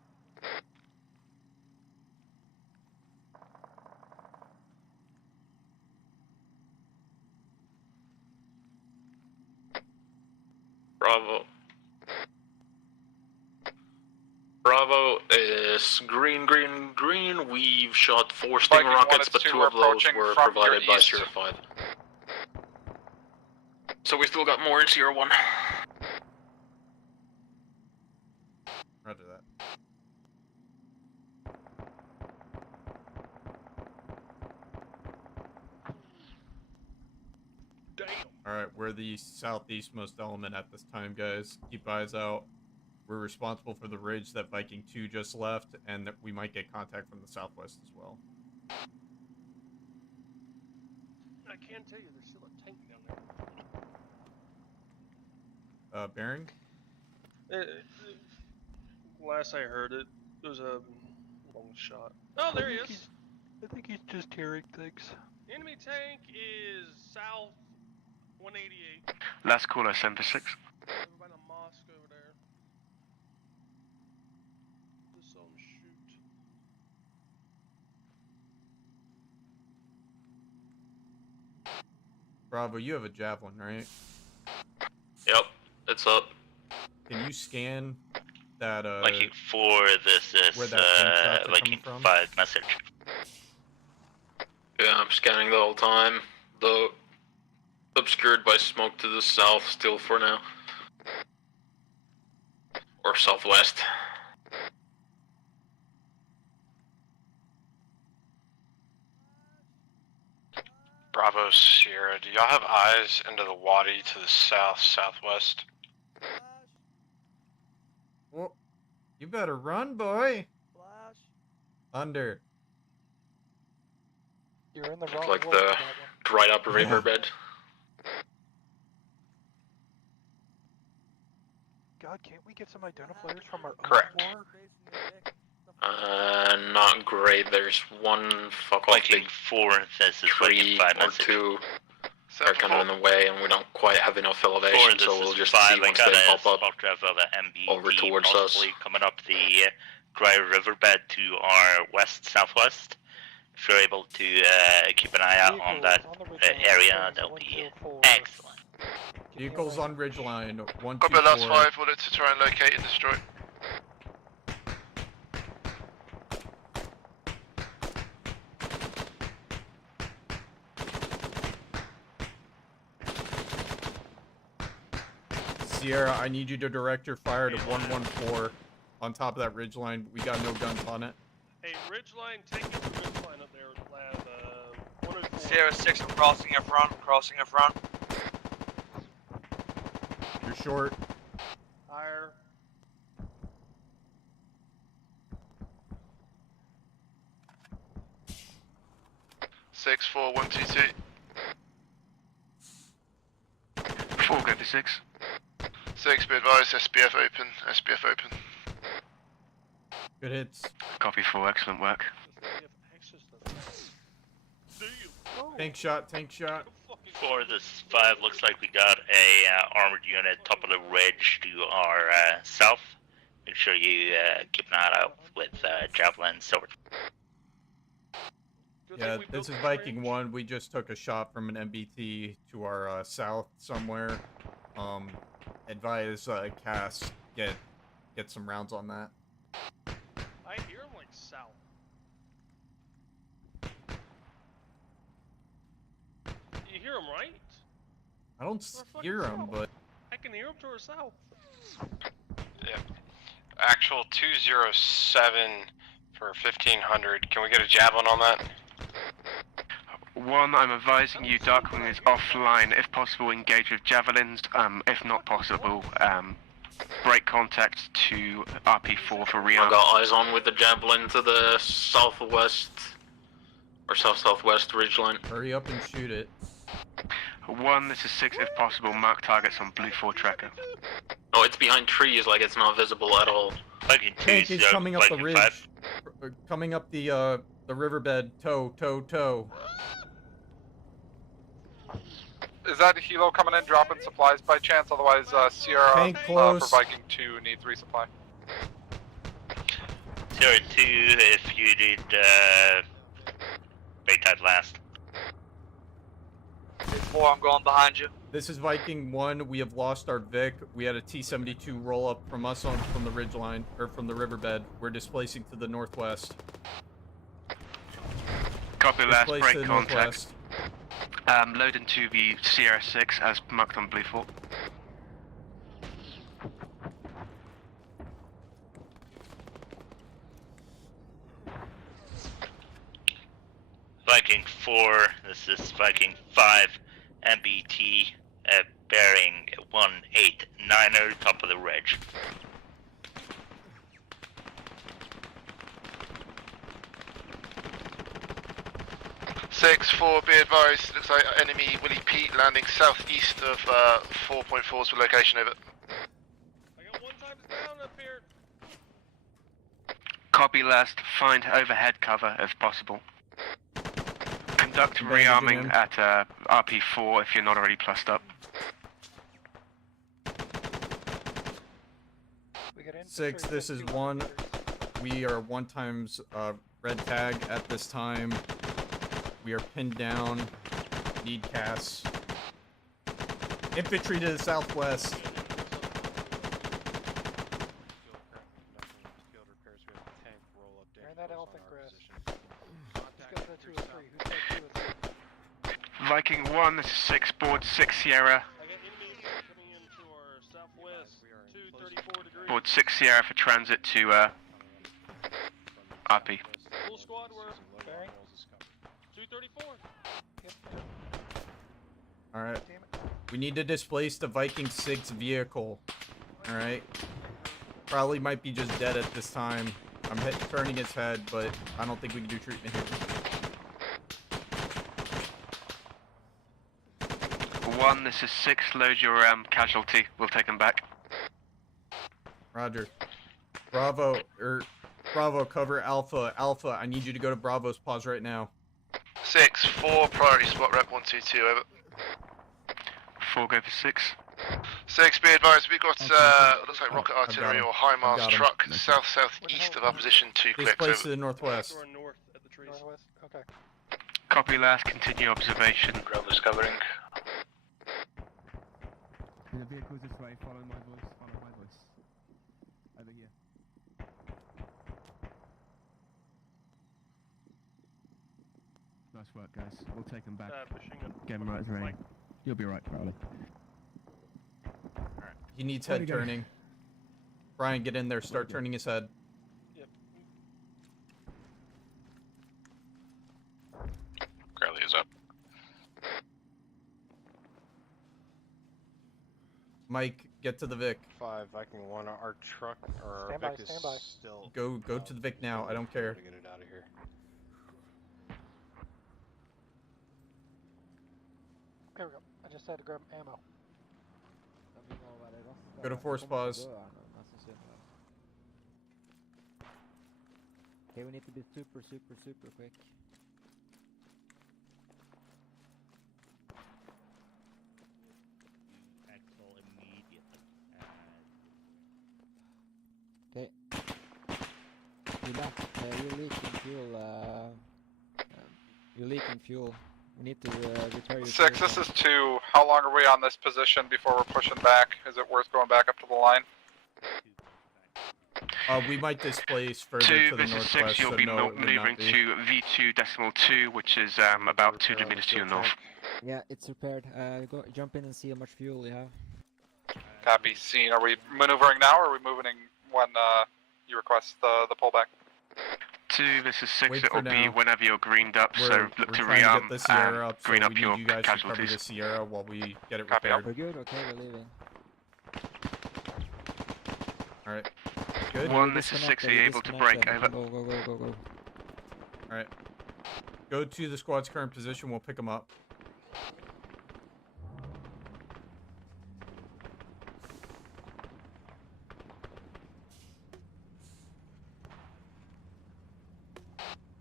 Bravo. Bravo is green. We've shot 4 Sting Viking rockets, 1 but and 2 2 of those approaching were from provided your by east. Sierra 5. So we still got more in Sierra 1. Roger that. Alright, we're the southeastmost element at this time, guys. Keep eyes out. We're responsible for the ridge that Viking 2 just left, and that we might get contact from the southwest as well. I can tell you there's still a tank down there. Bearing? Last I heard it was a long shot. Oh, there he is. I think he's just hearing things. Enemy tank is south 188. Last caller, 7 for 6. Over by the mosque over there. Just on shoot. Bravo, you have a javelin, right? Yep, it's up. Can you scan that, Viking 4, this where is that screenshots are Viking coming from? 5 message. Yeah, I'm scanning the whole time. Though obscured by smoke to the south still for now. Or southwest. Bravo, Sierra. Do y'all have eyes into the wadi to the southwest? Well, you better run, boy. Under. You're in the wrong Like world the for that one. right upper riverbed. God, can't we get some identifiers from our Correct. own war? Not great. There's one fuck off Viking big 4, this is tree Viking 5 or message. 2 are kind of in the way, and we don't quite have enough 4, elevation, this so we'll is just 5, see I once got they a pop up spot drive of a MBT over towards us. possibly coming up the dry riverbed to our west-southwest. If you're able to keep an eye out on that area, that'll be excellent. Vehicles on ridgeline. 1, 2, Copy, last 4. 5, ordered to try and locate and destroy. Sierra, I need you to direct your fire to 114 on top of that ridgeline. We got no guns on it. Hey, Ridgeline, take it to Ridgeline up there, lab, 104. Sierra 6, I'm crossing in front. You're short. Higher. 64122. 4, go for 6. 6, be advised, SBF open. Good hits. Copy 4, excellent work. Tank shot. 4, this 5, looks like we got a armored unit top of the ridge to our south. Make sure you keep an eye out with javelin silver. Yeah, this is Viking 1. We just took a shot from an MBT to our south somewhere. Advise Cass get some rounds on that. I hear him like south. You hear him, right? I don't hear him, but I can hear him to our south. Yeah. Actual 207 for 1500. Can we get a javelin on that? 1, I'm advising you Darkwing is offline. If possible, engage with javelins. If not possible, break contact to RP4 for I rearm. got eyes on with the javelin to the southwest. Or south-southwest ridgeline. Hurry up and shoot it. 1, this is 6, if possible, mark targets on Blue 4 tracker. Oh, it's behind trees, like it's not visible at all. Tank is coming up the ridge. Coming up the riverbed. Toe. Is that Hilo coming in, dropping supplies by chance? Otherwise, Sierra Tank for close. Viking 2 needs resupply. Sierra 2, if you did break that last. 4, I'm going behind you. This is Viking 1. We have lost our Vic. We had a T-72 roll up from us from the ridgeline, or from the riverbed. We're displacing to the northwest. Copy last, Displace break to the contact. northwest. Load into the Sierra 6 as marked on Blue 4. Viking 4, this is Viking 5, MBT, bearing 189er, top of the ridge. Six, 4, be advised, looks like enemy Willie Pete landing southeast of 4.4's for location, over. Copy last, find overhead cover if possible. Conduct rearming at RP4 if you're not already plussed up. 6, this is 1. We are 1 times red tag at this time. We are pinned down. Need CAS. Infantry to the southwest. Turn that elephant grass. Let's go to the 203. Who said 203? Viking 1, this is 6, board 6 Sierra. Board 6 Sierra for transit to RP. Full squad, we're bearing 234. Alright. We need to displace the Viking 6 vehicle. Alright. Probably might be just dead at this time. I'm turning its head, but I don't think we can do treatment here. 1, this is 6, load your casualty. We'll take them back. Roger. Bravo, Bravo, cover Alpha. Alpha, I need you to go to Bravo's pause right now. 6, 4, priority spot rep 122, over. 4, go for 6. 6, be advised, we've got, looks like rocket artillery or HIMARS truck south-southeast of our position, 2 clicks, Displace to over. the northwest. Northwest, okay. Copy last, continue observation. Bravo's covering. The vehicle's this way, follow my voice, Over here. Nice work, guys. We'll take them back. Get them right as rain. You'll be right, Crowley. He needs head turning. Brian, get in there, start turning his head. Yep. Crowley is up. Mike, get to the Vic. 5, Viking 1, our truck, or our Vic is still... Go to the Vic now, I don't care. To get it out of here. There we go. I just had to grab ammo. Go to force pause. Okay, we need to be super quick. Okay. You're leaking fuel. You're leaking fuel. We need to repair your 6, this is 2. How long are we on this position before we're pushing back? Is it worth going back up to the line? We might displace further 2, to the this is northwest, 6, you'll so be no, it would maneuvering not be. to V2.2, which is about 200 meters to your north. Yeah, it's repaired. Jump in and see how much fuel you have. Copy, scene. Are we maneuvering now, or are we moving when you request the pullback? 2, this is 6, Wait it'll for be now. whenever you're greened up, so We're look to trying to rearm get the Sierra up, so green we up need your you guys to cover casualties. the Sierra while we get it Copy. repaired. We're good? Okay, we're leaving. Alright. Good? 1, this is 6, are you able to break? Over. Go. Alright. Go to the squad's current position. We'll pick them up.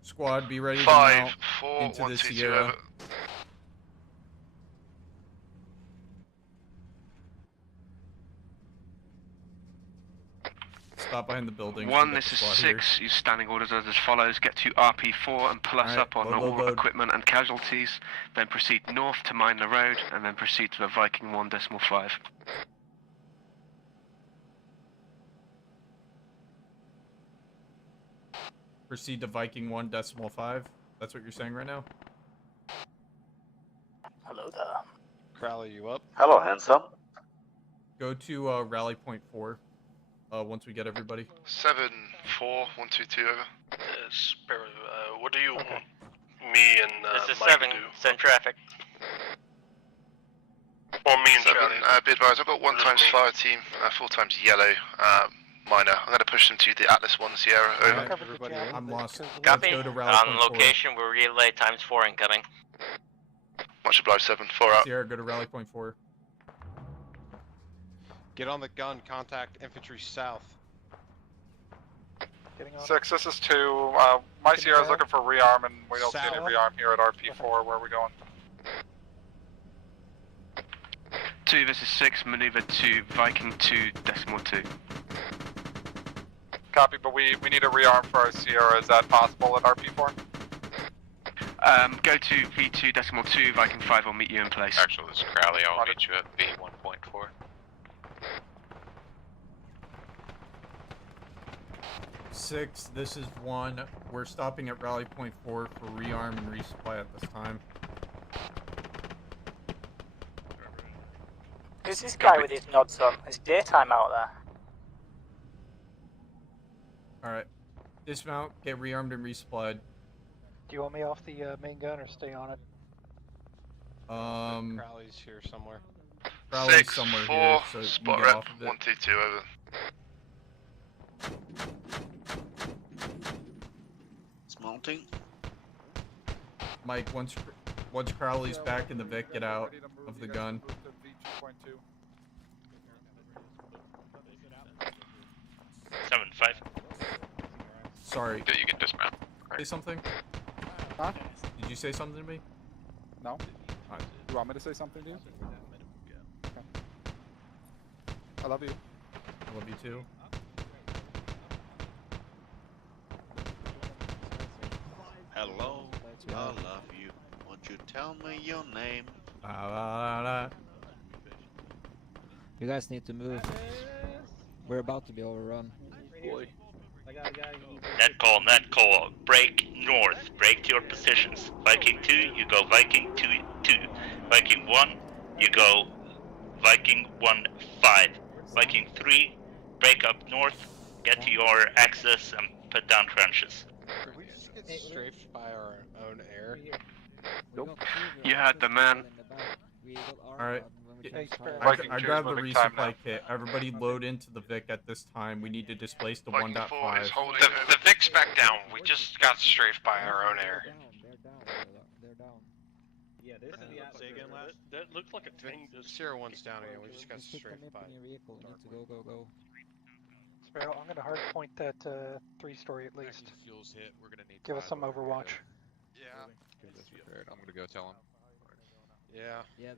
Squad, be ready to 5, mount 4, into 1, the 2, 2, Sierra. over. Stop behind the building. 1, this is 6. Your standing orders are as follows. Get to RP4 and pull us Alright, up on load, all load. equipment and casualties. Then proceed north to mine the road, and then proceed to the Viking 1.5. Proceed to Viking 1.5. That's what you're saying right now? Hello there. Crowley, you up? Hello, handsome. Go to rally point 4. Once we get everybody. 7, 4, 1, 2, 2, over. Sparrow, what do you want me and This is Mike 7, to do? send traffic. Or me and 7, Charlie. be advised, I've got 1 times fire team, 4 times yellow, minor. I'm going to push them to the Atlas 1 Sierra, over. Everybody, I'm lost. Copy. Let's go to rally On point 4. location, we're relay times 4 incoming. Much obliged, 7, 4 out. Sierra, go to rally point 4. Get on the gun. Contact infantry south. 6, this is 2. My Sierra's looking for rearm, and we don't see any rearm here at RP4. Where are we going? 2, this is 6. Maneuver to Viking 2.2. Copy, but we need a rearm for our Sierra. Is that possible at RP4? Go to V2.2. Viking 5 will meet you in place. Actually, this is Crowley. I'll meet you at V1.4. 6, this is 1. We're stopping at rally point 4 for rearm and resupply at this time. Who's this guy with his nods on? It's daytime out there. Alright. Dismount, get rearmed and resupplied. Do you want me off the main gun or stay on it? Crowley's here somewhere. Crowley's 6, somewhere 4, here, so you spot can get rep, off of it. 1, 2, 2, over. Mounting. Mike, once Crowley's back in the Vic, get out of the gun. 7-5. Sorry. Yeah, you can dismount. Say something? Huh? Did you say something to me? No. Alright. You want me to say something to you? Okay. I love you. I love you too. Hello, I love you. Won't you tell me your name? You guys need to move. We're about to be overrun. Net call. Break north. Break to your positions. Viking 2, you go Viking 2. Viking 1, you go Viking 1-5. Viking 3, break up north. Get to your axis and put down trenches. Did we just get strafed by our own air? Nope. You had the man. Alright. Viking I 2 grabbed the moving time now. resupply kit. Everybody load into the Vic at this time. We need to displace the 1.5. The Vic's back down. We just got strafed by our own air. Yeah, this is Say again, last? That looked like a tank. Sierra 1's down again. We just got Just put them strafed by. in your vehicle. You need to go. Sparrow, I'm gonna hard point that 3-story at least. Fuel's hit. We're gonna need. Give us some overwatch. Yeah. I'm gonna go tell him. Yeah. Yeah,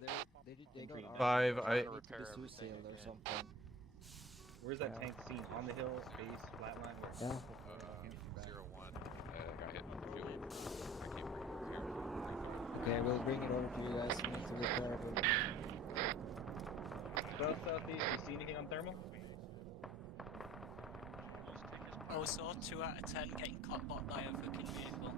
they got 5, armed. I- They need to be suicidal or something. Where's that tank seen? On the hill, base, flatline? Yeah. 0-1. Got hit with fuel. I can't bring it here. Okay, we'll bring it over to you guys. You need to repair it. South, southeast, you see anything on thermal? I saw 2 out of 10 getting caught by a fucking vehicle.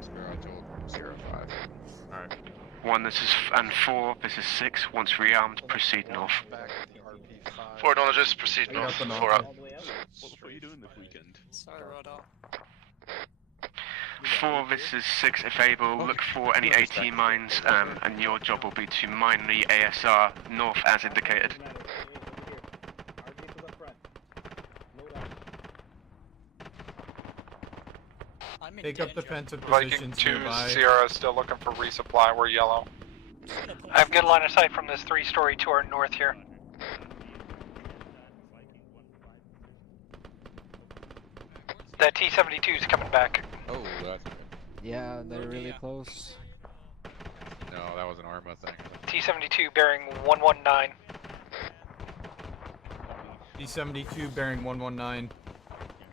Sparrow, I told 0-5. Alright. 1, this is and 4, this is 6. Once rearmed, proceed north. 4 acknowledges, proceed north. 4 out. What are you doing this weekend? Sorry, Rodar. 4, this is 6. If able, look for any AT mines, and your job will be to mine the ASR north as indicated. Pick up defensive Viking positions 2 nearby. Sierra is still looking for resupply. We're yellow. I have good line of sight from this 3-story to our north here. That T-72 is coming back. Oh, that's good. Yeah, they're really close. No, that was an Arma thing. T-72 bearing 119. D-72 bearing 119.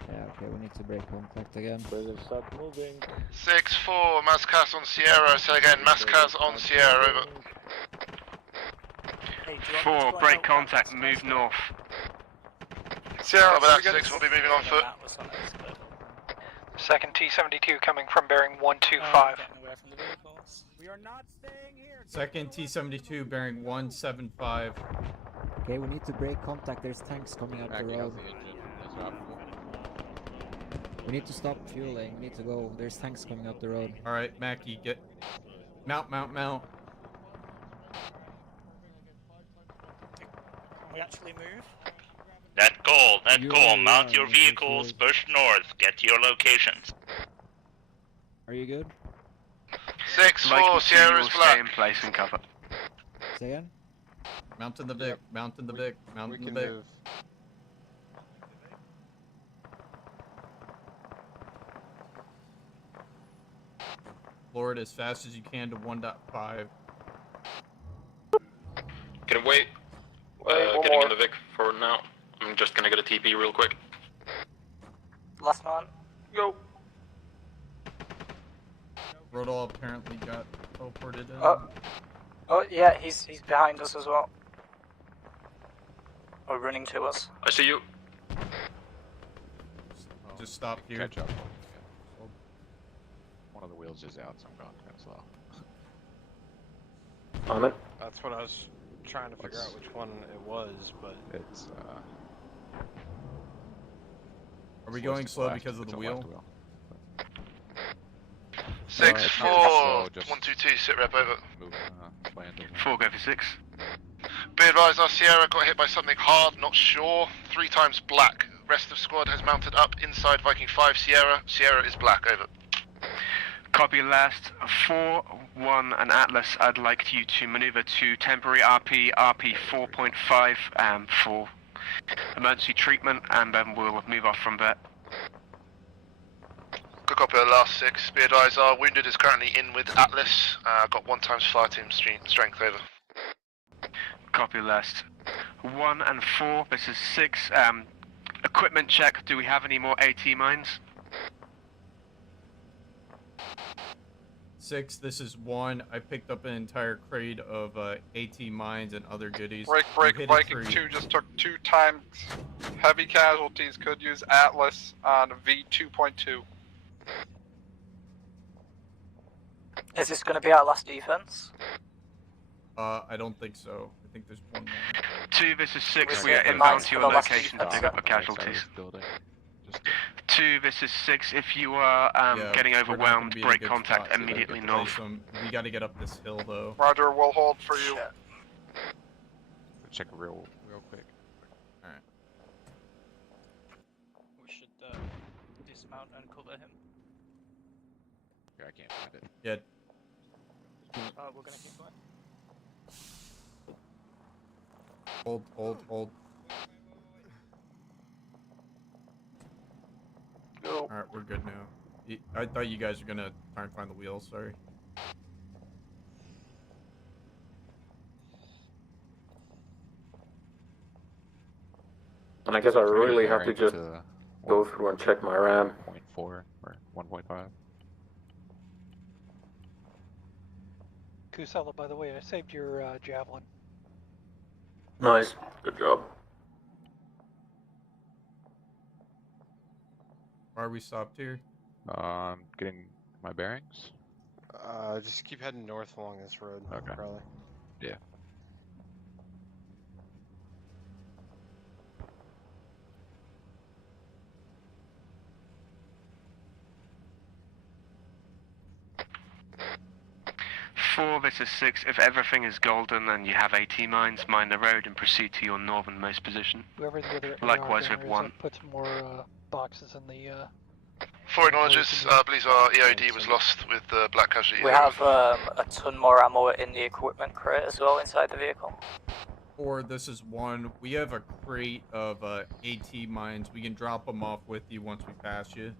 Yeah, okay, we need to break contact again. Start moving. 6-4, Mascas on Sierra. So again, Mascas on Sierra, over. 4, break contact, move north. Sierra, over that 6 will be moving on foot. Second T-72 coming from bearing 125. We are not staying here. Second T-72 bearing 175. Okay, we need to break contact. There's tanks coming up the road. We need to stop fueling. We need to go. There's tanks coming up the road. Alright, Mackie, get... Mount. Can we actually move? That goal, mount your vehicles, push north, get to your locations. Are you good? 6-4, Sierra's Stay black. in place and cover. Say again? Mounting the Vic, mounting the Vic, mounting the Vic. Lower it as fast as you can to 1.5. Can wait. Getting in the Vic for now. I'm just gonna get a TP real quick. Last man. Go. Rodol apparently got teleported in. Oh yeah, he's behind us as well. Or running to us. I see you. Just stop here. Catch up. One of the wheels is out, so I'm going kind of slow. On it. That's what I was trying to figure out which one it was, but it's Are we going slow because of the wheel? 6-4, 122, sit rep over. 4, go for 6. Be advised, our Sierra got hit by something hard, not sure. 3 times black. Rest of squad has mounted up inside Viking 5 Sierra. Sierra is black, over. Copy last. 4, 1 and Atlas, I'd like you to maneuver to temporary RP 4.5 for emergency treatment, and then we'll move off from there. Good copy of the last 6. Be advised, our wounded is currently in with Atlas. Got 1 times fire team strength, over. Copy last. 1 and 4, this is 6. Equipment check, do we have any more AT mines? 6, this is 1. I picked up an entire crate of AT mines and other goodies. Break, We've hit Viking a 2 just took 2 times heavy casualties. Could use Atlas on V2.2. Is this going to be our last defense? I don't think so. I think there's one more. 2, this is 6. We We're are saving inbound mines to for your the last location to defense. pick up the casualties. Building. 2, this is 6. If you are Yeah, getting we're not gonna overwhelmed, be in a break good contact spot to immediately play north. We gotta get up this hill though. Roger, we'll hold for you. Check real quick. Alright. We should dismount and cover him. Yeah, I can't find it. Yeah. We're gonna keep going. Hold. Go. Alright, we're good now. I thought you guys were gonna try and find the wheel, sorry. And I guess I really have to just go through and check my RAM. 0.4 or 1.5. Kusala, by the way, I saved your javelin. Nice. Good job. Why are we stopped here? Getting my bearings. just keep heading north along this road. Okay. Probably. Yeah. Four, this is 6. If everything is golden and you have AT mines, mine the road and proceed to your northernmost position. Whoever the other Likewise AR with gunner is, 1. put some more boxes in the 4 acknowledges. Believes our EOD was lost with the black casualty. We have a ton more ammo in the equipment crate as well inside the vehicle. 4, this is 1. We have a crate of AT mines. We can drop them off with you once we pass you.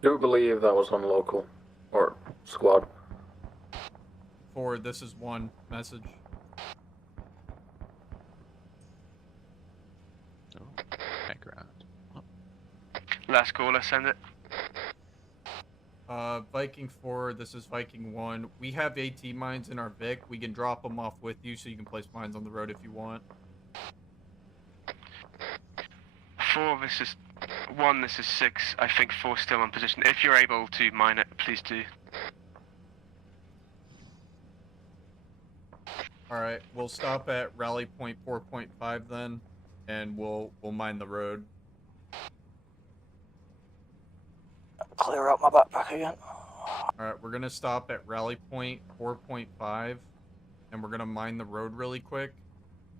Do believe that was on local or squad. 4, this is 1. Message. Background. Last caller, send it. Viking 4, this is Viking 1. We have AT mines in our Vic. We can drop them off with you so you can place mines on the road if you want. 4, this is 1, this is 6. I think 4's still on position. If you're able to mine it, please do. Alright, we'll stop at rally point 4.5 then, and we'll mine the road. Clear out my backpack again. Alright, we're gonna stop at rally point 4.5, and we're gonna mine the road really quick.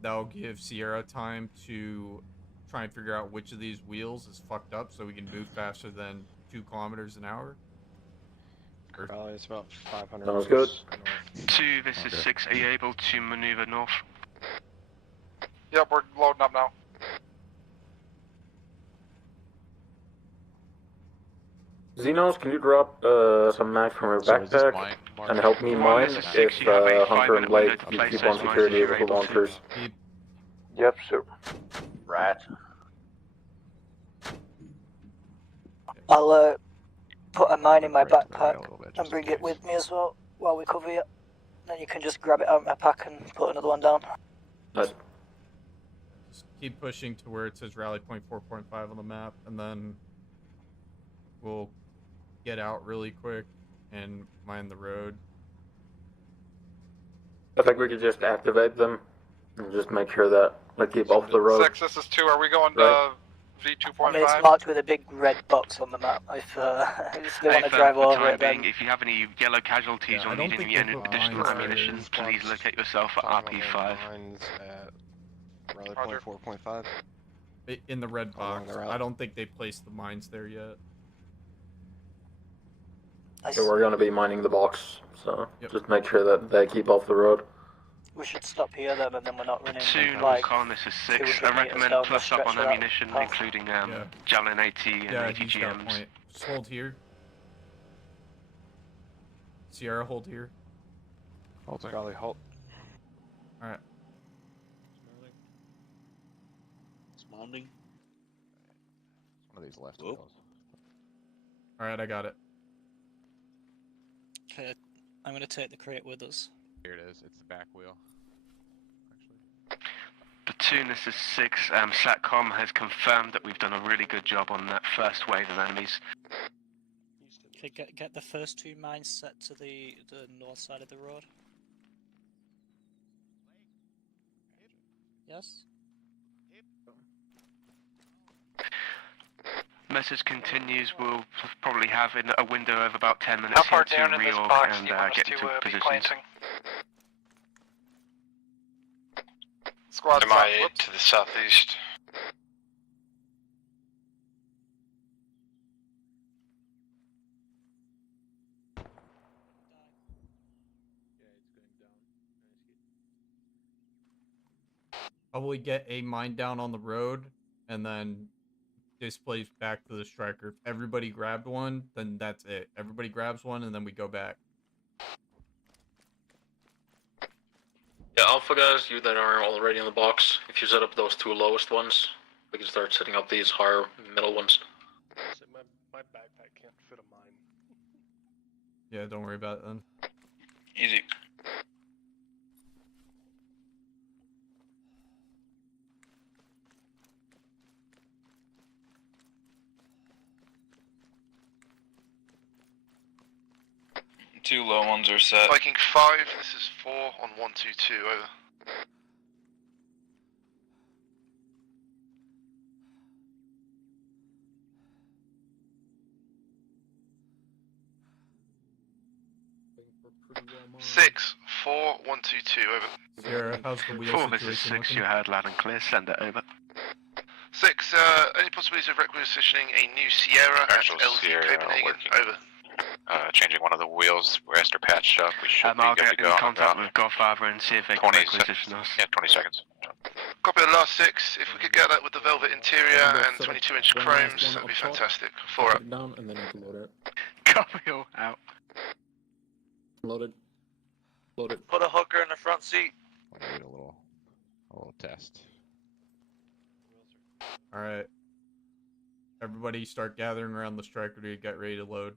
That'll give Sierra time to try and figure out which of these wheels is fucked up so we can move faster than 2 kilometers an hour. Probably it's about 500. Sounds good. 2, this is 6. Are you able to maneuver north? Yep, we're loading up now. Xenos, can you drop some mags from your backpack and help me mine if Hunter and Blake you keep on security with the launchers? Yep, sir. Right. I'll put a mine in my backpack and bring it with me as well while we cover you. Then you can just grab it out of my pack and put another one down. Nice. Just keep pushing to where it says rally point 4.5 on the map, and then we'll get out really quick and mine the road. I think we could just activate them and just make sure that they keep off the road. 6, this is 2. Are we going Right. to V2.5? I mean, it's marked with a big red box on the map. If they want to drive for the over time it, then being, if you have any yellow casualties or need any additional ammunition, please locate yourself at RP5. Rally point 4.5. In the red Along box. the route. I don't think they placed the mines there yet. So we're going to be mining the box, so just make sure that they keep off the road. we should stop here then, and then we're not running 2, like Norcon, this is 6. 200 I meters recommend down the plus up stretch on of that ammunition, path. including Javelin AT and Yeah, he's got a ATGMs. point. Just hold here. Sierra, hold here. Hold Charlie, hold. Alright. Smonding. One of these left Whoop. wheels. Alright, I got it. Okay, I'm gonna take the crate with us. Here it is. It's the back wheel. Platoon, this is 6. SATCOM has confirmed that we've done a really good job on that first wave of enemies. Okay, get the first 2 mines set to the north side of the road. Yes? Message continues. We'll probably have in a window of about 10 minutes How far here down to in this reorg box and do you want us get to into be positions. planting? Squad MI8 to the southeast. Probably get a mine down on the road, and then displays back to the striker. If everybody grabbed one, then that's it. Everybody grabs one, and then we go back. Yeah, Alpha guys, you that are already in the box, if you set up those 2 lowest ones, we can start setting up these higher middle ones. My backpack can't fit a mine. Yeah, don't worry about it then. Easy. Two low ones are set. Viking 5, this is 4 on 122, over. Six, 4, 122, over. Sierra, how's the wheel 4, this is situation 6. looking? You heard loud and clear. Send it over. 6, any possibilities of requisitioning a new Sierra Actual at LZ Sierra Copenhagen? working. Over. Changing one of the wheels. Rest are patched up. We should be I'll good get to in go. contact with Godfather and see if they can 20 requisition us. Yeah, 20 seconds. Copy the last 6. If we could get that with the velvet interior and 22-inch chromes, that'd be fantastic. 4 up. Down and then you can load it. Copy all out. Loaded. Loaded. Put a hooker in the front seat. Want to do a little test. All right. Everybody start gathering around the striker to get ready to load.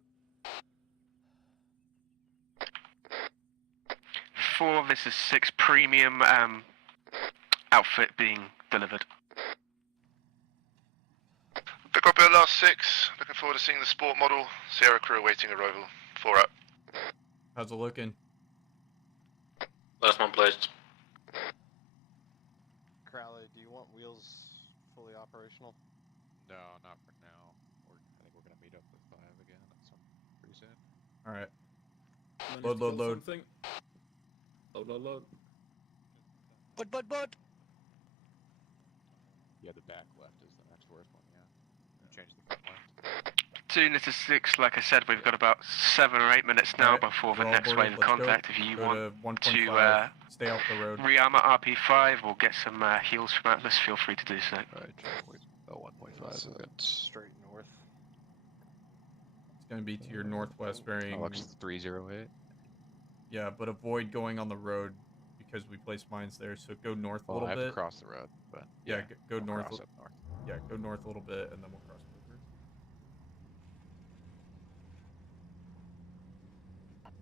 4, this is 6 premium outfit being delivered. Good copy the last 6. Looking forward to seeing the sport model. Sierra crew awaiting arrival. 4 up. How's it looking? Last one placed. Crowley, do you want wheels fully operational? No, not for now. I think we're gonna meet up with 5 again at some pretty soon. All right. Managed Load, to load, build load. something. Load. But. Yeah, the back left is the next worst one. Yeah. Change the front left. 2, this is 6. Like I said, we've got about 7 or 8 minutes now Alright, before the we're all next boarded. wave of Let's go. contact. If you Go want to to 1.5. Stay off the road. re-armor RP5 or get some heals from Atlas, feel free to do so. Alright, 1.5. We've got Straight north. It's gonna be to your northwest bearing. Alex 308. Yeah, but avoid going on the road because we placed mines there. So go north a Well, little I have bit. to cross the road, but Yeah, go we'll north. cross up north. Yeah, go north a little bit, and then we'll cross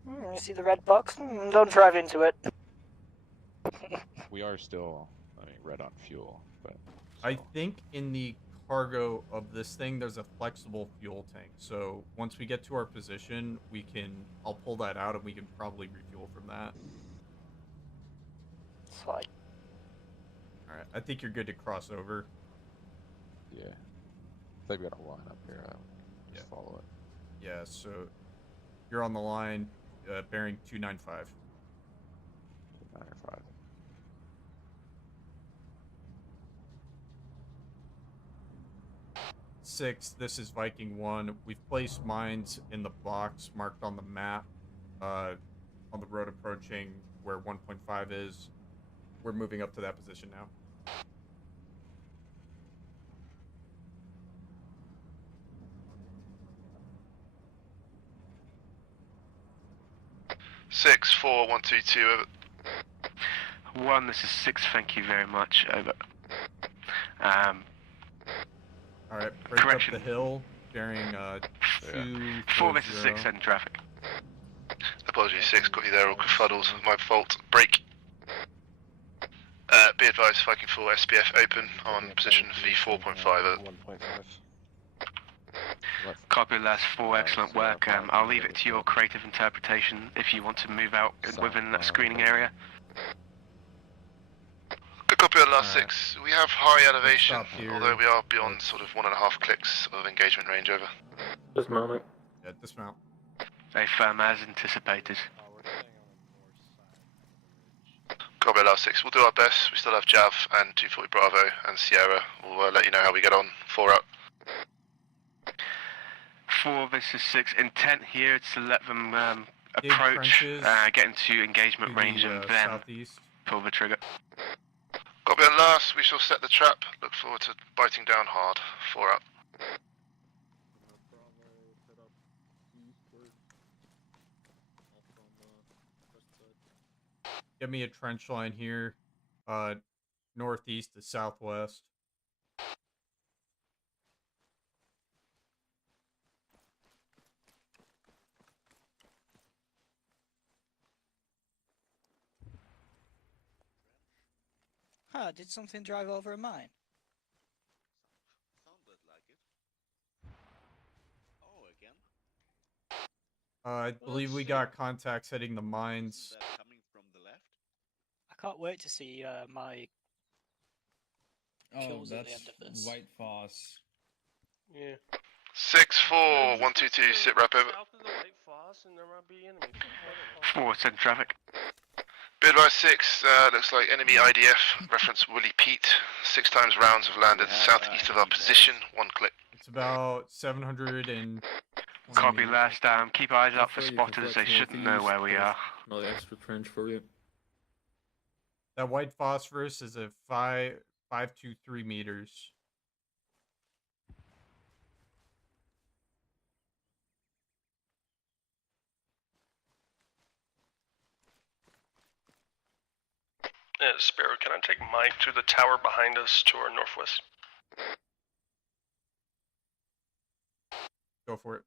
over. You see the red box? Don't drive into it. We are still, red on fuel, but I think in the cargo of this thing, there's a flexible fuel tank. So once we get to our position, I'll pull that out, and we can probably refuel from that. It's fine. All right, I think you're good to cross over. yeah. I think we got a line up here. I would just follow it. Yeah, so you're on the line, bearing 295. 295. Six, this is Viking 1. We've placed mines in the box marked on the map on the road approaching where 1.5 is. We're moving up to that position now. Six, 4, 1, 2, 2, over. 1, this is 6, thank you very much, over. Alright, break Correction. up the hill, bearing 4, this is 6, 240. in traffic. Apologies, 6, got you there, all confuddled. My fault. Break. Be advised, Viking 4 SPF open on position V4.5. 1.5. Copy last 4, excellent work. I'll leave it to your creative interpretation if you want to move out within that screening area. Good copy on last 6. We have high elevation, stop here. although we are beyond sort of 1.5 clicks of engagement range, over. Dismounting. Yeah, dismount. They firm as anticipated. Copy last 6. We'll do our best. We still have Jav and 240 Bravo and Sierra. We'll let you know how we get on. 4 up. 4, this is 6. Intent here is to let them Dig approach, trenches get into engagement to range, the, and then southeast. pull the trigger. Copy on last. We shall set the trap. Look forward to biting down hard. 4 up. Give me a trench line here, northeast to southwest. Huh, did something drive over a mine? Sounded like it. Oh, again? I believe we got contacts hitting the mines. Isn't that coming from the left? I can't wait to see my Oh, kills at the that's end of this. White Foss. Yeah. 6, 4, 1, 2, 2. Sit rep over. South of the White Foss, and there might be enemies. 4, send traffic. Bid by 6, looks like enemy IDF, reference Willie Pete. 6 times rounds have landed southeast of our position, 1 click. It's about 700 and... Copy last. Keep eyes out for spotters. They shouldn't know where we are. Another extra trench for you. That white phosphorus is at 523 meters. Sparrow, can I take Mike to the tower behind us to our northwest? Go for it.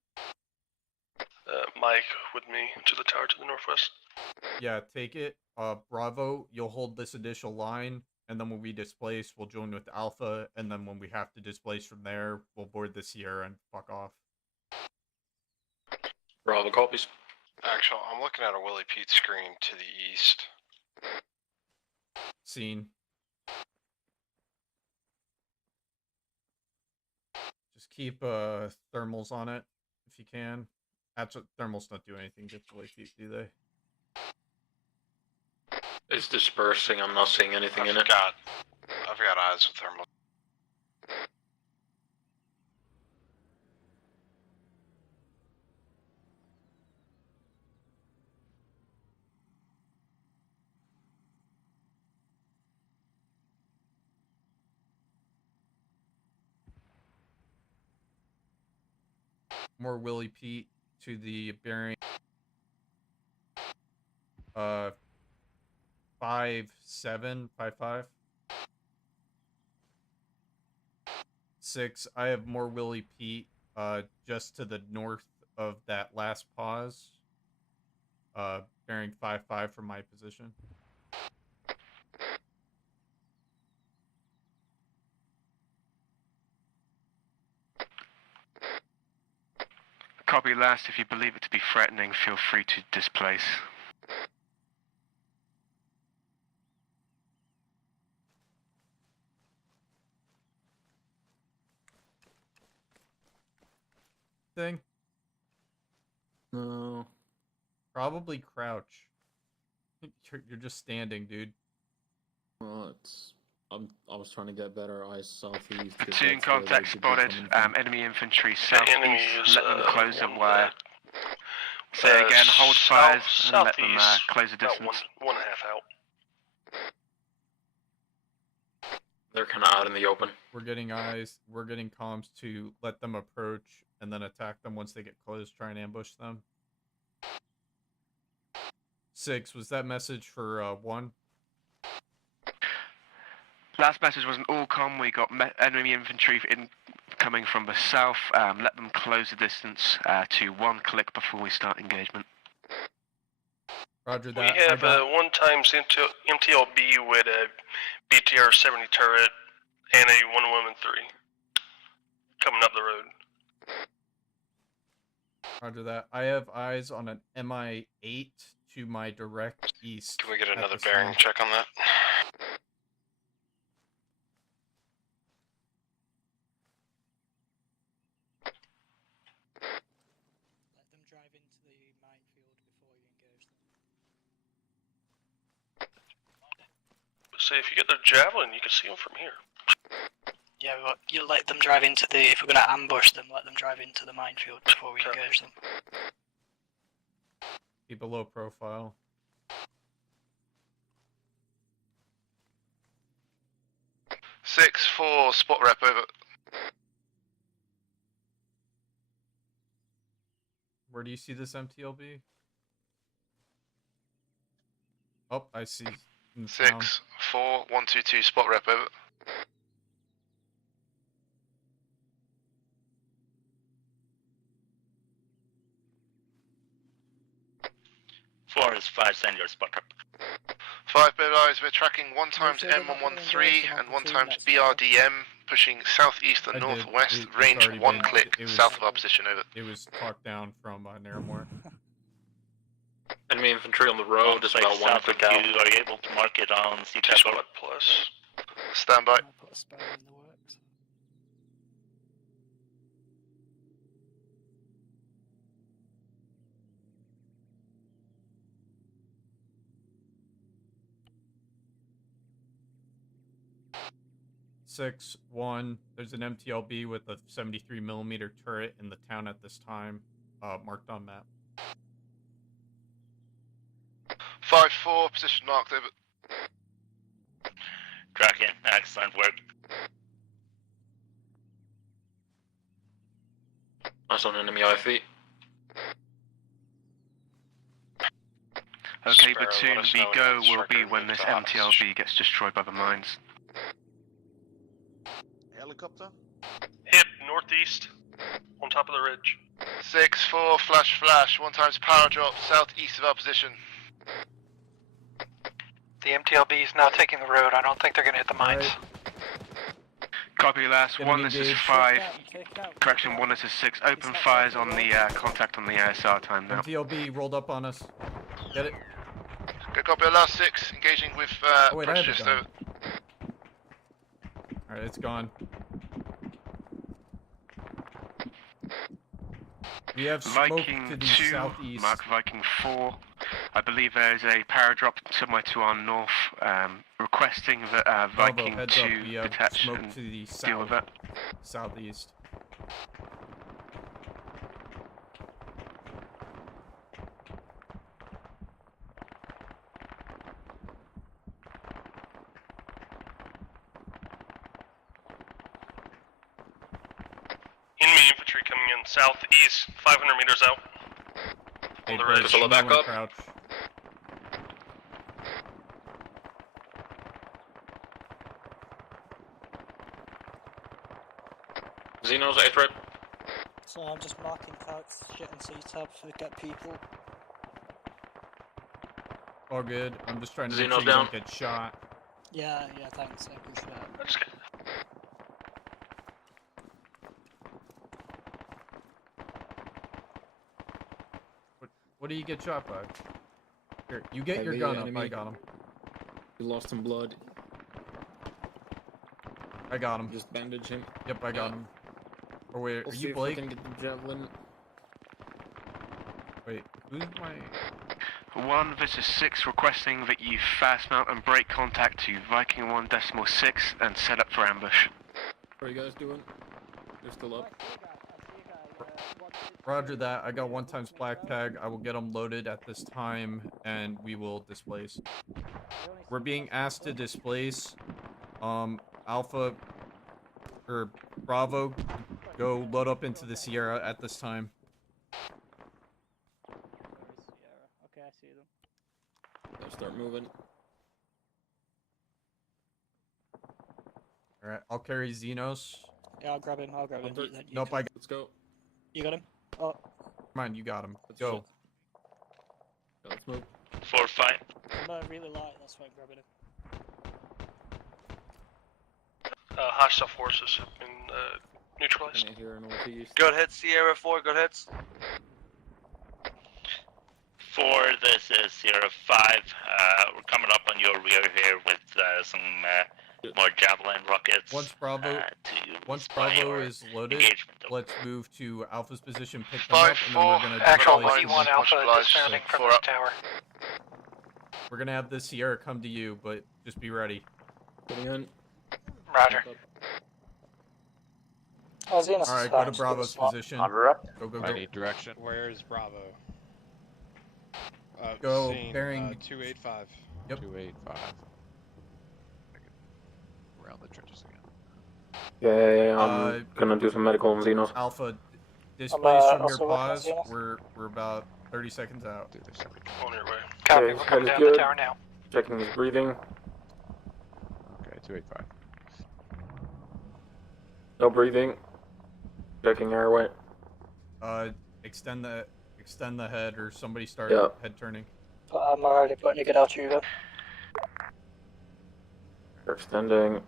Mike with me to the tower to the northwest. Yeah, take it. Bravo, you'll hold this additional line, and then when we displace, we'll join with Alpha, and then when we have to displace from there, we'll board the Sierra and fuck off. Bravo copies. Actually, I'm looking at a Willie Pete screen to the east. Scene. Just keep thermals on it if you can. That's what thermals don't do anything against Willie Pete, do they? It's dispersing. I'm not seeing anything in it. I've got eyes with thermal. More Willie Pete to the bearing 5755. 6. I have more Willie Pete just to the north of that last pause. Bearing 55 from my position. Copy last. If you believe it to be threatening, feel free to displace. Thing? No. Probably crouch. You're just standing, dude. Well, I was trying to get better eyes southeast. Platoon contact spotted. Enemy infantry southeast. Let them close them where. Say again, hold fires and let them close the distance. About 1.5 out. They're kind of out in the open. We're getting eyes. We're getting comms to let them approach and then attack them once they get close. Try and ambush them. 6, was that message for 1? Last message was an all-com. We got enemy infantry coming from the south. Let them close the distance to 1 click before we start engagement. Roger that. We have a 1 times MTLB with a BTR 70 turret and a 113 coming up the road. Roger that. I have eyes on an MI8 to my direct east. Can we get another bearing check on that? Let them drive into the minefield before you engage them. Say if you get their javelin, you can see them from here. Yeah, but you let them drive into the. If we're going to ambush them, let them drive into the minefield before we engage them. Keep a low profile. Six, 4, spot rep over. Where do you see this MTLB? Oh, I see. 6, 4, 122, spot rep over. Four is 5, send your spot rep. 5 bit eyes, we're tracking 1 times M113 and 1 times BRDM, pushing southeast and northwest, range 1 click, south of our position, over. It was talked down from Narramore. Enemy infantry on the road is about 1 click out. Are you able to mark it on CTAC? Squad plus. Stand by. Put a spell in the works. 6-1. There's an MTLB with a 73mm turret in the town at this time, marked on map. 5-4, position marked, over. Kraken, excellent work. Eyes on enemy IFV. Okay, Sparrow, platoon, let us the know go when will you're be instructed when this to hot MTLB gets destroyed by the mines. Helicopter? Hit northeast, on top of the ridge. 6-4, flash, 1 times power drop, southeast of our position. The MTLB is now taking the road. I don't think they're going to hit the mines. Copy last. Getting 1, this is engaged. 5. Correction, 1, this is 6. Open fires on the contact on the ASR time now. MTLB rolled up on us. Get it? Good copy, last 6, engaging with Oh, wait, I have it just done. over. Alright, it's gone. We have smoke Viking to the 2, southeast. mark Viking 4. I believe there is a paradrop somewhere to our north, requesting that Viking Bravo, heads 2 up. We have detach smoke and to the deal with south, it. southeast. Enemy infantry coming in southeast, 500 meters out. On the Brave, ridge. you know when to crouch. Xenos, 8 red. So I'm just marking crouch, shit and C-tab to get people. All good. I'm just trying to make Xenos sure you down. don't get shot. Yeah, thanks, I appreciate that. What do you get shot by? Here, you get your Heavy gun up. I enemy. got him. You lost some blood. I got him. Just bandage him. Yep, I got him. Or wait, We'll are see you if we Blake? can get the javelin. Wait, who's my... 1, this is 6, requesting that you fast mount and break contact to Viking 1.6 and set up for ambush. What are you guys doing? They're still up. Roger that. I got 1 times black tag. I will get them loaded at this time, and we will displace. We're being asked to displace. Alpha or Bravo, go load up into the Sierra at this time. Okay, I see them. Let's start moving. All right, I'll carry Xenos. Yeah, I'll grab him. Nope, Let's go. You got him? Oh. Come on, you got him. Go. Let's move. 4-5. I'm really light, that's why I'm grabbing him. Hostile forces have been neutralized. Here northeast. Good hits, Sierra 4, good hits. 4, this is Sierra 5. We're coming up on your rear here with some more javelin rockets. Once Bravo is loaded, let's move to Alpha's position, pick them up, and then we're gonna Actual displace them. P1 Alpha dismounting from the tower. We're gonna have the Sierra come to you, but just be ready. Putting in. Roger. Oh, Xenos Alright, go to Bravo's position. Go, go, I go. need direction. Where's Bravo? Go Scene, bearing 285. Yep. 285. Around the trenches again. Yeah, I'm gonna do some medical on Xenos. Alpha, displace from your also working on pause. Xenos. We're about 30 seconds out. On your way. Copy, Okay, we're head coming is down good. the tower now. Checking his breathing. Okay, 285. No breathing. Checking airway. Extend the head, or somebody start Yeah. head turning. I'm already putting a good out you. We're extending.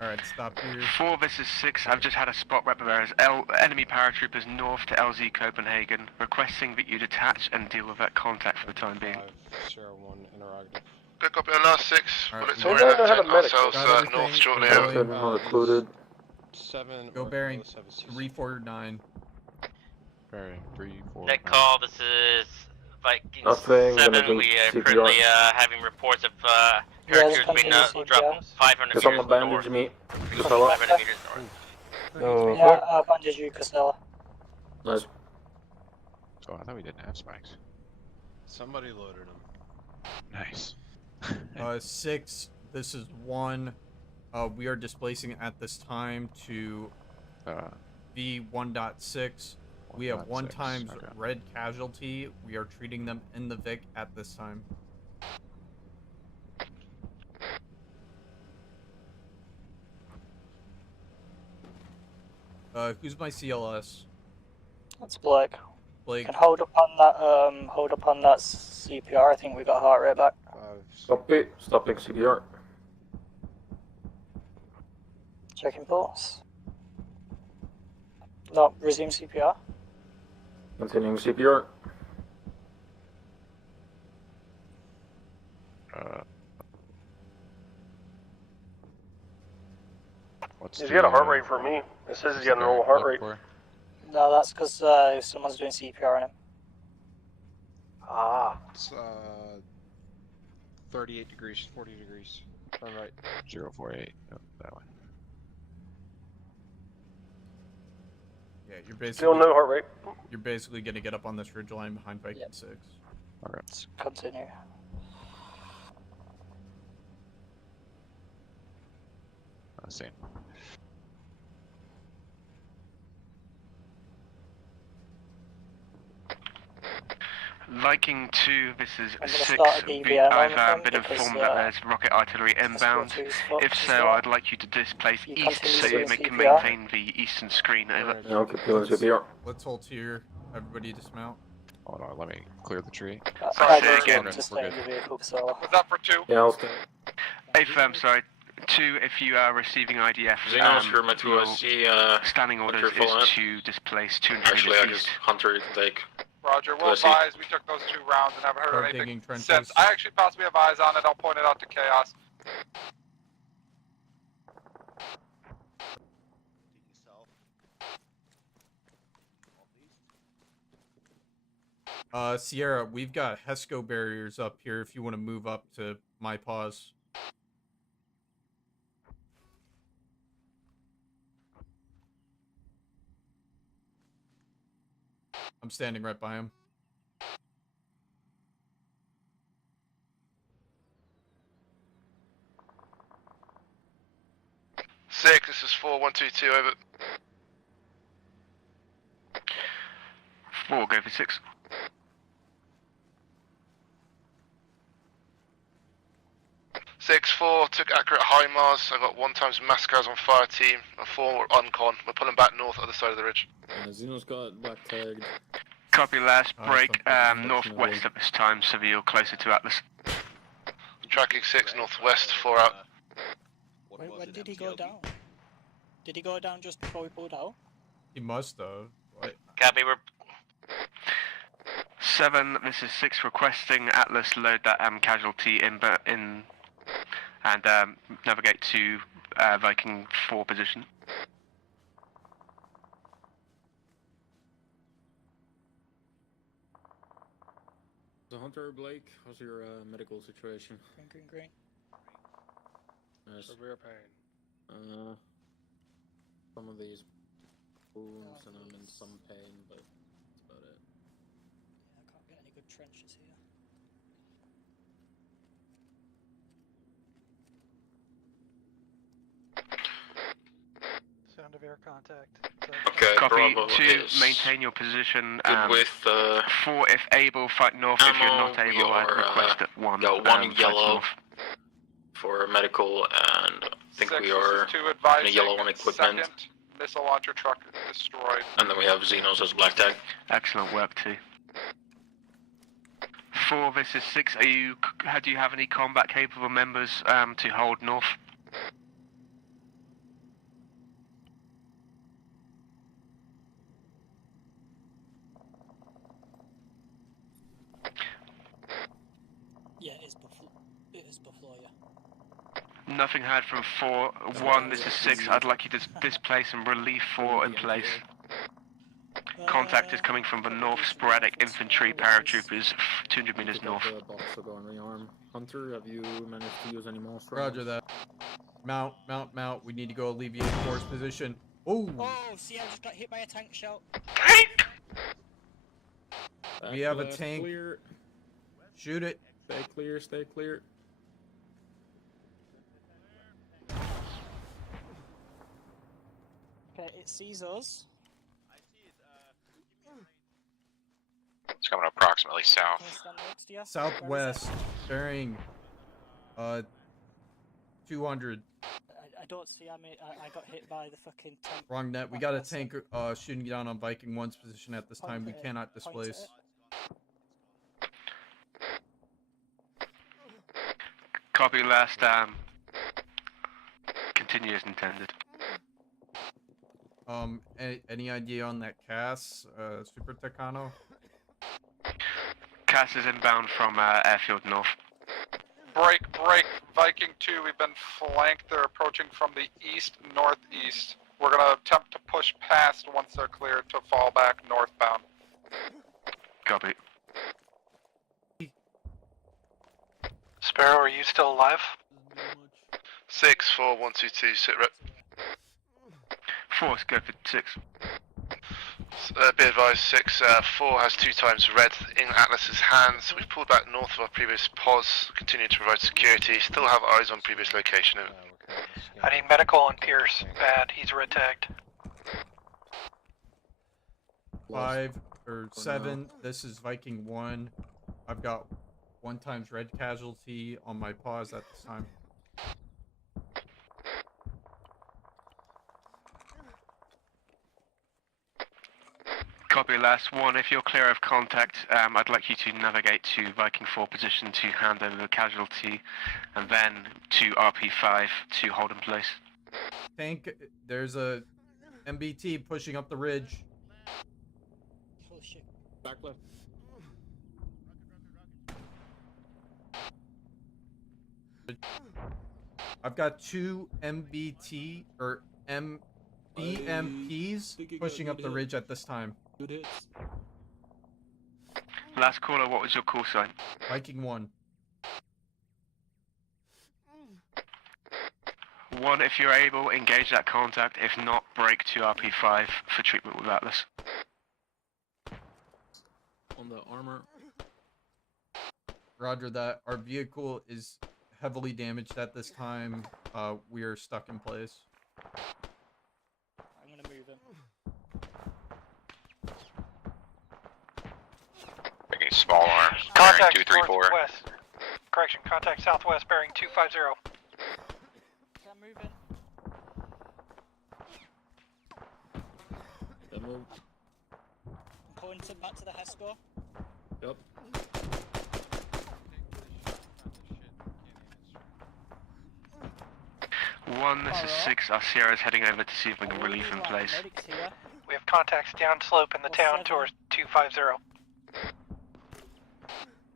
Alright, stop here. 4, this is 6. I've just had a spot rep there as enemy paratroopers north to LZ Copenhagen, requesting that you detach and deal with that contact for the time being. 501 interrogative. Good copy, last 6. Alright, Bullets we were got in ourselves Got everything. north shortly We're out. going, Not included. 7 Go or bearing 076. 349. Bearing 349. Net call, this is Viking Nothing, 7, gonna do we are CPR. currently having reports of paratroopers being dropped 500 Just meters on the bandage north. me. 500 meters north. No, Yeah, bandage you, Costello. Nice. Oh, I thought we didn't have spikes. Somebody loaded them. Nice. 6, this is 1. We are displacing at this time to V1.6. We have 1 times okay. red casualty. We are treating them in the Vic at this time. Who's my CLS? That's Blake. Blake. Can hold up on that CPR. I think we got heart rate back. Copy. Stopping CPR. Checking pulse. No, resume CPR. Continuing CPR. He's got a heart rate for me. It says he's got a normal heart rate. No, that's because someone's doing CPR on him. Ah. It's 38 degrees, 40 degrees. Turn right. 048. Oh, that way. Yeah, you're basically. Still no heart rate. You're basically gonna get up on this ridge line behind Viking 6. Okay. Let's continue. Same. Viking 2, this is I'm gonna 6. start a DVM on I've them been because, informed that there's rocket artillery inbound. If so, I'd like you to displace east so you can maintain the eastern screen. Over. Okay, feeling CPR. Let's hold here. Everybody dismount. Hold on, let me clear the tree. Sorry, say again. Just stay in the vehicle, so. What's that for 2? Yeah, I'll stay. Sorry. 2, if you are receiving IDF, Xenos, you're meant to your see, standing orders your full is end. to displace 200 Actually, I meters guess east. Hunter, you can take. Roger, we'll Let's see. advise. We took those 2 rounds and haven't heard Start anything digging trenches. since. I actually possibly have eyes on it. I'll point it out to Chaos. Sierra, we've got HESCO barriers up here if you want to move up to my pause. I'm standing right by him. Six, this is 4122, over. 4, go for 6. Six, 4, took accurate high Mars. I got 1 times Mascars on fire team, and 4 uncon. We're pulling back north, other side of the ridge. Xeno's got black tagged. Copy, last break something northwest at this time, so you're closer to Atlas. Tracking 6, northwest, 4 out. When did he go down? Did he go down just before we pulled out? He must have. Like, Copy, we're 7, this is 6 requesting Atlas load that casualty in and navigate to Viking 4 position. So Hunter, Blake, how's your medical situation? Green. Nice. Severe pain. Some of these wounds and I'm in some pain, but that's about it. I can't get any good trenches here. Sound of air contact. Okay, Copy, Bravo 2, is maintain your position. good with 4, if able, fight north. If you're ammo. not able, We I'd are, request at 1. got 1 fight yellow north. for medical, and I think 6, we this are is 2 in a advising. yellow on equipment. Second missile launcher truck destroyed. And then we have Xenos as black tag. Excellent work, 2. 4, this is 6. Do you have any combat capable members to hold north? Yeah, it is Buffalo, yeah. Nothing heard from 4. 1, this is 6. I'd like you to displace and relieve 4 in place. contact is coming from the north. Sporadic infantry paratroopers, 200 meters north. Boxer go and rearm. Hunter, have you managed to use any more? Roger that. Mount. We need to go alleviate force position. Oh! Oh, see, I just got hit by a tank shell. Tank! We have a tank. Clear. Shoot it. Stay clear, stay clear. Okay, it sees us. It's coming approximately Can I south. stand next to you? Southwest, bearing 200. I don't see. I got hit by the fucking tank. Wrong net. We got a tank shooting down on Viking 1's position at this time. We cannot displace. Copy last. Continue as intended. Any idea on that Cass, Super Tecano? Cass is inbound from airfield north. Break. Viking 2, we've been flanked. They're approaching from the east-northeast. We're going to attempt to push past once they're cleared to fall back northbound. Copy. Sparrow, are you still alive? 6-4-1-2-2, sit rep. 4, go for 6. Be advised, 4 has 2 times red in Atlas's hands. We've pulled back north of our previous pause, continue to provide security, still have eyes on previous location. I need medical on Pierce. Bad, he's red tagged. 5 or 7. This is Viking 1. I've got 1 times red casualty on my pause at this time. Copy last 1. If you're clear of contact, I'd like you to navigate to Viking 4 position to hand over the casualty, and then to RP5 to hold in place. Tank, there's a MBT pushing up the ridge. Oh shit. Back left. I've got 2 MBT or EMPs pushing up the ridge at this time. Good hits. Last caller, what was your call sign? Viking 1. 1, if you're able, engage that contact. If not, break to RP5 for treatment with Atlas. On the armor. Roger that. Our vehicle is heavily damaged at this time. We are stuck in place. I'm gonna move him. Making small arms. Contact Bearing 234. northwest. Correction, contact southwest bearing 250. Okay, I'm moving. Then move. I'm going back to the HESCO. Yep. One, this is 6. Our Sierra's heading over to see if we can relieve in place. We have contacts downslope in the town towards 250.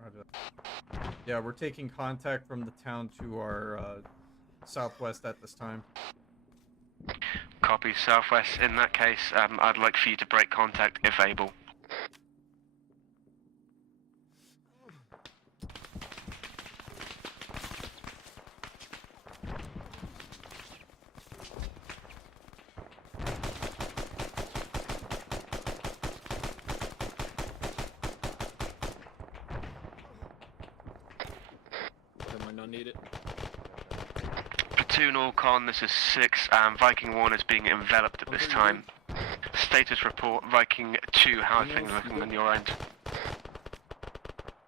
Roger. Yeah, we're taking contact from the town to our southwest at this time. Copy, southwest. In that case, I'd like for you to break contact if able. Need it. Platoon all con, this is 6. Viking 1 is being enveloped at this time. Status report, Viking 2, how are things looking on your end?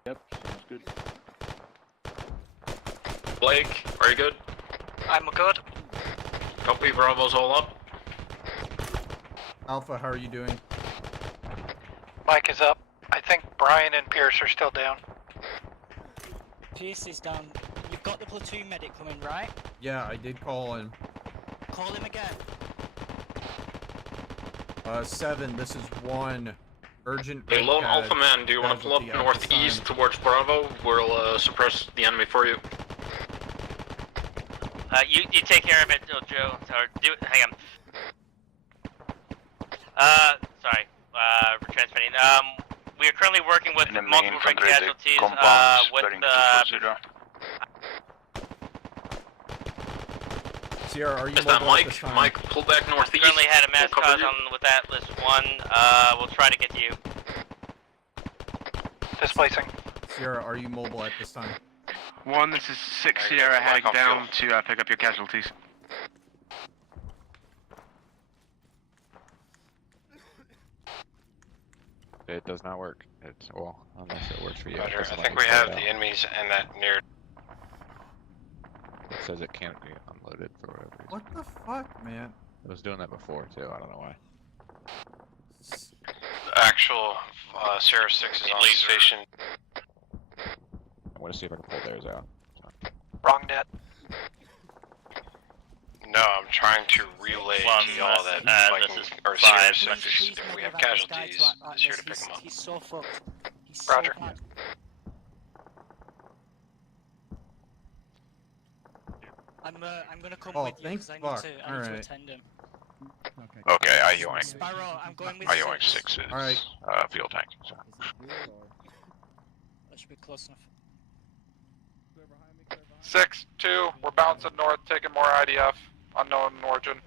Yep, sounds good. Blake, are you good? I'm good. Copy, Bravo's all up. Alpha, how are you doing? Mike is up. I think Brian and Pierce are still down. Pierce is down. You've got the platoon medic coming, right? Yeah, I did call in. Call him again. 7, this is 1. Urgent. Hey, lone red Alpha Man, do you want to pull up casualty at this northeast time. towards Bravo? We'll suppress the enemy for you. You take care of it, Joe. Or hang on. Sorry. transmitting. We are currently working with Enemy multiple red infantry, casualties, compound with, spreading 240. Sierra, are you Is mobile that at Mike? this time? Mike, pull back northeast. Currently had a mass We'll cover cause you. on with Atlas 1. We'll try to get to you. Displacing. Sierra, are you mobile at this time? 1, this is 6 Sierra heading down to pick up your casualties. It does not work. It's, well, unless it works for you. Roger, It doesn't I let think me we pull have it the out. enemies and that near. It says it can't be unloaded for whatever reason. What the fuck, man? It was doing that before too. I don't know why. Actual Sierra 6 is on station. I'm gonna see if I can pull theirs out. Wrong net. No, I'm trying to relay to y'all that Viking or Sierra 6, if we have casualties, is here to pick them up. He's so fucked. He's Roger. so bad. I'm gonna come Oh, with you thank because I need fuck. to Alright. attend him. Okay, I yoink. Sparrow, I'm going with I yoink six. 6's Alright. fuel tank. So. That should be close enough. 6-2, we're bouncing north, taking more IDF, unknown origin.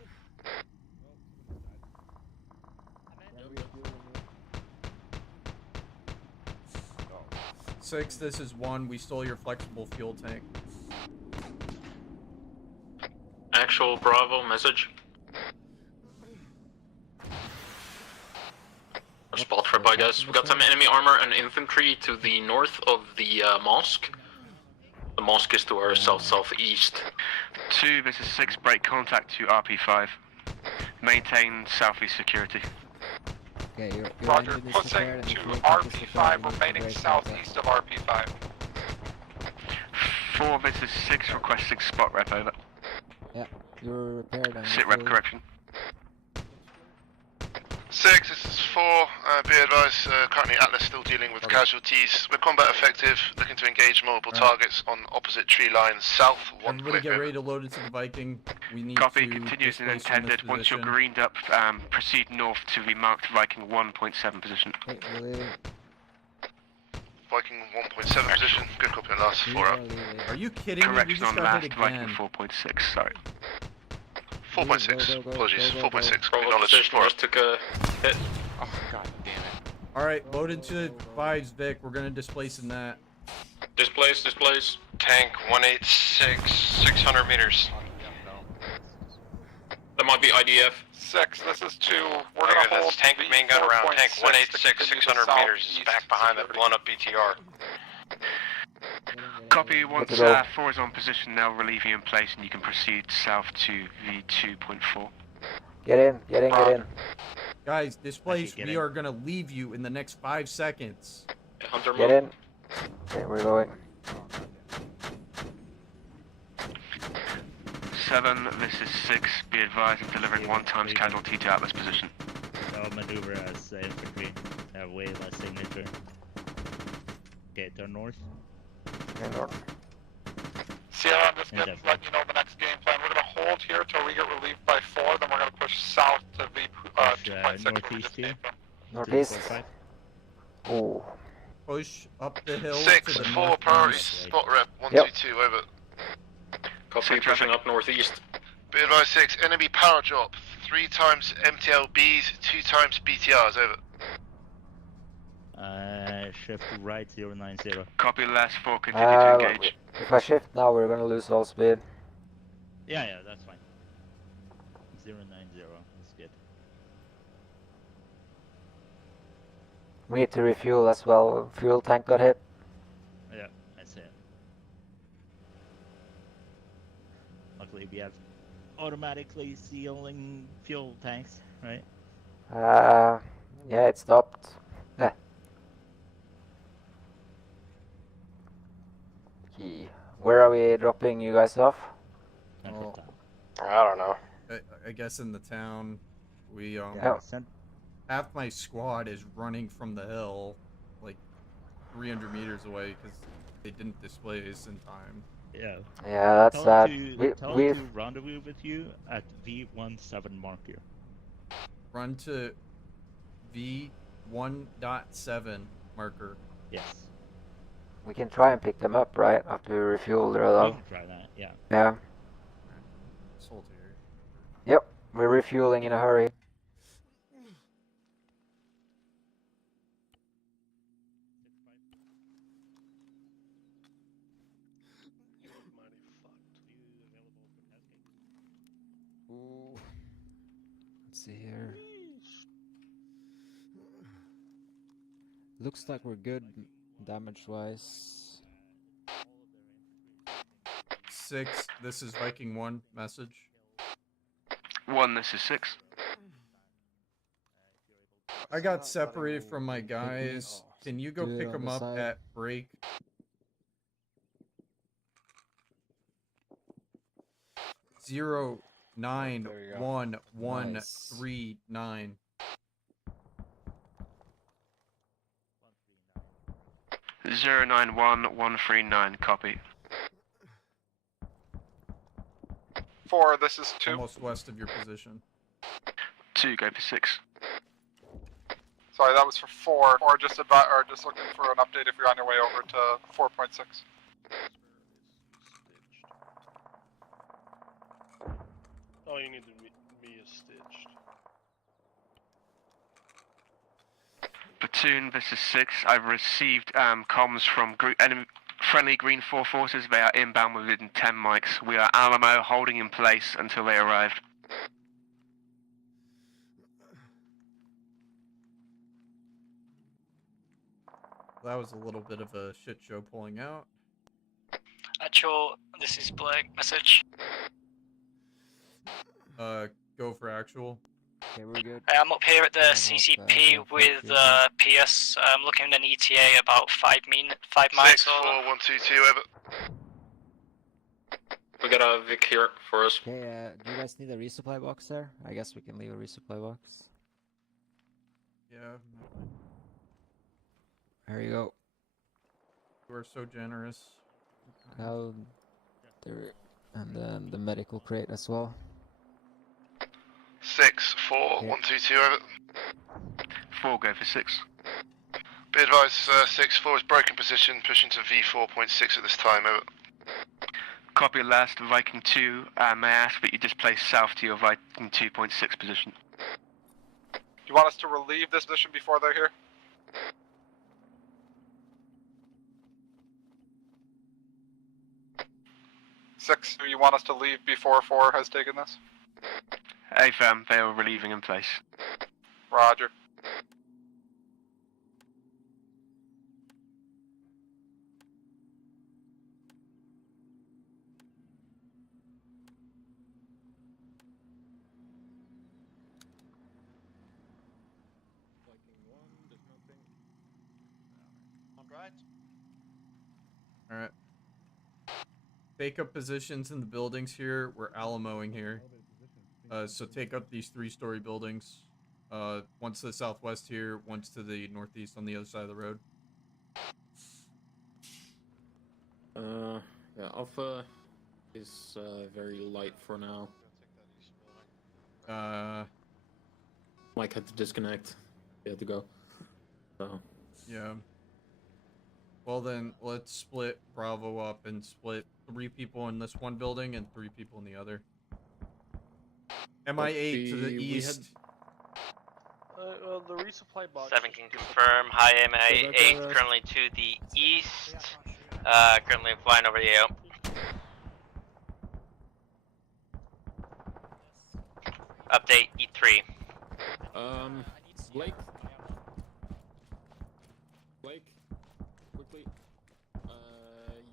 Six, this is 1. We stole your flexible fuel tank. Actual Bravo message. Spot trip, I guess. We got some enemy armor and infantry to the north of the mosque. The mosque is to our south-southeast. 2, this is 6, break contact to RP5. Maintain southeast security. Okay, you're Roger, pushing to RP5, remaining southeast of RP5. 4, this is 6, requesting spot rep, over. Yeah, you're repaired. And Sit rep correction. 6, this is 4. Be advised, currently Atlas still dealing with casualties. We're combat effective, looking to engage multiple targets on opposite tree lines south. Everybody get ready to load into the Viking. We need Copy, to continues and displace from this intended. Once you're position. greened up, proceed north to the marked Viking 1.7 position. Hey, we're leaving. Viking 1.7 position, good copy on last, 4 up. Are you kidding me? We Correction just on got last hit Viking again. 4.6, sorry. 4.6, apologies, 4.6, Bravo acknowledged, position 4 up. just took a hit. Oh god damn it. Alright, load into 5s, Vic. We're gonna displace in that. Displace. Tank 186, 600 meters. That might be IDF. 6, this is 2. We're Okay, gonna hold that's tank the main gun around. Tank 4.6 186, to continue 600 to meters is southeast back behind that security. blown up BTR. Copy, once to go. 4 is on position, they'll relieve you in place and you can proceed south to V2.4. Get in, get in, get in. Guys, displace. get We in. are gonna leave you in the next 5 seconds. Hunter Get move. in. Okay, we're going. 7, this is 6, be advised of delivering 1 times casualty to Atlas position. I'll maneuver as infantry. Have way less signature. Okay, turn north. Okay, north. Sierra, I'm just Yeah, gonna let you know the next game plan. We're gonna hold here till we get relieved by 4, then we're gonna push south to V 2.6. where we northeast just here. came from. Northeast. Oh. Push up the hill 6, to the 4 northeast. priority, spot rep, 122, over. Copy, pushing up northeast. Be advised 6, enemy power drop, 3 times MTLBs, 2 times BTRs, over. Shift right 090. Copy, last 4, continue to engage. If I shift now, we're gonna lose all speed. Yeah, that's fine. 090, that's good. We need to refuel as well. Fuel tank got hit. Yeah, that's it. Luckily we have automatically sealing fuel tanks, right? Yeah, it stopped. Key. Where are we dropping you guys off? Well, I don't know. I guess in the town, we Yeah. half my squad is running from the hill, like 300 meters away because they didn't displace in time. Yeah. Yeah, that's Tell sad. them to We've rendezvous with you at V17 marker. Run to V 1.7 marker. Yes. We can try and pick them up, right? After we refuel their We low. can try that, yeah. Yeah. Salt here. Yep, we're refueling in a hurry. Ooh. Let's see here. Looks like we're good damage-wise. 6, this is Viking 1, message. 1, this is 6. I got separated from my guys. Can you go Do it pick on them the up side. at break? Zero 9 1 1 Nice. 3 9. Zero 91139, copy. 4, this is 2. Almost west of your position. 2, go for 6. Sorry, that was for 4. Or just looking for an update if you're on your way over to 4.6. All you need to be is stitched. Platoon, this is 6. I've received comms from friendly Green 4 forces. They are inbound within 10 mics. We are Alamo, holding in place until they arrive. That was a little bit of a shit show pulling out. Actual, this is Blake. Message. Go for actual. Okay, we're good. I'm up here at the CCP with PS. I'm looking at an ETA about 5 miles. 6 4 1 2 2 over. We got a Vic here for us. Okay, do you guys need a resupply box there? I guess we can leave a resupply box. Yeah. There you go. You are so generous. Now, there, and then the medical crate as well. 6 4 Okay. 1 2 2 over. 4, go for 6. Be advised, 6 4 is broken position, pushing to V4.6 at this time, over. Copy last, Viking 2. May I ask that you displace south to your Viking 2.6 position? Do you want us to relieve this position before they're here? Six, do you want us to leave before 4 has taken this? AFM, they are relieving in place. Roger. Alright. Take up positions in the buildings here. We're Alamoing here. So take up these 3-story buildings. One's to the southwest here, one's to the northeast on the other side of the road. Yeah, Alpha is very light for now. Mike had to disconnect. He had to go. So. Yeah. Well then, let's split Bravo up and split 3 people in this one building and 3 people in the other. MI8 to the east. The resupply box. 7 can confirm. Hi, MI8 currently to the east. Currently flying over you. Update E3. Blake, quickly.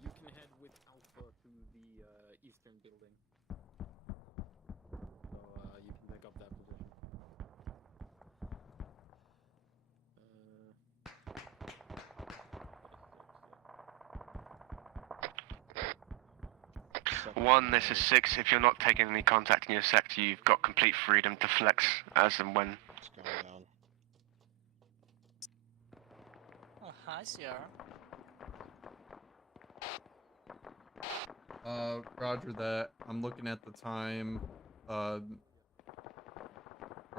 You can head with Alpha to the eastern building. So you can pick up that position. One, this is 6. If you're not taking any contact in your sector, you've got complete freedom to flex as and when. Oh, hi, Sierra. Roger that. I'm looking at the time. Are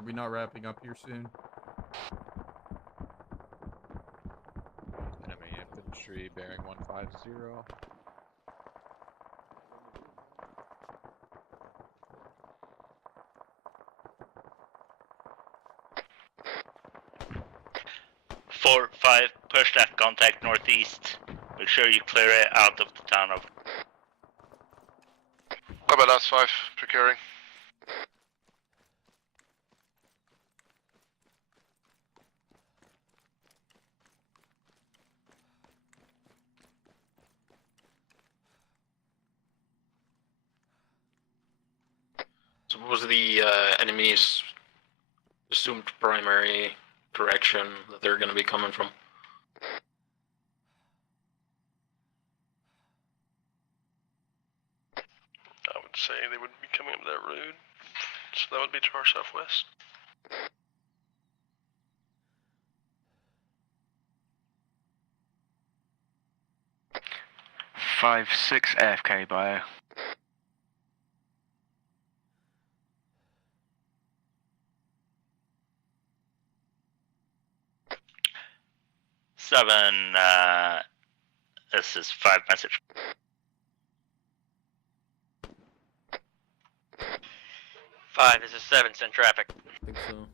we not wrapping up here soon? infantry bearing 150. Four, 5, push that contact northeast. Make sure you clear it out of the town of. How about us, 5, procuring? So what was the enemy's assumed primary direction that they're going to be coming from? I would say they would be coming up that road, so that would be to our southwest. Five, 6 AFK bio. Seven, this is 5 message. This is 7, send traffic. I think so.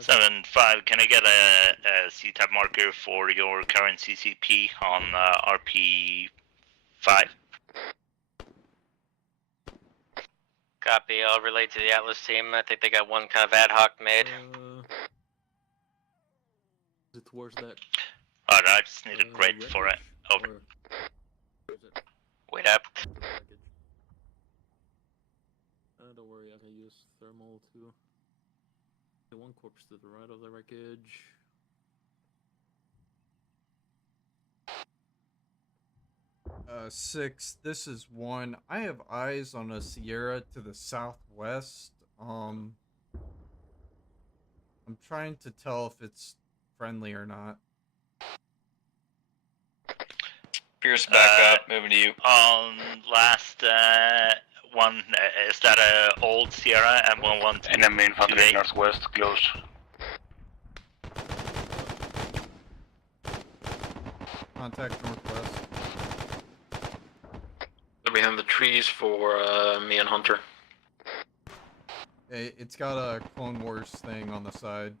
7-5, can I get a C-tab marker for your current CCP on RP5? Copy, I'll relay to the Atlas team. I think they got one kind of ad hoc made. Is it towards that? Alright, I just need a grade for it. Over. Wait up. Don't worry, I can use thermal too. One corpse to the right of the wreckage. Six, this is 1. I have eyes on a Sierra to the southwest. I'm trying to tell if it's friendly or not. Pierce, back up, moving to you. Last one, is that a old Sierra M11? Enemy infantry northwest, close. Contact northwest. They're behind the trees for me and Hunter. It's got a Clone Wars thing on the side.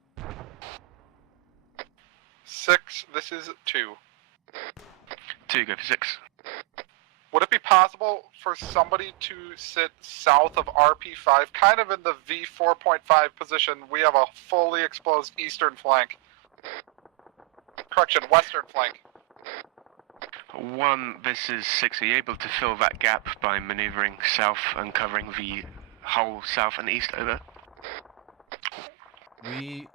6, this is 2. 2, go for 6. Would it be possible for somebody to sit south of RP5, kind of in the V4.5 position? We have a fully exposed eastern flank. Correction, western flank. 1, this is 6. Are you able to fill that gap by maneuvering south and covering the whole south and east? Over. We,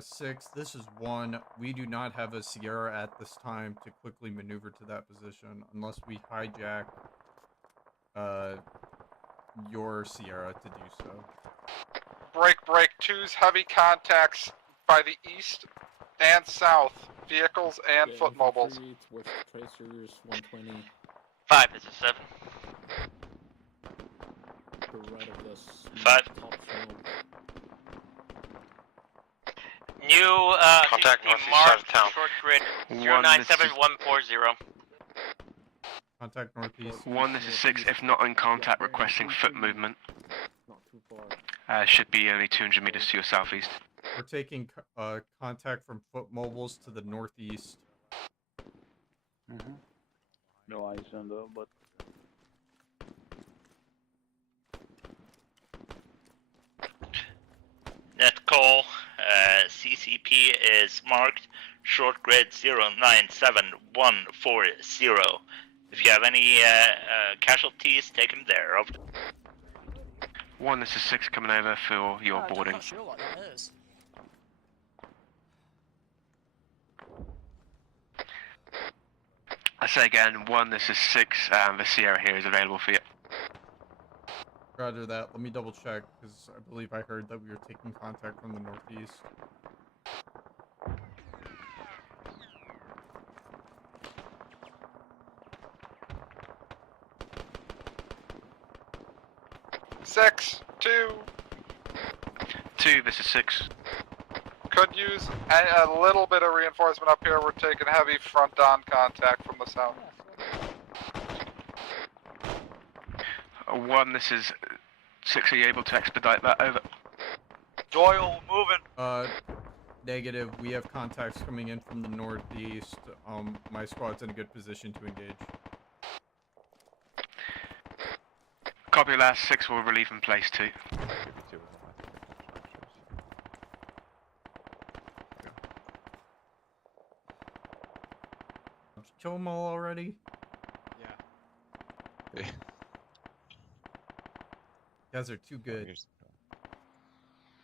6, this is 1. We do not have a Sierra at this time to quickly maneuver to that position unless we hijack your Sierra to do so. Break, 2's heavy contacts by the east and south. Vehicles and foot mobiles. Towards tracers, 120. 5, this is 7. To the right of this. 5. Top smoke. New Contact CCP northeast Mars side of town. short grid 1, 097140. Contact northeast. 1, this is 6. If not in contact, requesting foot movement. Not too far. Should be only 200 meters to your southeast. We're taking contact from foot mobiles to the northeast. No eyes on the, but Net call, CCP is marked short grid 097140. If you have any casualties, take them there. Over. 1, this is 6 coming over for your boarding. I'm not sure what that is. I say again, 1, this is 6, the Sierra here is available for you. Roger that. Let me double check, because I believe I heard that we were taking contact from the northeast. Six, 2. 2, this is 6. Could use a little bit of reinforcement up here. We're taking heavy front-on contact from the south. 1, this is 6. Are you able to expedite that? Over. Doyle, moving. Negative. We have contacts coming in from the northeast. My squad's in a good position to engage. Copy, last 6 will relieve in place too. Kill them all already? Yeah. You guys are too good.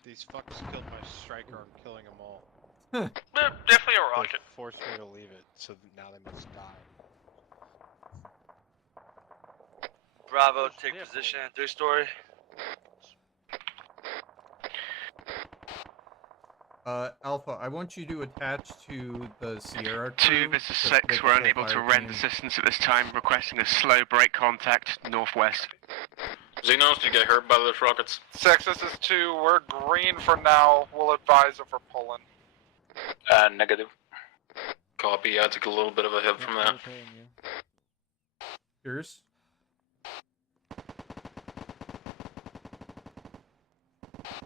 These fuckers killed my striker. I'm killing them all. Definitely a rocket. They forced me to leave it, so now they must die. Bravo, take position at 3-story. Alpha, I want you to attach to the Sierra 2, this is 6. We're unable to render assistance at this time. Requesting a slow break contact northwest. Xenos, did you get hurt by those rockets? 6, this is 2. We're green for now. We'll advise if we're pulling. Negative. Copy, I took a little bit of a hit from that. Pierce?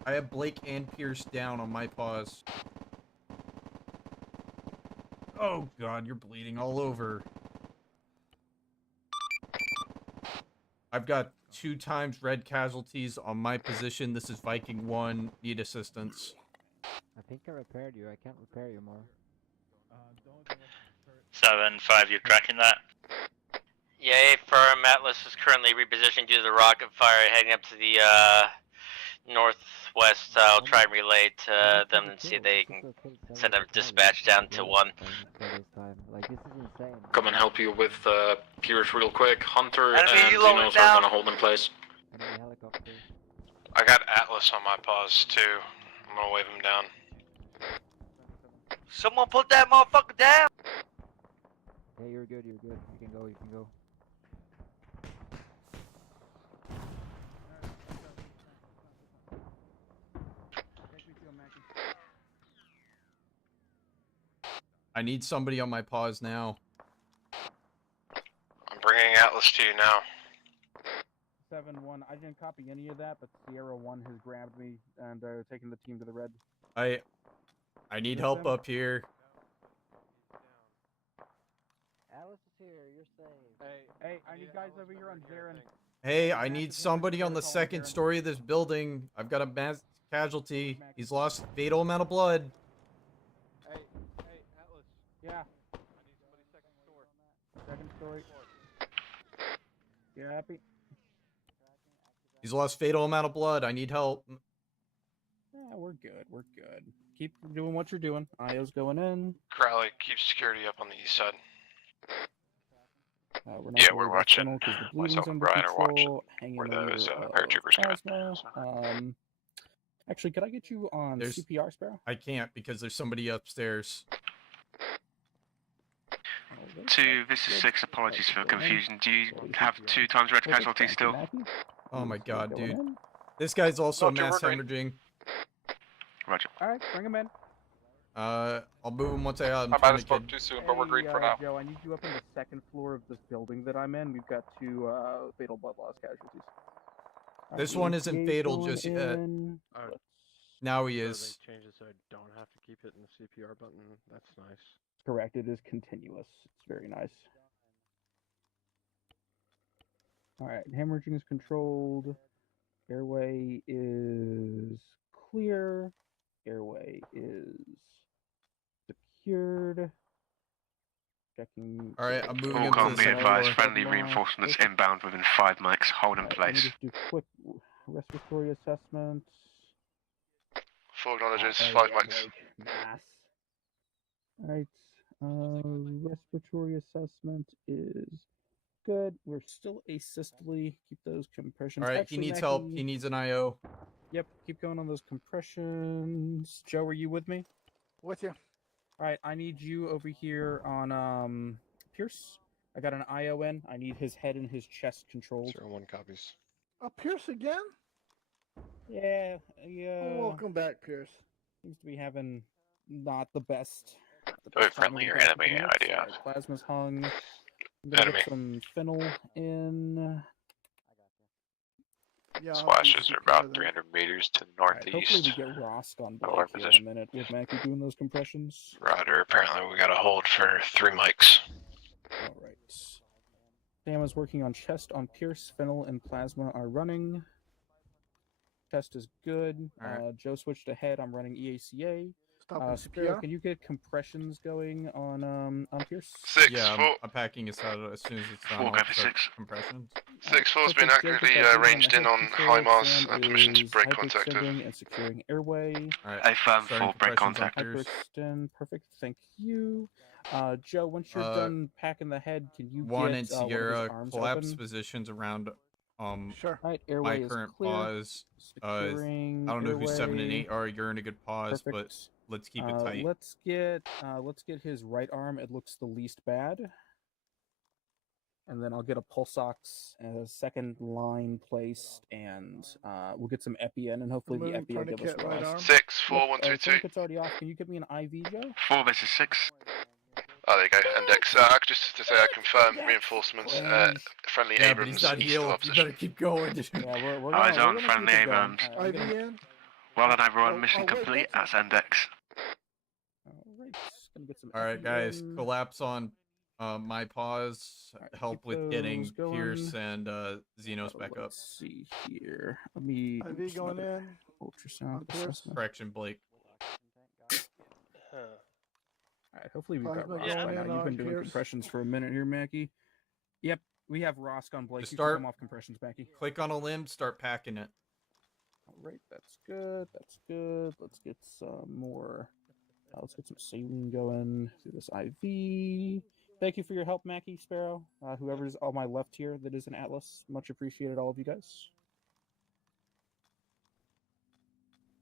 I have Blake and Pierce down on my paws. Oh god, you're bleeding all over. I've got 2 times red casualties on my position. This is Viking 1. Need assistance. I think I repaired you. I can't repair you more. 7-5, you tracking that? Yay, firm. Atlas is currently repositioning due to the rocket fire heading up to the northwest. I'll try and relay to them and see if they can send a dispatch down to 1. Like, this is insane. Come and help you with Pierce real quick. Hunter Enemy and loading Xenos are down. gonna hold in place. I got Atlas on my paws too. I'm gonna wave him down. Someone put that motherfucker down! Yeah, you're good, you're good. You can go, you can go. I need somebody on my paws now. I'm bringing Atlas to you now. 7-1. I didn't copy any of that, but Sierra 1 has grabbed me and taken the team to the red. I need help up here. Alice is here, you're safe. Hey, I need guys over here on Zarin. Hey, I need somebody on the 2nd story of this building. I've got a mass casualty. He's lost fatal amount of blood. Hey, Atlas. Yeah. I need somebody second Second story. story. You happy? He's lost fatal amount of blood. I need help. Yeah, we're good. We're good. Keep doing what you're doing. IO's going in. Crowley, keep security up on the east side. We're not we're watching. Myself and Brian are watching. Where those paratroopers come. Actually, could I get you on CPR, Sparrow? I can't because there's somebody upstairs. 2, this is 6. Apologies for confusion. Do you have 2 times red casualties still? Oh my god, dude. This guy's also Roger, mass we're green. hemorrhaging. Roger. Alright, bring him in. I'll move him once I might have spoke too soon, but we're green for now. Joe, I need you up on the 2nd floor of this building that I'm in. We've got 2 fatal blood loss casualties. This one isn't fatal just yet. Now he is. They changed it so I don't have to keep hitting the CPR button. That's nice. Correct, it is continuous. It's very nice. Alright, hemorrhaging is controlled. Airway is clear. Airway is secured. Checking. Alright, I'm moving All into can't the be advised. 2nd Friendly reinforcements inbound within 5 mics. Hold in Let me place. just do quick respiratory assessment. Full acknowledges, 5 mics. Mass. Alright, respiratory assessment is good. We're still asystole. Keep those compressions. Alright, he Actually, needs Mackie, help. He needs an IO. Yep, keep going on those compressions. Joe, are you with me? With you. Alright, I need you over here on Pierce. I got an IO in. I need his head and his chest controlled. 0-1 copies. Pierce again? Yeah, Welcome back, Pierce. Seems to be having not the best. Are we friendly or enemy idea? Right, plasma's hung. I'm gonna get some fennel in. Yeah, Splashes are about 300 meters to the Alright, northeast. hopefully we get Rosk on Our Blake here in a minute with Mackie doing those compressions. Roger, apparently we got a hold for 3 mics. Alright. Sam is working on chest on Pierce, Fennel, and Plasma are running. Chest is good. Joe switched ahead. I'm running EACA. Sparrow, can you get compressions going on Pierce? I'm packing us out as soon as it's done. I'll start compressions. 6-4's been accurately ranged in on high Mars. Permission to break contact. And securing airway. I found 4 break contact. Hyperextend. Perfect. Thank you. Joe, once you're done packing the head, can you One get and Sierra collapse open? positions around Right, my airway is current clear. pause. I Securing don't know who 7 and airway. 8 are. You're in a good pause, but Perfect. let's keep it tight. Let's get his right arm. It looks the least bad. And then I'll get a pulse ox and a second line placed, and we'll get some epi in, and hopefully the epi will give us Ross. 6-4-1-2-2. Tourniquet's already off. Can you give me an IV, Joe? 4 versus 6. Oh, there you go. Index. Just to say, I confirm reinforcements. Friendly Yeah, but Abrams he's not east of healed. our You position. better keep going. Eyes on friendly Abrams. IV in. Well done, everyone. Mission complete. That's Index. Alright, guys. Collapse on my pause. Help with getting those going. Pierce and Xenos back up. Let's see here. Let me. IV going in. Ultrasound Pierce. assessment. Correction, Blake. Alright, hopefully we've got Plasma Rosk by going now. in You've on been doing Pierce. compressions for a minute here, Mackie. Yep, we have Rosk on Blake. Just You can start- come off compressions, Mackie. Click on a limb, start packing it. Alright, that's good. That's good. Let's get some more. Let's get some saline going through this IV. Thank you for your help, Mackie, Sparrow. Whoever's on my left here that is an Atlas. Much appreciated, all of you guys.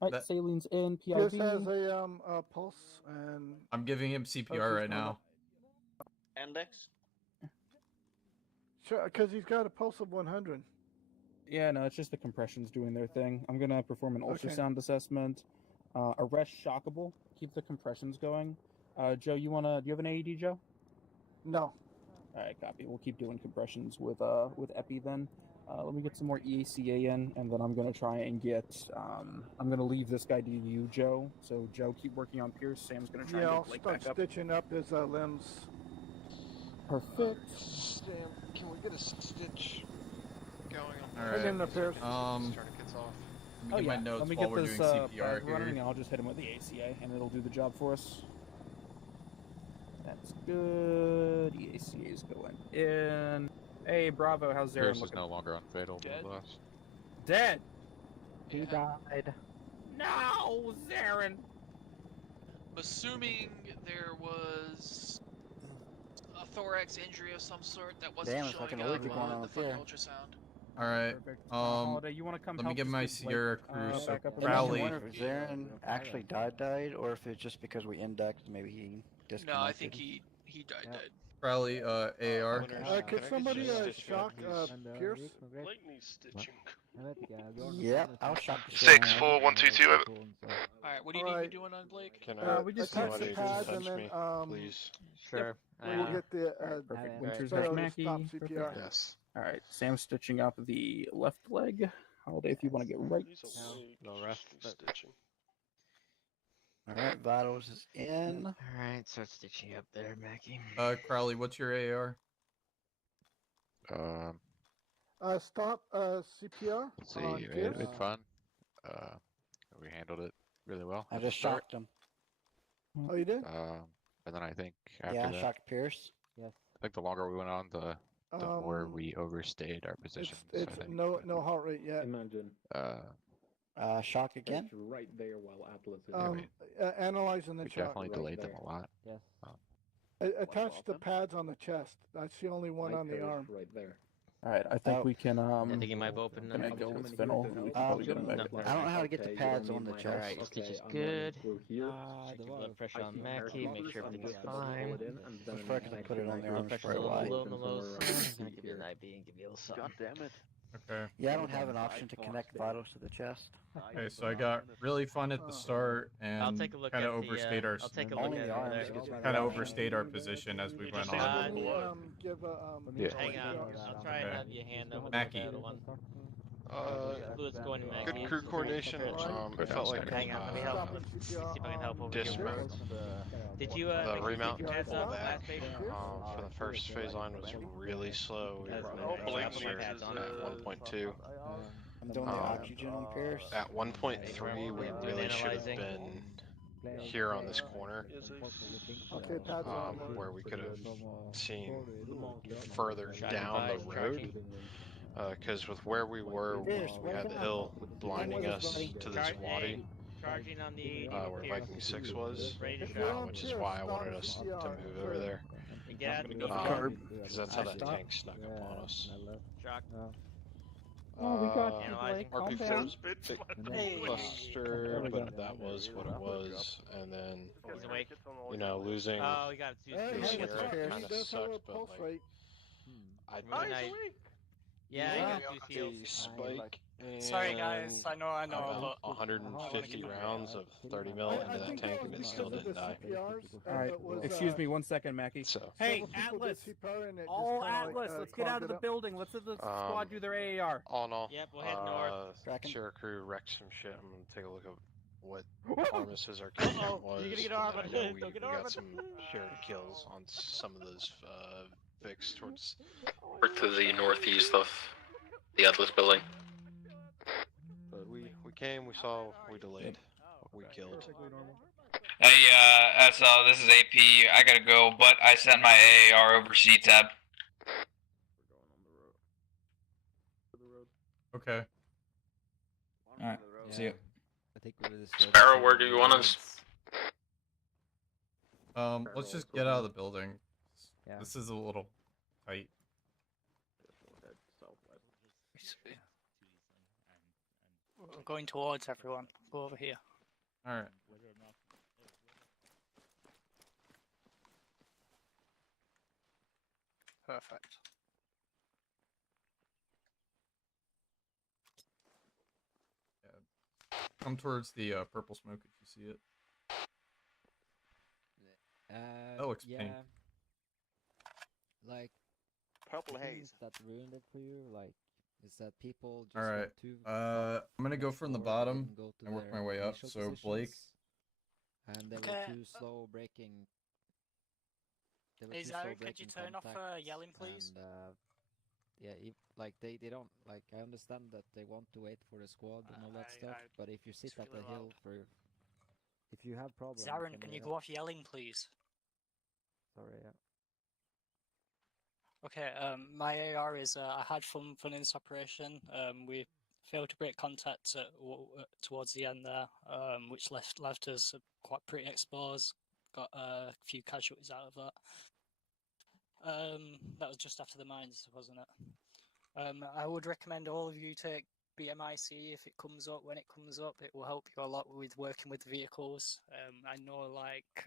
Alright, saline's in, Pierce PIV. has a pulse and. I'm giving him CPR right now. Index? Sure, because he's got a pulse of 100. Yeah, no, it's just the compressions doing their thing. I'm gonna perform an Okay. ultrasound assessment. Arrest shockable. Keep the compressions going. Joe, do you have an AED, Joe? No. Alright, copy. We'll keep doing compressions with Epi then. Let me get some more EACA in, and then I'm gonna try and get I'm gonna leave this guy to you, Joe. So Joe, keep working on Pierce. Sam's gonna try Yeah, and I'll get Blake start back up. stitching up his limbs. Perfect. Sam, can we get a stitch going on Alright. in the Pierce. Tourniquets off. Let me get my notes Let me while get we're this doing CPR running, here. and I'll just hit him with the ACA, and it'll do the job for us. That's good. EACA is going in. Hey, Bravo, how's Zarin Pierce is looking? no longer on fatal. nonetheless. Dead. He died. No, Zarin. I'm assuming there was a thorax injury of some sort that wasn't Damn, it's showing fucking up allergic going on on the up fucking here. ultrasound. Alright. Holiday, you wanna come Let me help get us my get Blake, Sierra crew. So back up and I Crowley. wonder if Zarin actually died, or if it's just because we indexed, maybe he disconnected. No, I think he died. Crowley, AR. Could somebody shock Pierce? Blake needs stitching. Yep, I'll shock the 6-4-1-2-2. Over. Alright, what do you need me doing on Blake? Can I we just attach touch the the pads and me, then please? Sure. we'll get the Perfect. Winter's Sparrow back, to Mackie. stop Perfect. CPR. Yes. All right, Sam's stitching up the left leg. Holiday, if you want to get right. No rest. Stitching. Alright, Vitals is in. Alright, start stitching up there, Mackie. Crowley, what's your AR? Stop CPR. Let's see. on We Pierce. had fun. We handled it really well. I at the just start. shocked him. Oh, you did? And then I think after Yeah, that, shocked Pierce. Yes. I think the longer we went on, the more we overstayed our position. It's no heart rate yet. Imagine. Shock again. It's right there while Atlas is Analyzing the we shock. definitely delayed them a lot. Yes. Attach the pads on the chest. That's the only one on the arm. Right there. All right, I think we can. I think he might have opened Gonna now. go with Fennel. We can probably get him back up. I don't know how to get the pads on the chest. Alright, stitch is good. Check your blood pressure on Mackie, make sure everything's fine. First, I can put it on the Blood arm pressure's straight a away. little on the low side. I'll give you an IV and give you a little something. God damn it. Okay. Yeah, I don't have an option to connect vitals to the chest. Okay, so I got really fun at the start and I'll take a look kind of at the, overstayed our I'll take a look at it over there. kind of overstayed our position as we went on. Hang on, I'll try and have you hand over Mackie. the other one. Fluid's going to Mackie. Good crew coordination. It felt like hang on, let me help. See if I can help over dismount. here. Did you The make sure you remount keep your heads pull up back last station? for the first phase line was really slow. We were running faster at 1.2. I'm doing the oxygen on Pierce. At 1.3, we really should have been here on this corner, where we could have seen further down the road. Because with where we were, we had the hill blinding us to this wadi, where Viking 6 was, which is why I wanted us to move over there. Because that's how that tank snuck up on us. Oh, we got you, Blake. Calm down. RP4 cluster, but that was what it was. And then, you know, losing this year kind of sucked, but like, I Yeah, I got the spike. Sorry guys, I know, About 150 rounds of 30 mil into that tank and it still didn't die. Alright, excuse me 1 second, Mackie. So. Hey, Atlas! All Atlas, let's get out of the building. Let's let the squad do their AAR. All in all, yep, we'll head north. Sure crew wrecked some shit. I'm gonna take a look at what performances our kill count was. You're gonna get I armored. know we got some shared kills on some of those Vicks towards... To the northeast of the Atlas building. But we came, we saw, we delayed, we killed. Hey, SL, this is AP. I gotta go, but I sent my AAR over C-Tab. Okay. Alright, see you. Sparrow, where do you want us? Let's just get out of the building. This is a little tight. We're going towards everyone. Go over here. Alright. Perfect. Come towards the purple smoke if you see it. That looks pink. Like purple haze that ruined it for you. Like, is that people just Alright. want to I'm gonna go from the bottom go to and work their my way up. initial So Blake. positions, and they Okay. were too slow breaking. They were Hey, too slow Zara, could you breaking turn off contact, yelling, please? And, yeah, like they don't like. I understand that they want to wait for the squad and all that stuff, but if you sit at the hill for, if you have problems, Zarin, can you go off yelling, please? Sorry, yeah. Okay, my AR is I had fun in this operation. We failed to break contact towards the end there, which left us quite pretty exposed. Got a few casualties out of that. That was just after the mines, wasn't it? I would recommend all of you take BMIC if it comes up. When it comes up, it will help you a lot with working with vehicles. I know, like,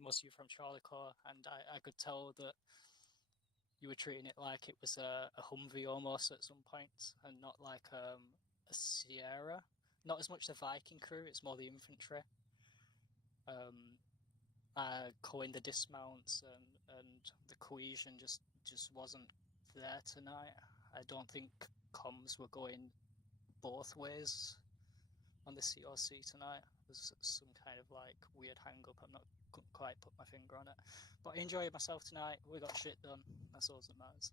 most of you from Charlie Corps, and I could tell that you were treating it like it was a Humvee almost at some points, and not like a Sierra. Not as much the Viking crew; it's more the infantry. Calling the dismounts and the cohesion just wasn't there tonight. I don't think comms were going both ways on the COC tonight. There's some kind of like weird hang up. Couldn't quite put my finger on it. But I enjoyed myself tonight. We got shit done. That's all that matters.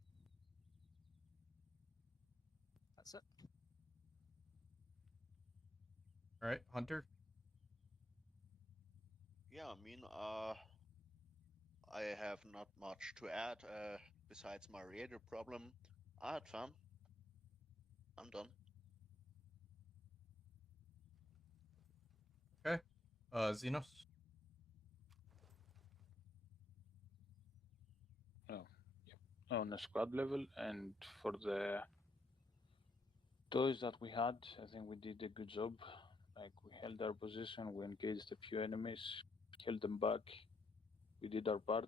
That's it. Alright, Hunter? Yeah, I mean, I have not much to add, besides my radio problem. I had fun. I'm done. Okay. Xenos? On a squad level, and for the toys that we had, I think we did a good job. Like, we held our position, we engaged a few enemies, held them back, we did our part.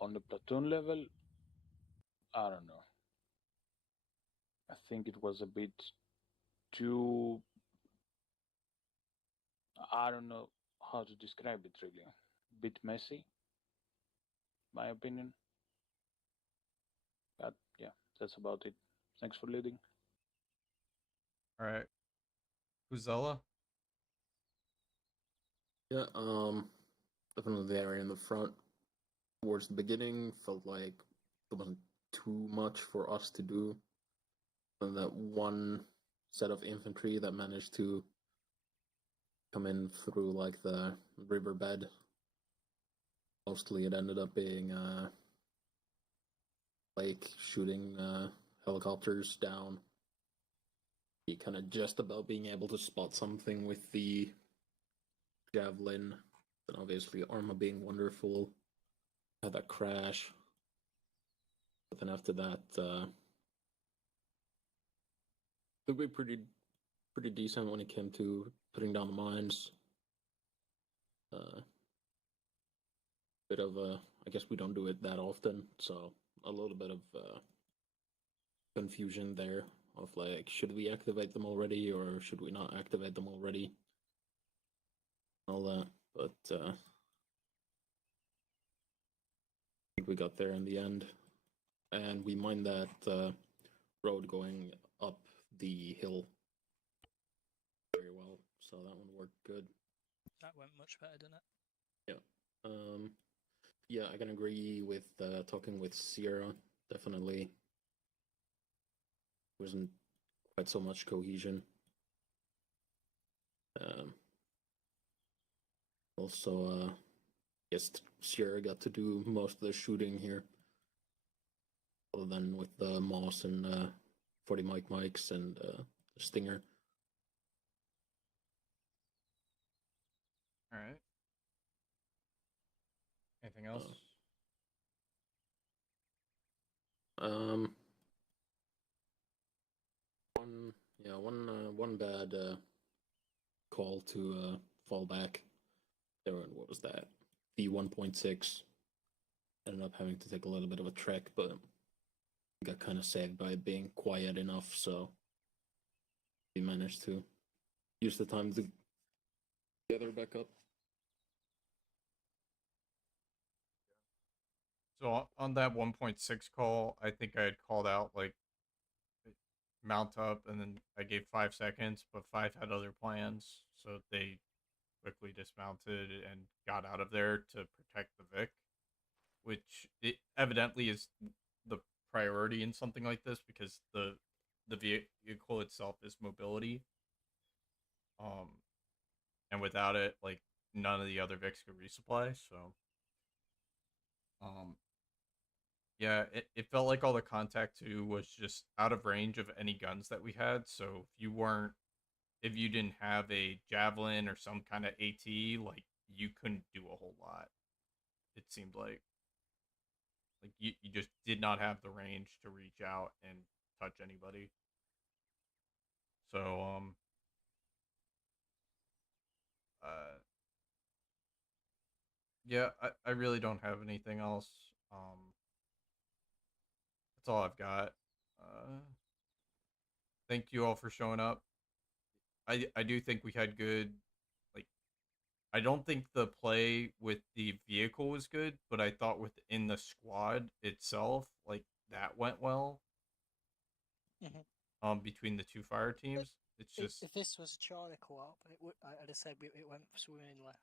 On the platoon level, I don't know. think it was a bit too. I don't know how to describe it really. A bit messy, my opinion. But yeah, that's about it. Thanks for leading. All right. Uzella? Yeah, definitely the area in the front towards the beginning felt like there wasn't too much for us to do. And that one set of infantry that managed to come in through like the riverbed. Mostly it ended up being like shooting helicopters down. Be kind of just about being able to spot something with the javelin, and obviously Arma being wonderful, had that crash. But then after that, it'd be pretty decent when it came to putting down the mines. Bit of I guess we don't do it that often, so a little bit of confusion there of like, should we activate them already or should we not activate them already? All that, but I think we got there in the end, and we mined that road going up the hill very well, so that one worked good. That went much better, didn't it? Yeah. Yeah, I can agree with talking with Sierra. Definitely wasn't quite so much cohesion. Also, guess Sierra got to do most of the shooting here, other than with the Moss and 40 Mikes and the Stinger. All right. Anything else? One bad call to fall back. There, what was that? The 1.6 ended up having to take a little bit of a trek, but got kind of saved by being quiet enough, so we managed to use the time to gather back up. So on that 1.6 call, I think I had called out like mount up, and then I gave 5 seconds, but 5 had other plans, so they quickly dismounted and got out of there to protect the Vic, which it evidently is the priority in something like this because the vehicle itself is mobility. And without it, like, none of the other Vics could resupply, so yeah, it felt like all the contact too was just out of range of any guns that we had. So if you didn't have a javelin or some kind of AT, like, you couldn't do a whole lot. It seemed like you just did not have the range to reach out and touch anybody. So yeah, I really don't have anything else. That's all I've got. Thank you all for showing up. I do think we had good, like, I don't think the play with the vehicle was good, but I thought within the squad itself, like, that went well. Between the two fire teams. It's just, if this was a Charlie co-op, I'd have said it went swimmingly.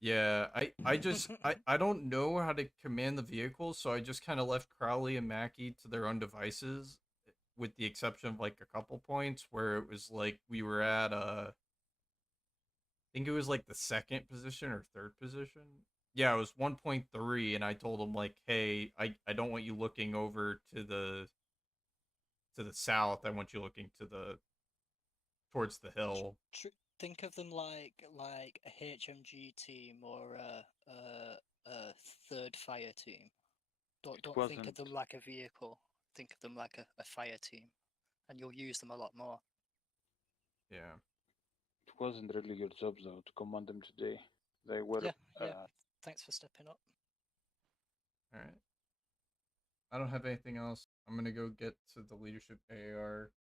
yeah, I just I don't know how to command the vehicles, so I just kind of left Crowley and Mackie to their own devices, with the exception of like a couple points where it was like we were at I think it was like the 2nd position or 3rd position. Yeah, it was 1.3, and I told them like, hey, I don't want you looking over to the south. I want you looking towards the hill. Think of them like a HMG team or a 3rd fire team. Don't think of them like a vehicle. Think of them like a fire team, and you'll use them a lot more. Yeah. It wasn't really your job though to command them today. They were. Yeah. Thanks for stepping up. All right. I don't have anything else. I'm gonna go get to the leadership AAR